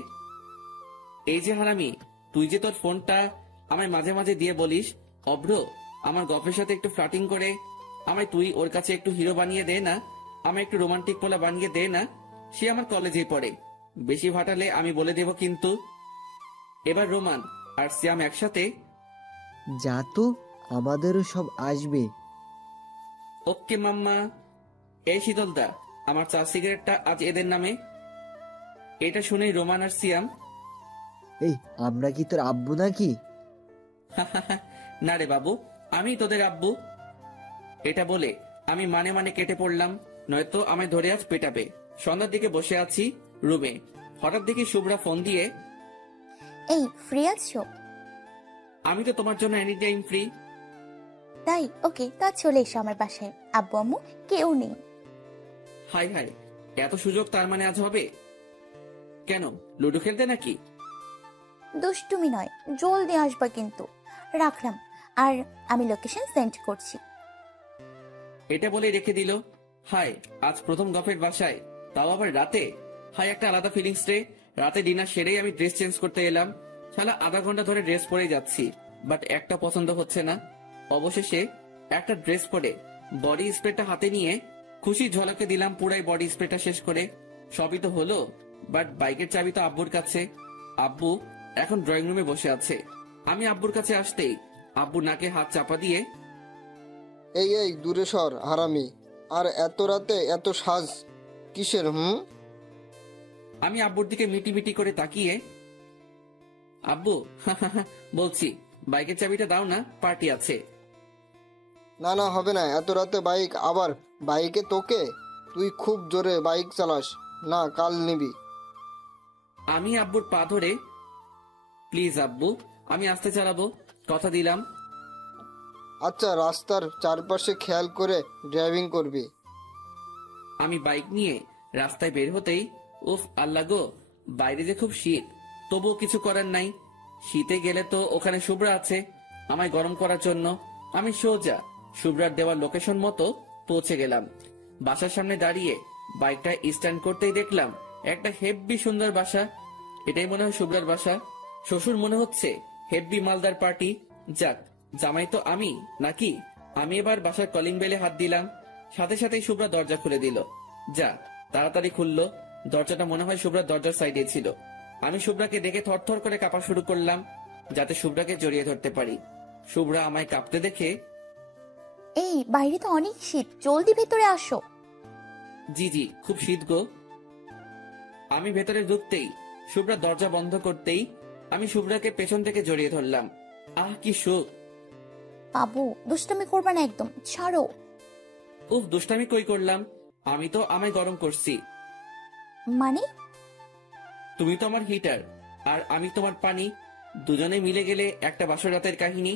এই যে হারামি, তুই যে তোর ফোনটা আমায় মাঝে মাঝে দিয়ে বলিস, অভ্র আমার গফের সাথে একটু ফ্লার্টিং করে আমায় তুই ওর কাছে একটু হিরো বানিয়ে দে না, আমায় একটু রোমান্টিক পোলা বানিয়ে দে না। সে আমার কলেজেই পড়ে, বেশি ভাটালে আমি বলে দেব কিন্তু। এবার রোমান আর সিয়াম একসাথে, যা তো, আমাদেরও সব আসবে। ওকে মাম্মা। এই শীতলদা, আমার চা সিগারেটটা আজ এদের নামে। এটা শুনেই রোমান আর সিয়াম, এই আমরা কি তোর আব্বু নাকি? না রে বাবু, আমি তোদের আব্বু। এটা বলে আমি মানে মানে কেটে পড়লাম, নয়তো আমায় ধরে আজ পেটাবে। সন্ধ্যার দিকে বসে আছি রুমে, হঠাৎ দেখি শুভ্রা ফোন দিয়ে, এই ফ্রি আছো? আমি তো তোমার জন্য এনি টাইম ফ্রি। তাই ওকে, তা চলে এসো আমার বাসায়, আব্বু আম্মু কেউ নেই। হাই হাই, এত সুযোগ তার মানে আজ হবে? কেন, লুডো খেলতে নাকি? দুষ্টুমি নয়, জলদি আসবা কিন্তু। রাখলাম, আর আমি লোকেশন সেন্ড করছি। এটা বলে রেখে দিল। হাই, আজ প্রথম গফের বাসায়, তাও আবার রাতে। হাই, একটা আলাদা ফিলিংস রে। রাতে ডিনার সেরেই আমি ড্রেস চেঞ্জ করতে এলাম, শালা আধা ঘন্টা ধরে ড্রেস পরেই যাচ্ছি, বাট একটা পছন্দ হচ্ছে না। অবশেষে একটা ড্রেস পরে বডি স্প্রেটা হাতে নিয়ে খুশি ঝলকে দিলাম পুরাই বডি স্প্রেটা শেষ করে। সবই তো হলো, বাট বাইকের চাবি তো আব্বুর কাছে। আব্বু এখন ড্রয়িং রুমে বসে আছে। আমি আব্বুর কাছে আসতেই আব্বু নাকে হাত চাপা দিয়ে, এই এই দূরে সর হারামি, আর এত রাতে এত সাজ কিসের? আমি আব্বুর দিকে মিটি মিটি করে তাকিয়ে, আব্বু বলছি, বাইকের চাবিটা দাও না, পার্টি আছে। না না, হবে না, এত রাতে বাইক, আবার বাইকে তোকে? তুই খুব জোরে বাইক চালাস না, কাল নিবি। আমি আব্বুর পা ধরে, প্লিজ আব্বু, আমি আস্তে চালাবো, কথা দিলাম। আচ্ছা, রাস্তার চারপাশে খেয়াল করে ড্রাইভিং করবি। আমি বাইক নিয়ে রাস্তায় বের হতেই, উফ আল্লাহ গো, বাইরে যে খুব শীত, তবুও কিছু করার নাই। শীতে গেলে তো ওখানে শুভ্রা আছে আমায় গরম করার জন্য। আমি সোজা শুভ্রার দেওয়ার লোকেশন মতো পৌঁছে গেলাম। বাসার সামনে দাঁড়িয়ে বাইকটা স্ট্যান্ড করতেই দেখলাম একটা হেব্বি সুন্দর বাসা। এটাই মনে হয় শুভ্রার বাসা। শ্বশুর মনে হচ্ছে হেব্বি মালদার পার্টি। যাক, জামাই তো আমি নাকি। আমি এবার বাসার কলিং বেলে হাত দিলাম, সাথে সাথেই শুভ্রা দরজা খুলে দিল। যা তাড়াতাড়ি খুললো। দরজাটা মনে হয় শুভ্রার দরজার সাইডে ছিল। আমি শুভ্রাকে দেখে থরথর করে কাঁপা শুরু করলাম, যাতে শুভ্রাকে জড়িয়ে ধরতে পারি। শুভ্রা আমায় কাঁপতে দেখে, এই বাইরে তো অনেক শীত, জলদি ভেতরে আসো। জি জি, খুব শীত গো। আমি ভেতরে ঢুকতেই শুভ্রা দরজা বন্ধ করতেই আমি শুভ্রাকে পেছন থেকে জড়িয়ে ধরলাম। আহ কি সুখ। বাবু দুষ্টুমি করবা না একদম, ছাড়ো। উফ, দুষ্টামি কই করলাম, আমি তো আমায় গরম করছি। মানে? তুমি তো আমার হিটার আর আমি তোমার পানি, দুজনে মিলে গেলে একটা বাসর রাতের কাহিনী।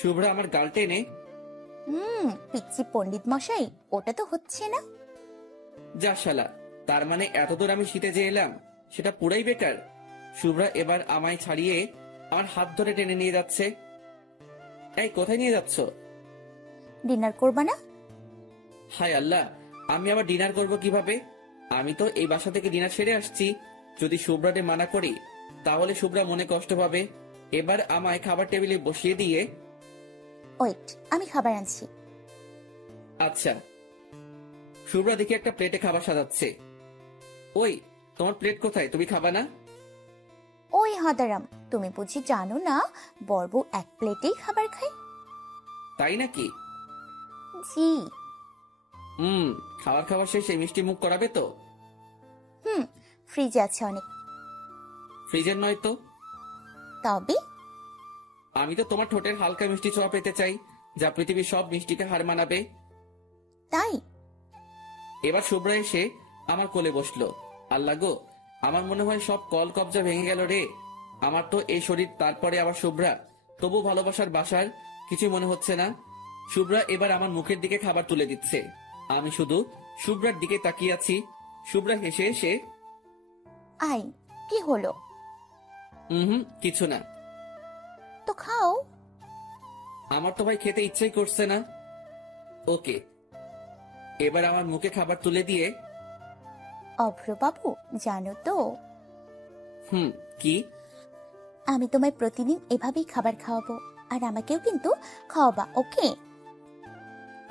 শুভ্রা আমার গাল টেনে, পিচ্ছি পণ্ডিত মশাই, ওটা তো হচ্ছে না। যা শালা, তার মানে এতদূর আমি শীতে যে এলাম সেটা পুরাই বেকার। শুভ্রা এবার আমায় ছাড়িয়ে আমার হাত ধরে টেনে নিয়ে যাচ্ছে। এই কোথায় নিয়ে যাচ্ছ? ডিনার করবা না? হায় আল্লাহ, আমি আবার ডিনার করব কিভাবে? আমি তো এই বাসা থেকে ডিনার সেরে আসছি। যদি শুভ্রাকে মানা করি তাহলে শুভ্রা মনে কষ্ট পাবে। এবার আমায় খাবার টেবিলে বসিয়ে দিয়ে। ওয়েট, আমি খাবার আনছি। আচ্ছা। শুভ্রা দেখি একটা প্লেটে খাবার সাজাচ্ছে। ওই, তোমার প্লেট কোথায়? তুমি খাবা না? ওই হাদারাম, তুমি বুঝি জানো না বর্ব এক প্লেটেই খাবার খায়? তাই নাকি? জি। খাবার খাবার শেষে মিষ্টি মুখ করাবে তো? হুম, ফ্রিজে আছে অনেক। ফ্রিজের নয় তো? তবে আমি তো তোমার ঠোঁটের হালকা মিষ্টি ছোঁয়া পেতে চাই, যা পৃথিবীর সব মিষ্টিকে হার মানাবে। তাই এবার শুভ্রা এসে আমার কোলে বসলো। আল্লাহ গো, আমার মনে হয় সব কল কবজা ভেঙে গেল রে। আমার তো এই শরীর, তারপরে আবার শুভ্রা। তবু ভালোবাসার বাসার কিছু মনে হচ্ছে না। শুভ্রা এবার আমার মুখের দিকে খাবার তুলে দিচ্ছে। আমি শুধু শুভ্রার দিকে তাকিয়ে আছি। শুভ্রা হেসে এসে, আই, কি হলো? কিছু না। তো খাও। আমার তো ভাই খেতে ইচ্ছাই করছে না। ওকে। এবার আমার মুখে খাবার তুলে দিয়ে, অভ্র বাবু, জানো তো কি? আমি তোমায় প্রতিদিন এভাবেই খাবার খাওয়াবো, আর আমাকেও কিন্তু খাওয়াবা, ওকে?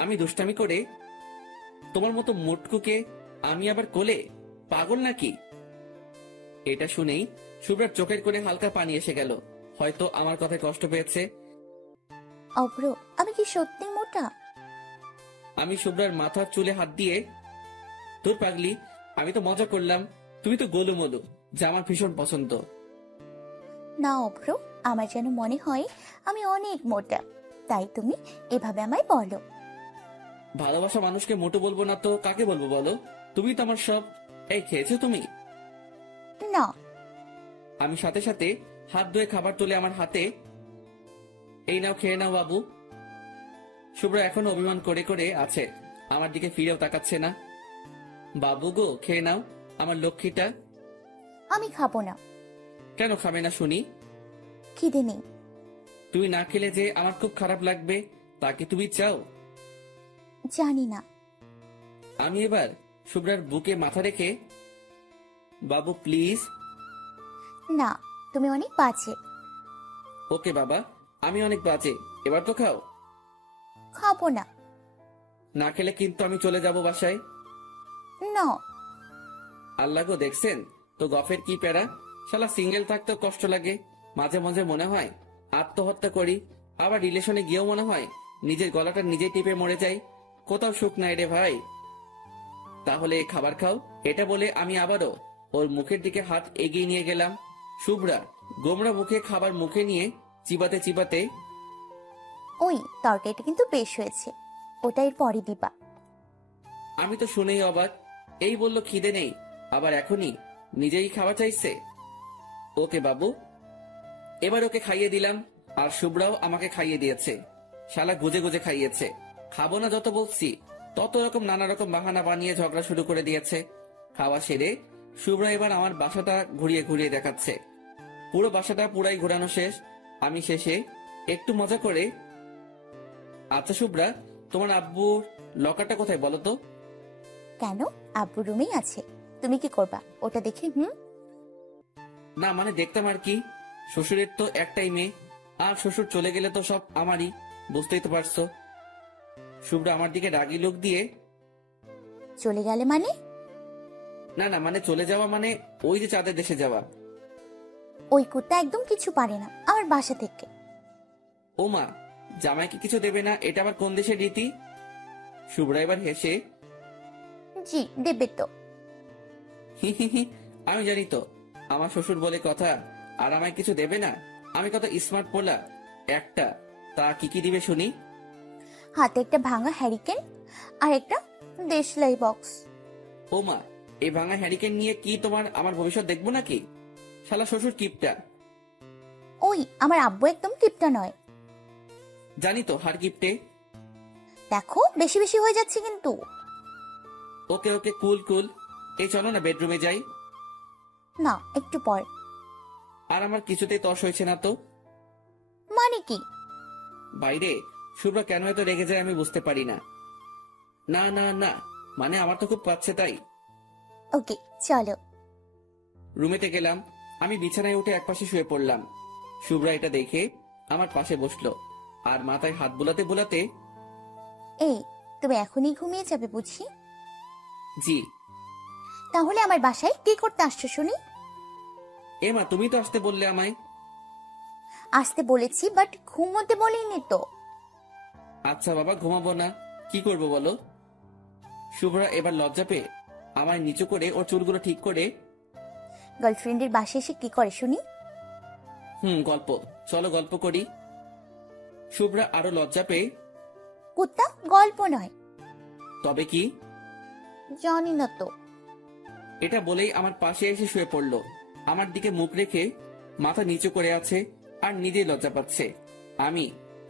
আমি দুষ্টামি করে? তোমার মতো মোটকুকে আমি আবার কোলে? পাগল নাকি? এটা শুনেই শুভ্রার চোখের কোণে হালকা পানি এসে গেল। হয়তো আমার কথায় কষ্ট পেয়েছে। অভ্র, আমি কি সত্যি মোটা? আমি শুভ্রার মাথার চুলে হাত দিয়ে, তোর পাগলি, আমি তো মজা করলাম। তুমি তো গোলুমলু, যা আমার ভীষণ পছন্দ। না অভ্র, আমার যেন মনে হয় আমি অনেক মোটা, তাই তুমি এভাবে আমায় বলো। ভালোবাসা মানুষকে মোটু বলবো না তো কাকে বলবো বলো? তুমি তো আমার সব। এই, খেয়েছো তুমি? না। আমি সাথে সাথে হাত ধুয়ে খাবার তুলে আমার হাতে, এই নাও, খেয়ে নাও বাবু। শুভ্রা এখনো অভিমান করে করে আছে, আমার দিকে ফিরেও তাকাচ্ছে না। বাবু গো, খেয়ে নাও আমার লক্ষ্মীটা। আমি খাবো না। কেন খাবে না শুনি? খিদে নেই। তুমি না খেলে যে আমার খুব খারাপ লাগবে, তা কি তুমি চাও? জানি না। আমি এবার শুভ্রার বুকে মাথা রেখে, বাবু প্লিজ। না, তুমি অনেক বাজে। ওকে বাবা, আমি অনেক বাজে, এবার তো খাও। খাবো না। না খেলে কিন্তু আমি চলে যাব বাসায়। না। আল্লাহ গো, দেখছেন তো গফের কি প্যারা। শালা সিঙ্গেল থাকতেও কষ্ট লাগে। মাঝে মাঝে মনে হয় আত্মহত্যা করি, আবার রিলেশনে গিয়েও মনে হয় নিজের গলাটা নিজে টিপে মরে যাই। কোথাও সুখ নাই রে ভাই। তাহলে খাবার খাও, এটা বলে আমি আবারও ওর মুখের দিকে হাত এগিয়ে নিয়ে গেলাম। শুভ্রা গোমরা মুখে খাবার মুখে নিয়ে চিবাতে চিবাতে, ওই তরকারিটা কিন্তু বেশ হয়েছে, ওটা এর পরে দিবা। আমি তো শুনেই অবাক। এই বললো খিদে নেই, আবার এখনই নিজেই খাওয়া চাইছে। ওকে বাবু। এবার ওকে খাইয়ে দিলাম, আর শুভ্রাও আমাকে খাইয়ে দিয়েছে। শালা গুজে গুজে খাইয়েছে। খাবো না যত বলছি, তত রকম নানা রকম বাহানা বানিয়ে ঝগড়া শুরু করে দিয়েছে। খাওয়া সেরে শুভ্রা এবার আমার বাসাটা ঘুরিয়ে ঘুরিয়ে দেখাচ্ছে। পুরো বাসাটা পুরাই ঘোরানো শেষ। আমি শেষে একটু মজা করে, আচ্ছা শুভ্রা, তোমার আব্বুর লকারটা কোথায় বলো তো? কেন, আব্বু রুমেই আছে, তুমি কি করবা ওটা দেখে? না মানে দেখতাম আর কি। শ্বশুরের তো একটাই মেয়ে, আর শ্বশুর চলে গেলে তো সব আমারই, বুঝতেই তো পারছো। শুভ্রা আমার দিকে রাগি লোক দিয়ে, চলে গেলে মানে? না না, মানে চলে যাওয়া মানে ওই যে চাঁদের দেশে যাওয়া। ওই কুত্তা একদম কিছু পারে না আমার বাসা থেকে। ও মা, জামাইকে কিছু দেবে না, এটা আবার কোন দেশের রীতি? শুভ্রা এবার হেসে, জি দেবে তো। হি হি হি, আমি জানি তো আমার শ্বশুর বলে কথা, আর আমায় কিছু দেবে না। আমি কত স্মার্ট পোলা একটা। তা কি কি দিবে শুনি? হাতে একটা ভাঙা হ্যারিকেন আর একটা দেশলাই বক্স। ও মা, এই ভাঙা হ্যারিকেন নিয়ে কি তোমার আমার ভবিষ্যৎ দেখবো নাকি? শালা শ্বশুর কিপটা। ওই, আমার আব্বু একদম কিপটা নয়। জানি তো, হার কিপটে। দেখো বেশি বেশি হয়ে যাচ্ছে কিন্তু। ওকে ওকে, কুল কুল। এই চলো না বেডরুমে যাই। না, একটু পর। আর আমার কিছুতেই তর্স হয়েছে না তো। মানে কি? বাইরে শুভ্রা কেন এত রেগে যায় আমি বুঝতে পারি না। না না না, মানে আমার তো খুব পাচ্ছে তাই। ওকে চলো। রুমেতে গেলাম, আমি বিছানায় উঠে একপাশে শুয়ে পড়লাম। শুভ্রা এটা দেখে আমার পাশে বসলো আর মাথায় হাত বুলাতে বুলাতে, এই তুমি এখনই ঘুমিয়ে যাবে বুঝি? জি। তাহলে আমার বাসায় কি করতে আসছো শুনি? এমা তুমি তো আসতে বললে আমায়। আসতে বলেছি বাট ঘুমোতে বলিনি তো। আচ্ছা বাবা, ঘুমাবো না, কি করবো বলো? শুভ্রা এবার লজ্জা পেয়ে আমায় নিচু করে ওর চুলগুলো ঠিক করে, গার্লফ্রেন্ডের বাসায় এসে কি করে শুনি? গল্প, চলো গল্প করি। শুভ্রা আরো লজ্জা পেয়ে, কুত্তা, গল্প নয়। তবে কি? জানি না তো। এটা বলেই আমার পাশে এসে শুয়ে পড়লো। আমার দিকে মুখ রেখে মাথা নিচু করে আছে আর নিজেই লজ্জা পাচ্ছে। আমি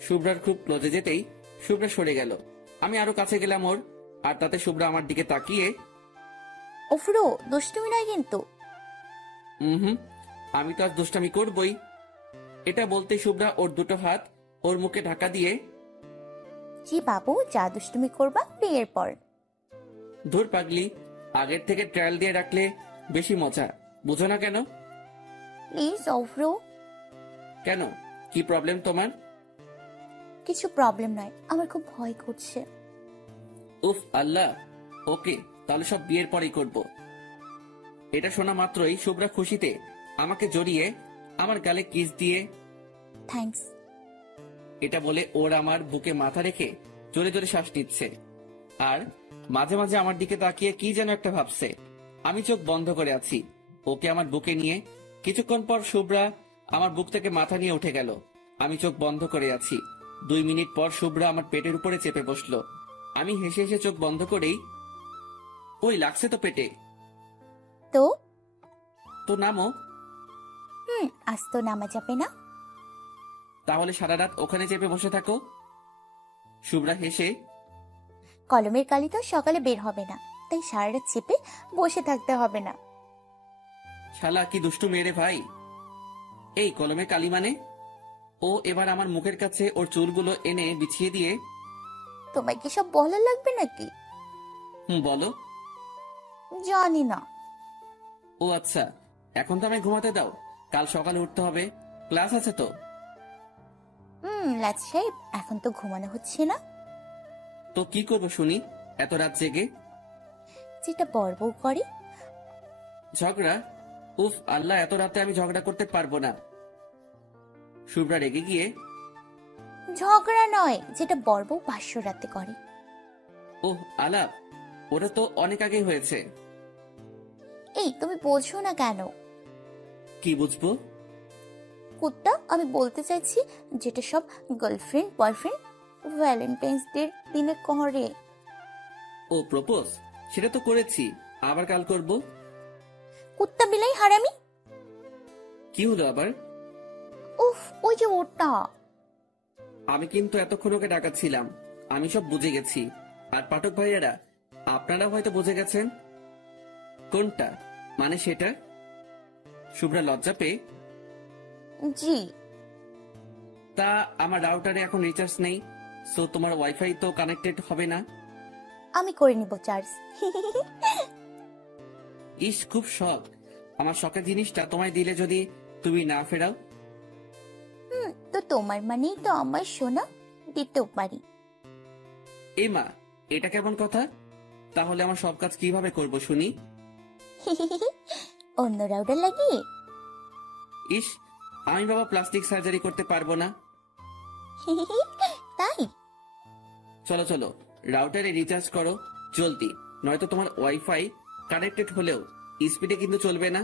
শুভ্রার খুব ক্লোজে যেতেই শুভ্রা সরে গেল। আমি আরো কাছে গেলাম ওর, আর তাতে শুভ্রা আমার দিকে তাকিয়ে, ওফরো দুষ্টুমি নয় কিন্তু। হুম, আমি তো আজ দুষ্টামি করবই। এটা বলতে শুভ্রা ওর দুটো হাত ওর মুখে ঢাকা দিয়ে, জি বাবু, যা দুষ্টুমি করবা বিয়ের পর। ধুর পাগলি, আগের থেকে ট্রায়াল দিয়ে রাখলে বেশি মজা, বুঝো না কেন? প্লিজ ওফরো। কেন, কি প্রবলেম তোমার? কিছু প্রবলেম নয়, আমার খুব ভয় করছে। উফ আল্লাহ, ওকে তাহলে সব বিয়ের পরেই করব। এটা শোনা মাত্রই শুভ্রা খুশিতে আমাকে জড়িয়ে আমার গালে কিস দিয়ে, থ্যাঙ্কস। এটা বলে ওর আমার বুকে মাথা রেখে জোরে জোরে শ্বাস নিচ্ছে আর মাঝে মাঝে আমার দিকে তাকিয়ে কি যেন একটা ভাবছে। আমি চোখ বন্ধ করে আছি ওকে আমার বুকে নিয়ে। কিছুক্ষণ পর শুভ্রা আমার বুক থেকে মাথা নিয়ে উঠে গেল। আমি চোখ বন্ধ করে আছি। 2 মিনিট পর শুভ্রা আমার পেটের উপরে চেপে বসলো। আমি হেসে হেসে চোখ বন্ধ করেই, ওই লাগছে তো পেটে। তো তো নামো। আজ তো নামা যাবে না। তাহলে সারা রাত ওখানে চেপে বসে থাকো। শুভ্রা হেসে, কলমের কালি তো সকালে বের হবে না, তাই সারা রাত চেপে বসে থাকতে হবে না। শালা কি দুষ্টু মেরে ভাই। এই কলমে কালি মানে? ও এবার আমার মুখের কাছে ওর চুলগুলো এনে বিছিয়ে দিয়ে, তোমায় কি সব বলা লাগবে নাকি? বলো। জানি না। ও আচ্ছা, এখন তো আমায় ঘুমাতে দাও, কাল সকালে উঠতে হবে, ক্লাস আছে তো। লাজ সাহেব, এখন তো ঘুমানো হচ্ছে না। তো কি করবো শুনি এত রাত জেগে? যেটা বড় বউ করে। ঝগড়া? উফ আল্লাহ, এত রাতে আমি ঝগড়া করতে পারবো না। শুভ্রা রেগে গিয়ে, ঝগড়া নয়, যেটা বড় বউ পাঁচশো রাতে করে। ওহ আলাপ, ওটা তো অনেক আগেই হয়েছে। এই তুমি বোঝো না কেন? কি বুঝবো? কুত্তা, আমি বলতে চাইছি যেটা সব গার্লফ্রেন্ড বয়ফ্রেন্ড ভ্যালেন্টাইন্স ডে দিনে করে। ও প্রপোজ? সেটা তো করেছি, আবার কাল করব। কুত্তা বিলাই হারামি। কি হলো আবার? উফ, ওই যে ওটা। আমি কিন্তু এতক্ষণ ওকে ডাকাচ্ছিলাম, আমি সব বুঝে গেছি। আর পাঠক ভাইয়েরা, আপনারা হয়তো বুঝে গেছেন। কোনটা মানে সেটা? শুভ্রা লজ্জা পেয়ে, জি। তা আমার রাউটারে এখন রিচার্জ নেই, সো তোমার ওয়াইফাই তো কানেক্টেড হবে না। আমি করে নিব চার্জ। ইস, খুব শখ। আমার শখের জিনিসটা তোমায় দিলে যদি তুমি না ফেরাও। তো তোমার মানেই তো আমার সোনা, দিতেও পারি। এ মা, এটা কেমন কথা? তাহলে আমার সব কাজ কিভাবে করব শুনি? অন্য রাউটার লাগিয়ে। ইস, আমি বাবা প্লাস্টিক সার্জারি করতে পারবো না। তাই চলো চলো, রাউটারে রিচার্জ করো জলদি, নয়তো তোমার ওয়াইফাই কানেক্টেড হলেও স্পিডে কিন্তু চলবে না।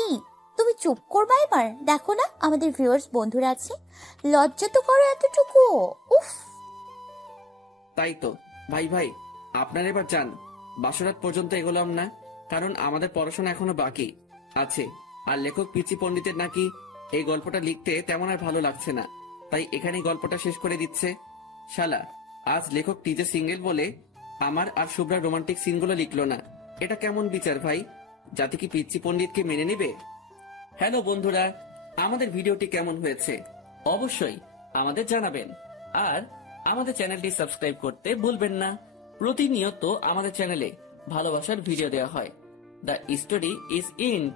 এই তুমি চুপ করবা এবার? দেখো না আমাদের ভিউয়ার্স বন্ধুরা আছে, লজ্জা তো করো এতটুকু। উফ। তাই তো ভাই ভাই, আপনারা এবার যান, বাসরাত পর্যন্ত এগোলাম না, কারণ আমাদের পড়াশোনা এখনো বাকি আছে। আর লেখক পিচি পণ্ডিতের নাকি এই গল্পটা লিখতে তেমন আর ভালো লাগছে না, তাই এখানেই গল্পটা শেষ করে দিচ্ছে। শালা, আজ লেখক নিজে সিঙ্গেল বলে আমার আর শুভ্রার রোমান্টিক সিনগুলো লিখলো না। এটা কেমন বিচার ভাই? জাতি কি পিচি পণ্ডিতকে মেনে নেবে? হ্যালো বন্ধুরা, আমাদের ভিডিওটি কেমন হয়েছে অবশ্যই আমাদের জানাবেন। আর আমাদের চ্যানেলটি সাবস্ক্রাইব করতে ভুলবেন না। প্রতিনিয়ত আমাদের চ্যানেলে ভালোবাসার ভিডিও দেওয়া হয়। The story is ইন্ড।